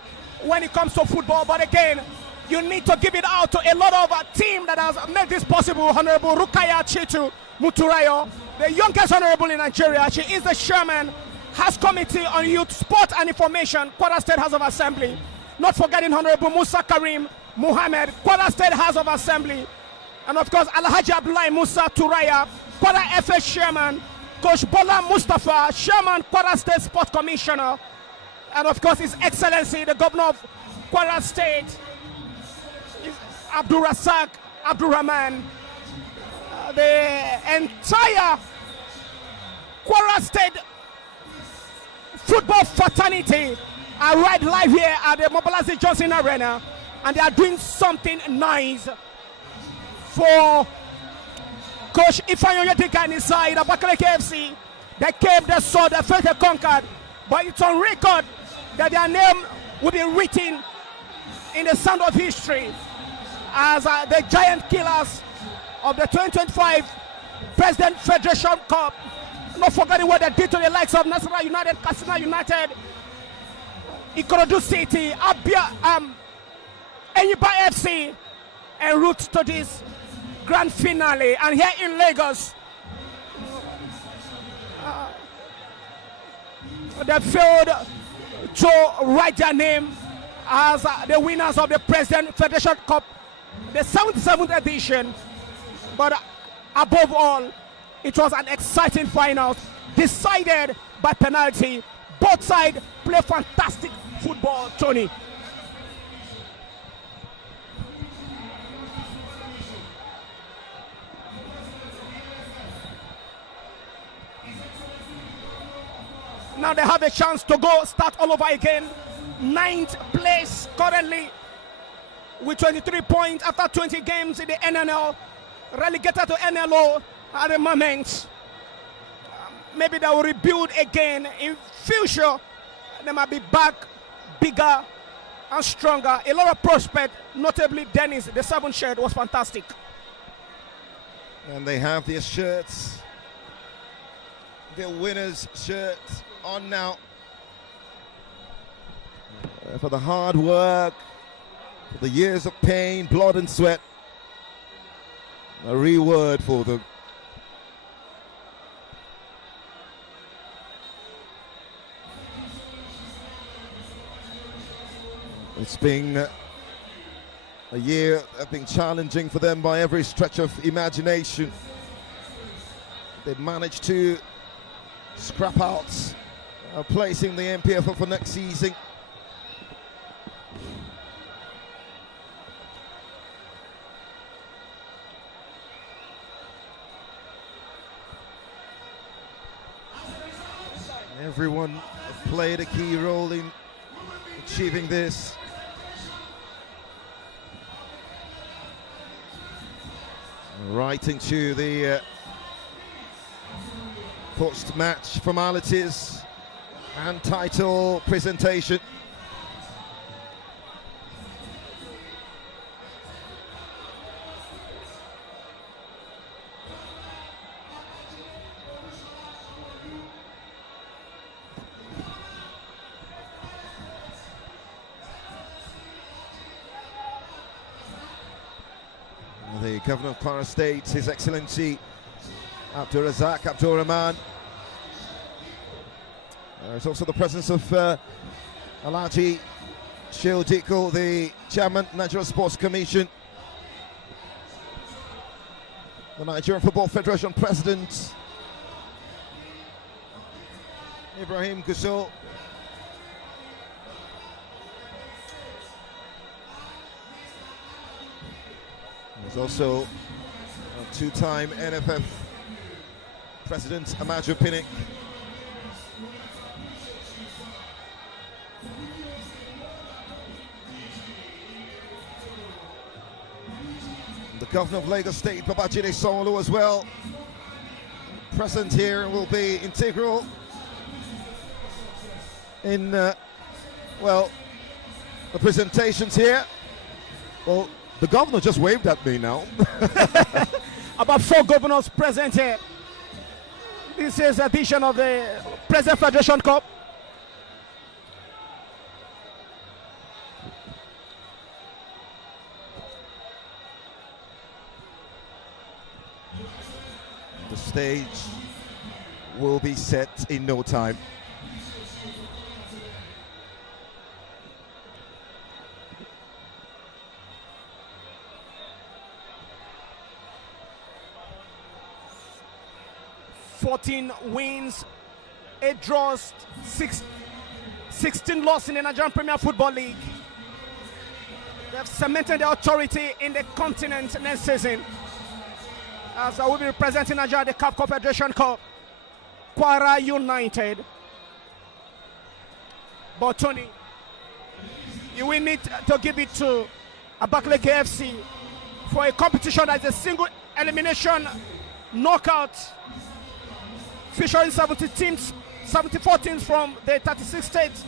when it comes to football. But again, you need to give it out to a lot of team that has made this possible. Honorable Rukaya Chitu Muturayo, the youngest honorable in Nigeria. She is the chairman House Committee on Youth, Sport and Information, KWARA State House of Assembly. Not forgetting Honorable Musa Karim Muhammad, KWARA State House of Assembly. And of course, Alhaji Abdullahi Musa Turaya, KWARA FA Chairman. Coach Bola Mustafa, Chairman, KWARA State Sport Commissioner. And of course, His Excellency, the Governor of KWARA State, Abdul Razak Abdul Rahman. The entire KWARA State football fraternity are right live here at the Mobilize Johnson Arena, and they are doing something nice for Coach Ifeanyi Onyedika and his side, ABAKALIKI FC. They came, they saw, they felt, they conquered, but it's on record that their name will be written in the sand of history as the giant killers of the 2025 President Federation Cup. Not forgetting what they did to the likes of Nasarawa United, Katsina United, Ikorodu City, Abia, Enyimba FC, en route to this grand finale. And here in Lagos, they failed to write their name as the winners of the President Federation Cup, the 77th edition. But above all, it was an exciting final decided by penalty. Both sides play fantastic football, Tony. Now they have a chance to go start all over again. 9th place currently with 23 points after 20 games in the NNL. Relegated to NLO at the moment. Maybe they will rebuild again in future. They might be back bigger and stronger. A lot of prospect, notably Dennis, the 7th shirt was fantastic. And they have their shirts, their winners' shirts on now. For the hard work, for the years of pain, blood and sweat. A reward for them. It's been a year that's been challenging for them by every stretch of imagination. They've managed to scrap out placing the MPFL for next season. Everyone played a key role in achieving this. Right into the post-match formalities and title presentation. The Governor of KWARA State, His Excellency Abdul Razak Abdul Rahman. There's also the presence of Alhaji Shehu Dikko, the Chairman, Nigerian Sports Commission, the Nigerian Football Federation President, Ibrahim Gusau. There's also a two-time NFF President Amaju Pinnick. The Governor of Lagos State, Babajide Sanwo-Olu, as well, present here and will be integral in, well, the presentations here. Well, the governor just waved at me now. About 4 governors present here. This is an edition of the President Federation Cup. The stage will be set in no time. 14 wins, 8 draws, 16 losses in the Nigerian Premier Football League. They have cemented their authority in the continent next season, as I will be representing Nigeria at the CAF Confederation Cup. KWARA United. But Tony, you will need to give it to ABAKALIKI FC for a competition that is a single elimination knockout, featuring 74 teams from the 36 states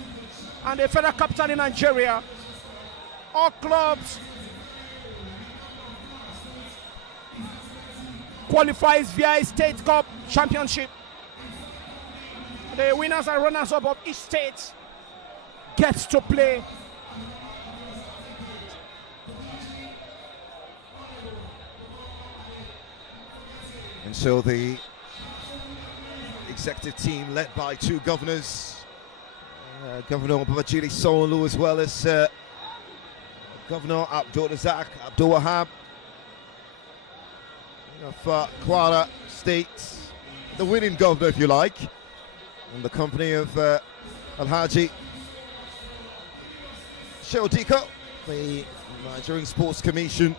and the federal capital in Nigeria. All clubs qualifies via a state cup championship. The winners and runners-up of each state gets to play. And so the executive team led by 2 governors, Governor Babajiri Sanwo-Olu, as well as Governor Abdul Razak Abdul Wahab of KWARA State, the winning governor, if you like, in the company of Alhaji Sheldiko, the Nigerian Sports Commission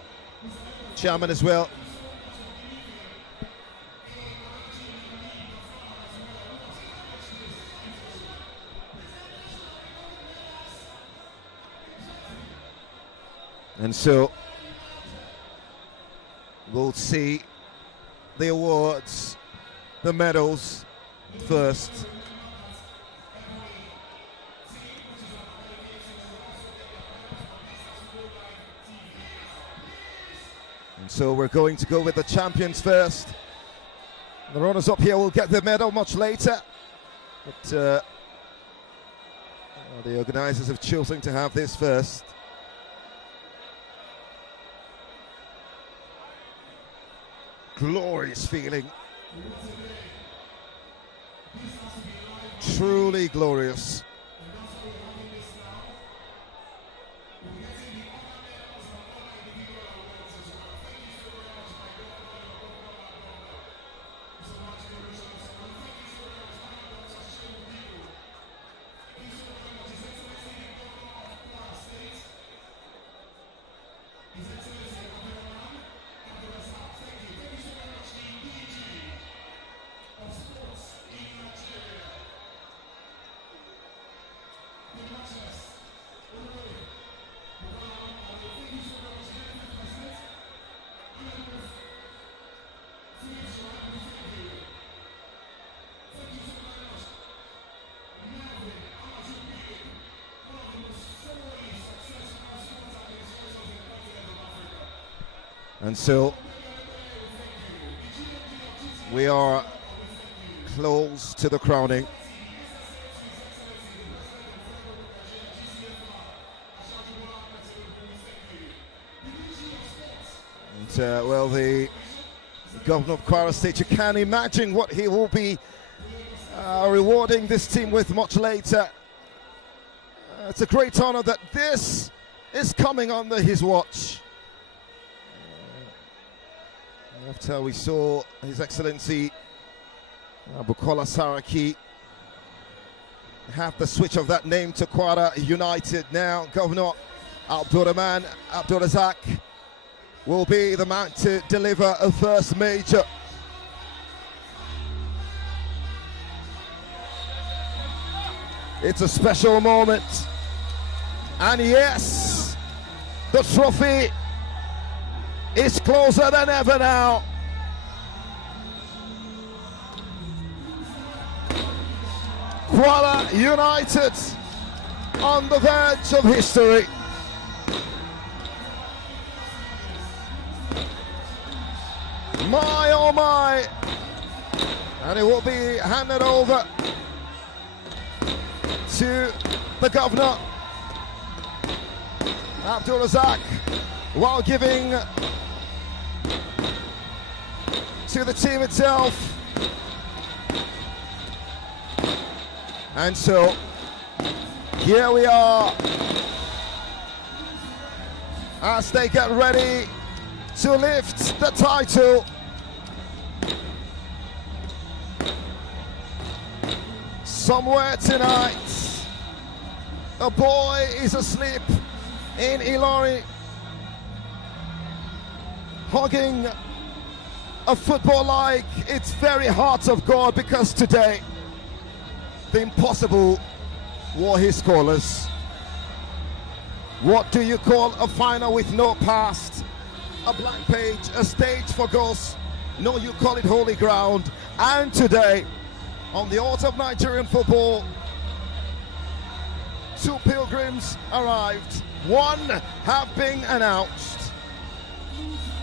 chairman as well. And so we'll see the awards, the medals first. And so we're going to go with the champions first. The runners up here will get the medal much later, but the organizers have chosen to have this first. Glorious feeling, truly glorious. And so we are close to the crowning. And well, the governor of KWARA State, you can imagine what he will be rewarding this team with much later. It's a great honor that this is coming under his watch. After we saw His Excellency Bukola Saraki have the switch of that name to KWARA United, now Governor Abdurrahman Abdul Razak will be the man to deliver a first major. It's a special moment, and yes, the trophy is closer than ever now. KWARA United on the verge of history. My oh my, and it will be handed over to the governor Abdul Razak, while giving to the team itself. And so here we are as they get ready to lift the title. Somewhere tonight, a boy is asleep in Ilori, hugging a football like its very heart of God, because today the impossible wore his colours. What do you call a final with no past? A blank page, a stage for goals. No, you call it holy ground. And today, on the altar of Nigerian football, two pilgrims arrived. One have been announced.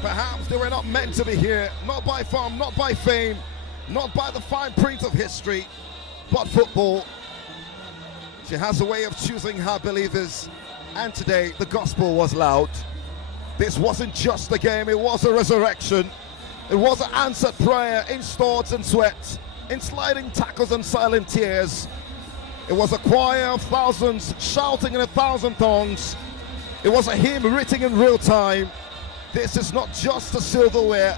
Perhaps they were not meant to be here, not by form, not by fame, not by the fine print of history, but football. She has a way of choosing her believers, and today the gospel was loud. This wasn't just a game, it was a resurrection. It was an answered prayer in swords and sweat, in sliding tackles and silent tears. It was a choir of thousands shouting in 1,000 tongues. It was a hymn written in real time. This is not just a silverware.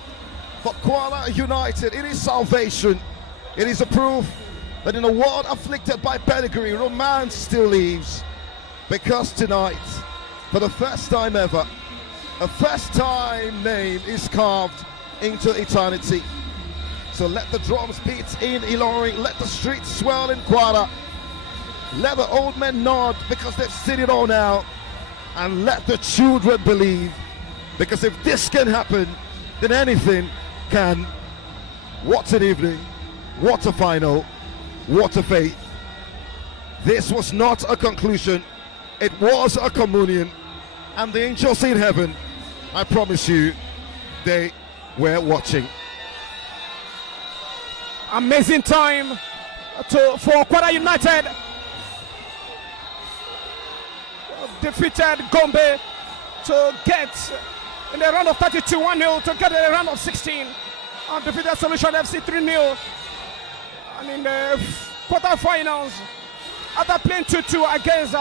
For KWARA United, it is salvation. It is a proof that in a world afflicted by pedigree, romance still lives. Because tonight, for the first time ever, a first-time name is carved into eternity. So let the drums beat in Ilori, let the streets swell in KWARA, let the old men nod because they've seen it all now, and let the children believe, because if this can happen, then anything can. What an evening, what a final, what a faith. This was not a conclusion, it was a communion, and the angels in heaven, I promise you, they were watching. Amazing time for KWARA United. Defeated Gombe to get in the round of 32 1-0 to get in the round of 16. Defeated Solution FC 3-0. And in the quarterfinals, after playing 2-2 against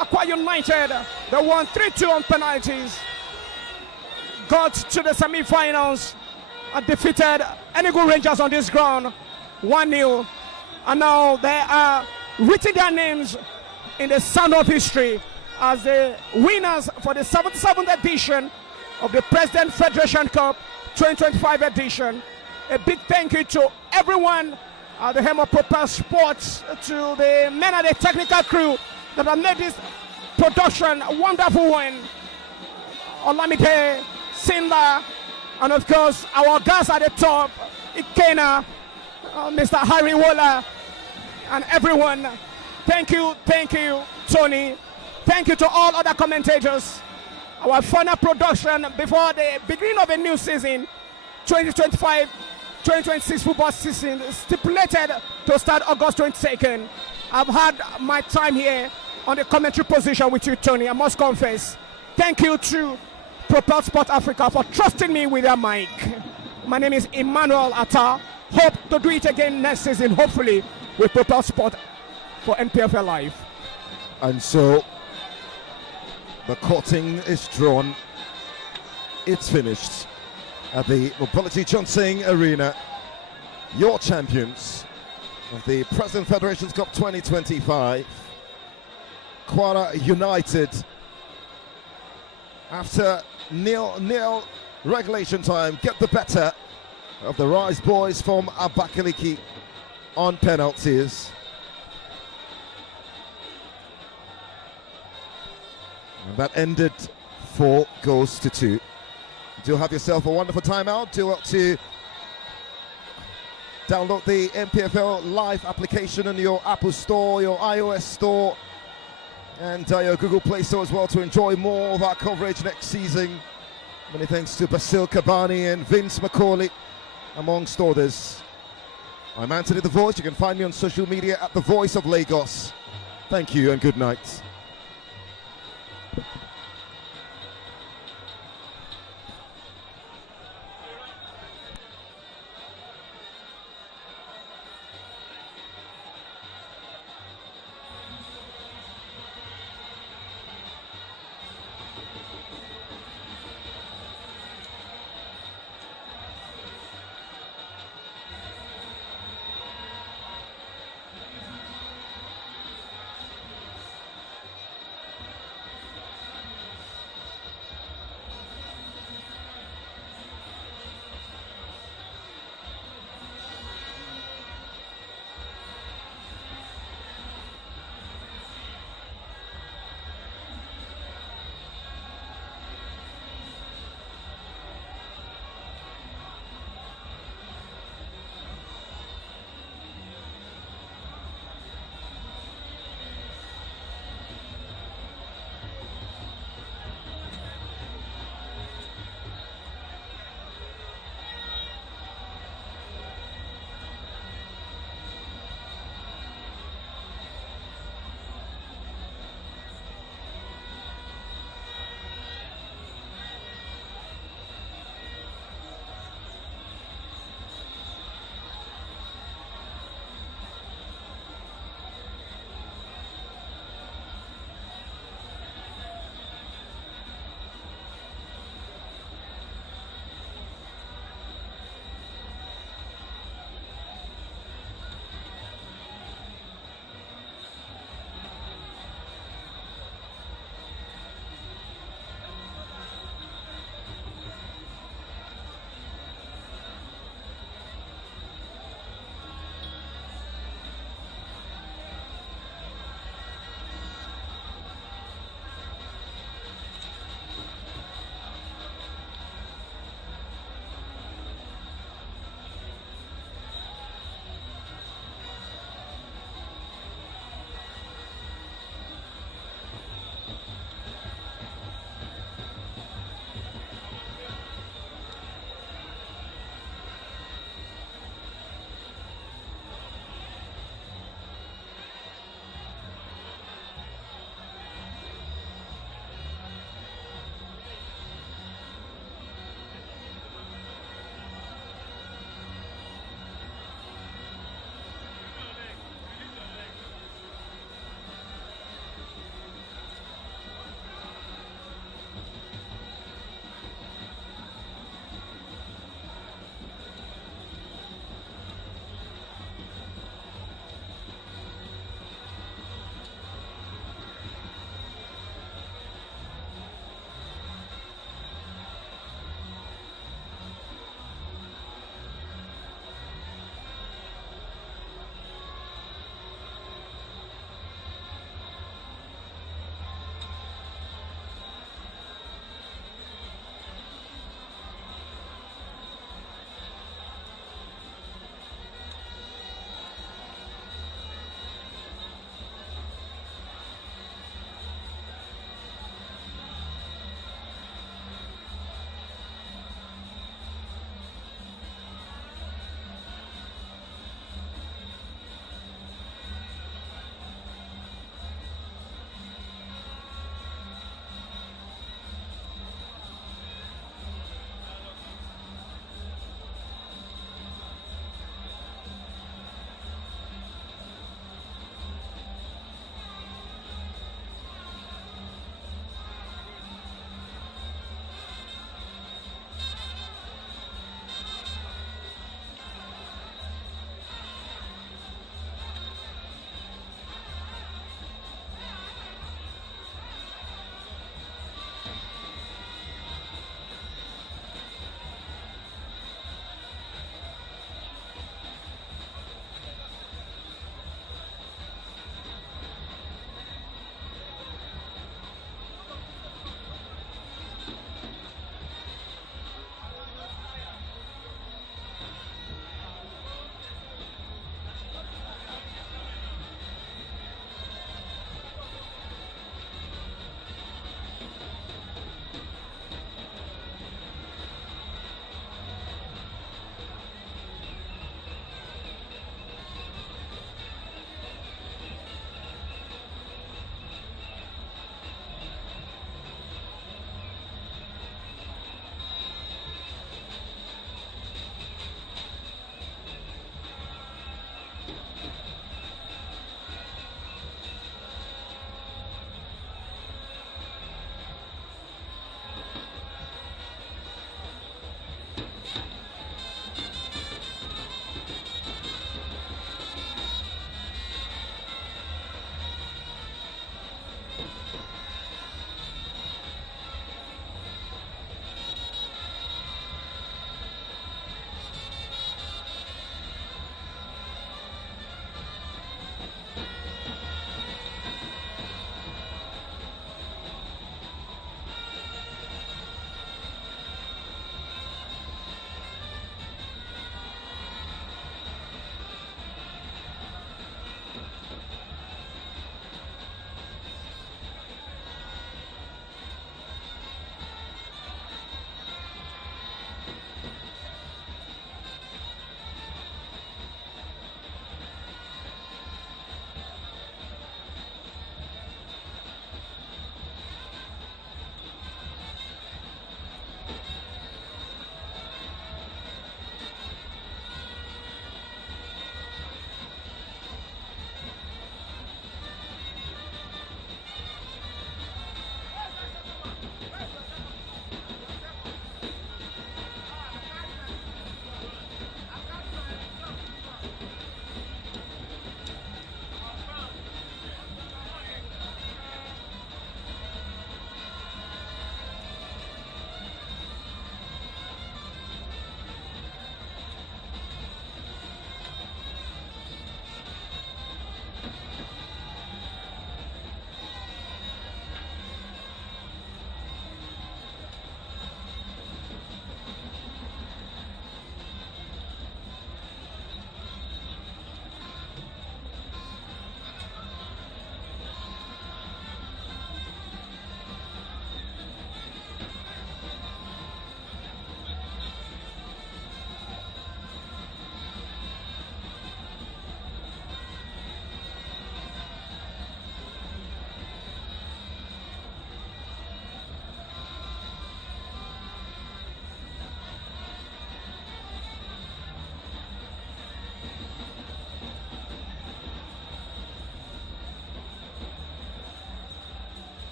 KWARA United, they won 3-2 on penalties. Got to the semi-finals and defeated Enugu Rangers on this ground 1-0. And now they are written their names in the sand of history as the winners for the 77th edition of the President Federation Cup 2025 edition. A big thank you to everyone at the helm of Propel Sports, to the men and the technical crew that have made this production a wonderful one. Olamide, Sinla, and of course our guys at the top, Ikena, Mr. Harry Waller, and everyone. Thank you, Tony. Thank you to all other commentators. Our final production before the beginning of a new season, 2025-2026 football season, stipulated to start August 22nd. I've had my time here on the commentary position with you, Tony, I must confess. Thank you to Propel Sport Africa for trusting me with their mic. My name is Emmanuel Atta. Hope to do it again next season, hopefully, with Propel Sport for NPFL Live. And so the curtain is drawn. It's finished at the Mobility Johnson Arena. Your champions of the President Federation Cup 2025, KWARA United, after nil regulation time, get the better of the Rise Boys from ABAKALIKI on penalties. And that ended 4 goals to 2. Do have yourself a wonderful timeout. Do want to download the MPFL Live application on your Apple Store, your iOS Store, and your Google Play Store as well to enjoy more of our coverage next season. Many thanks to Basil Kabani and Vince McCauley, amongst others. I'm Anthony The Voice. You can find me on social media at The Voice of Lagos. Thank you and good night.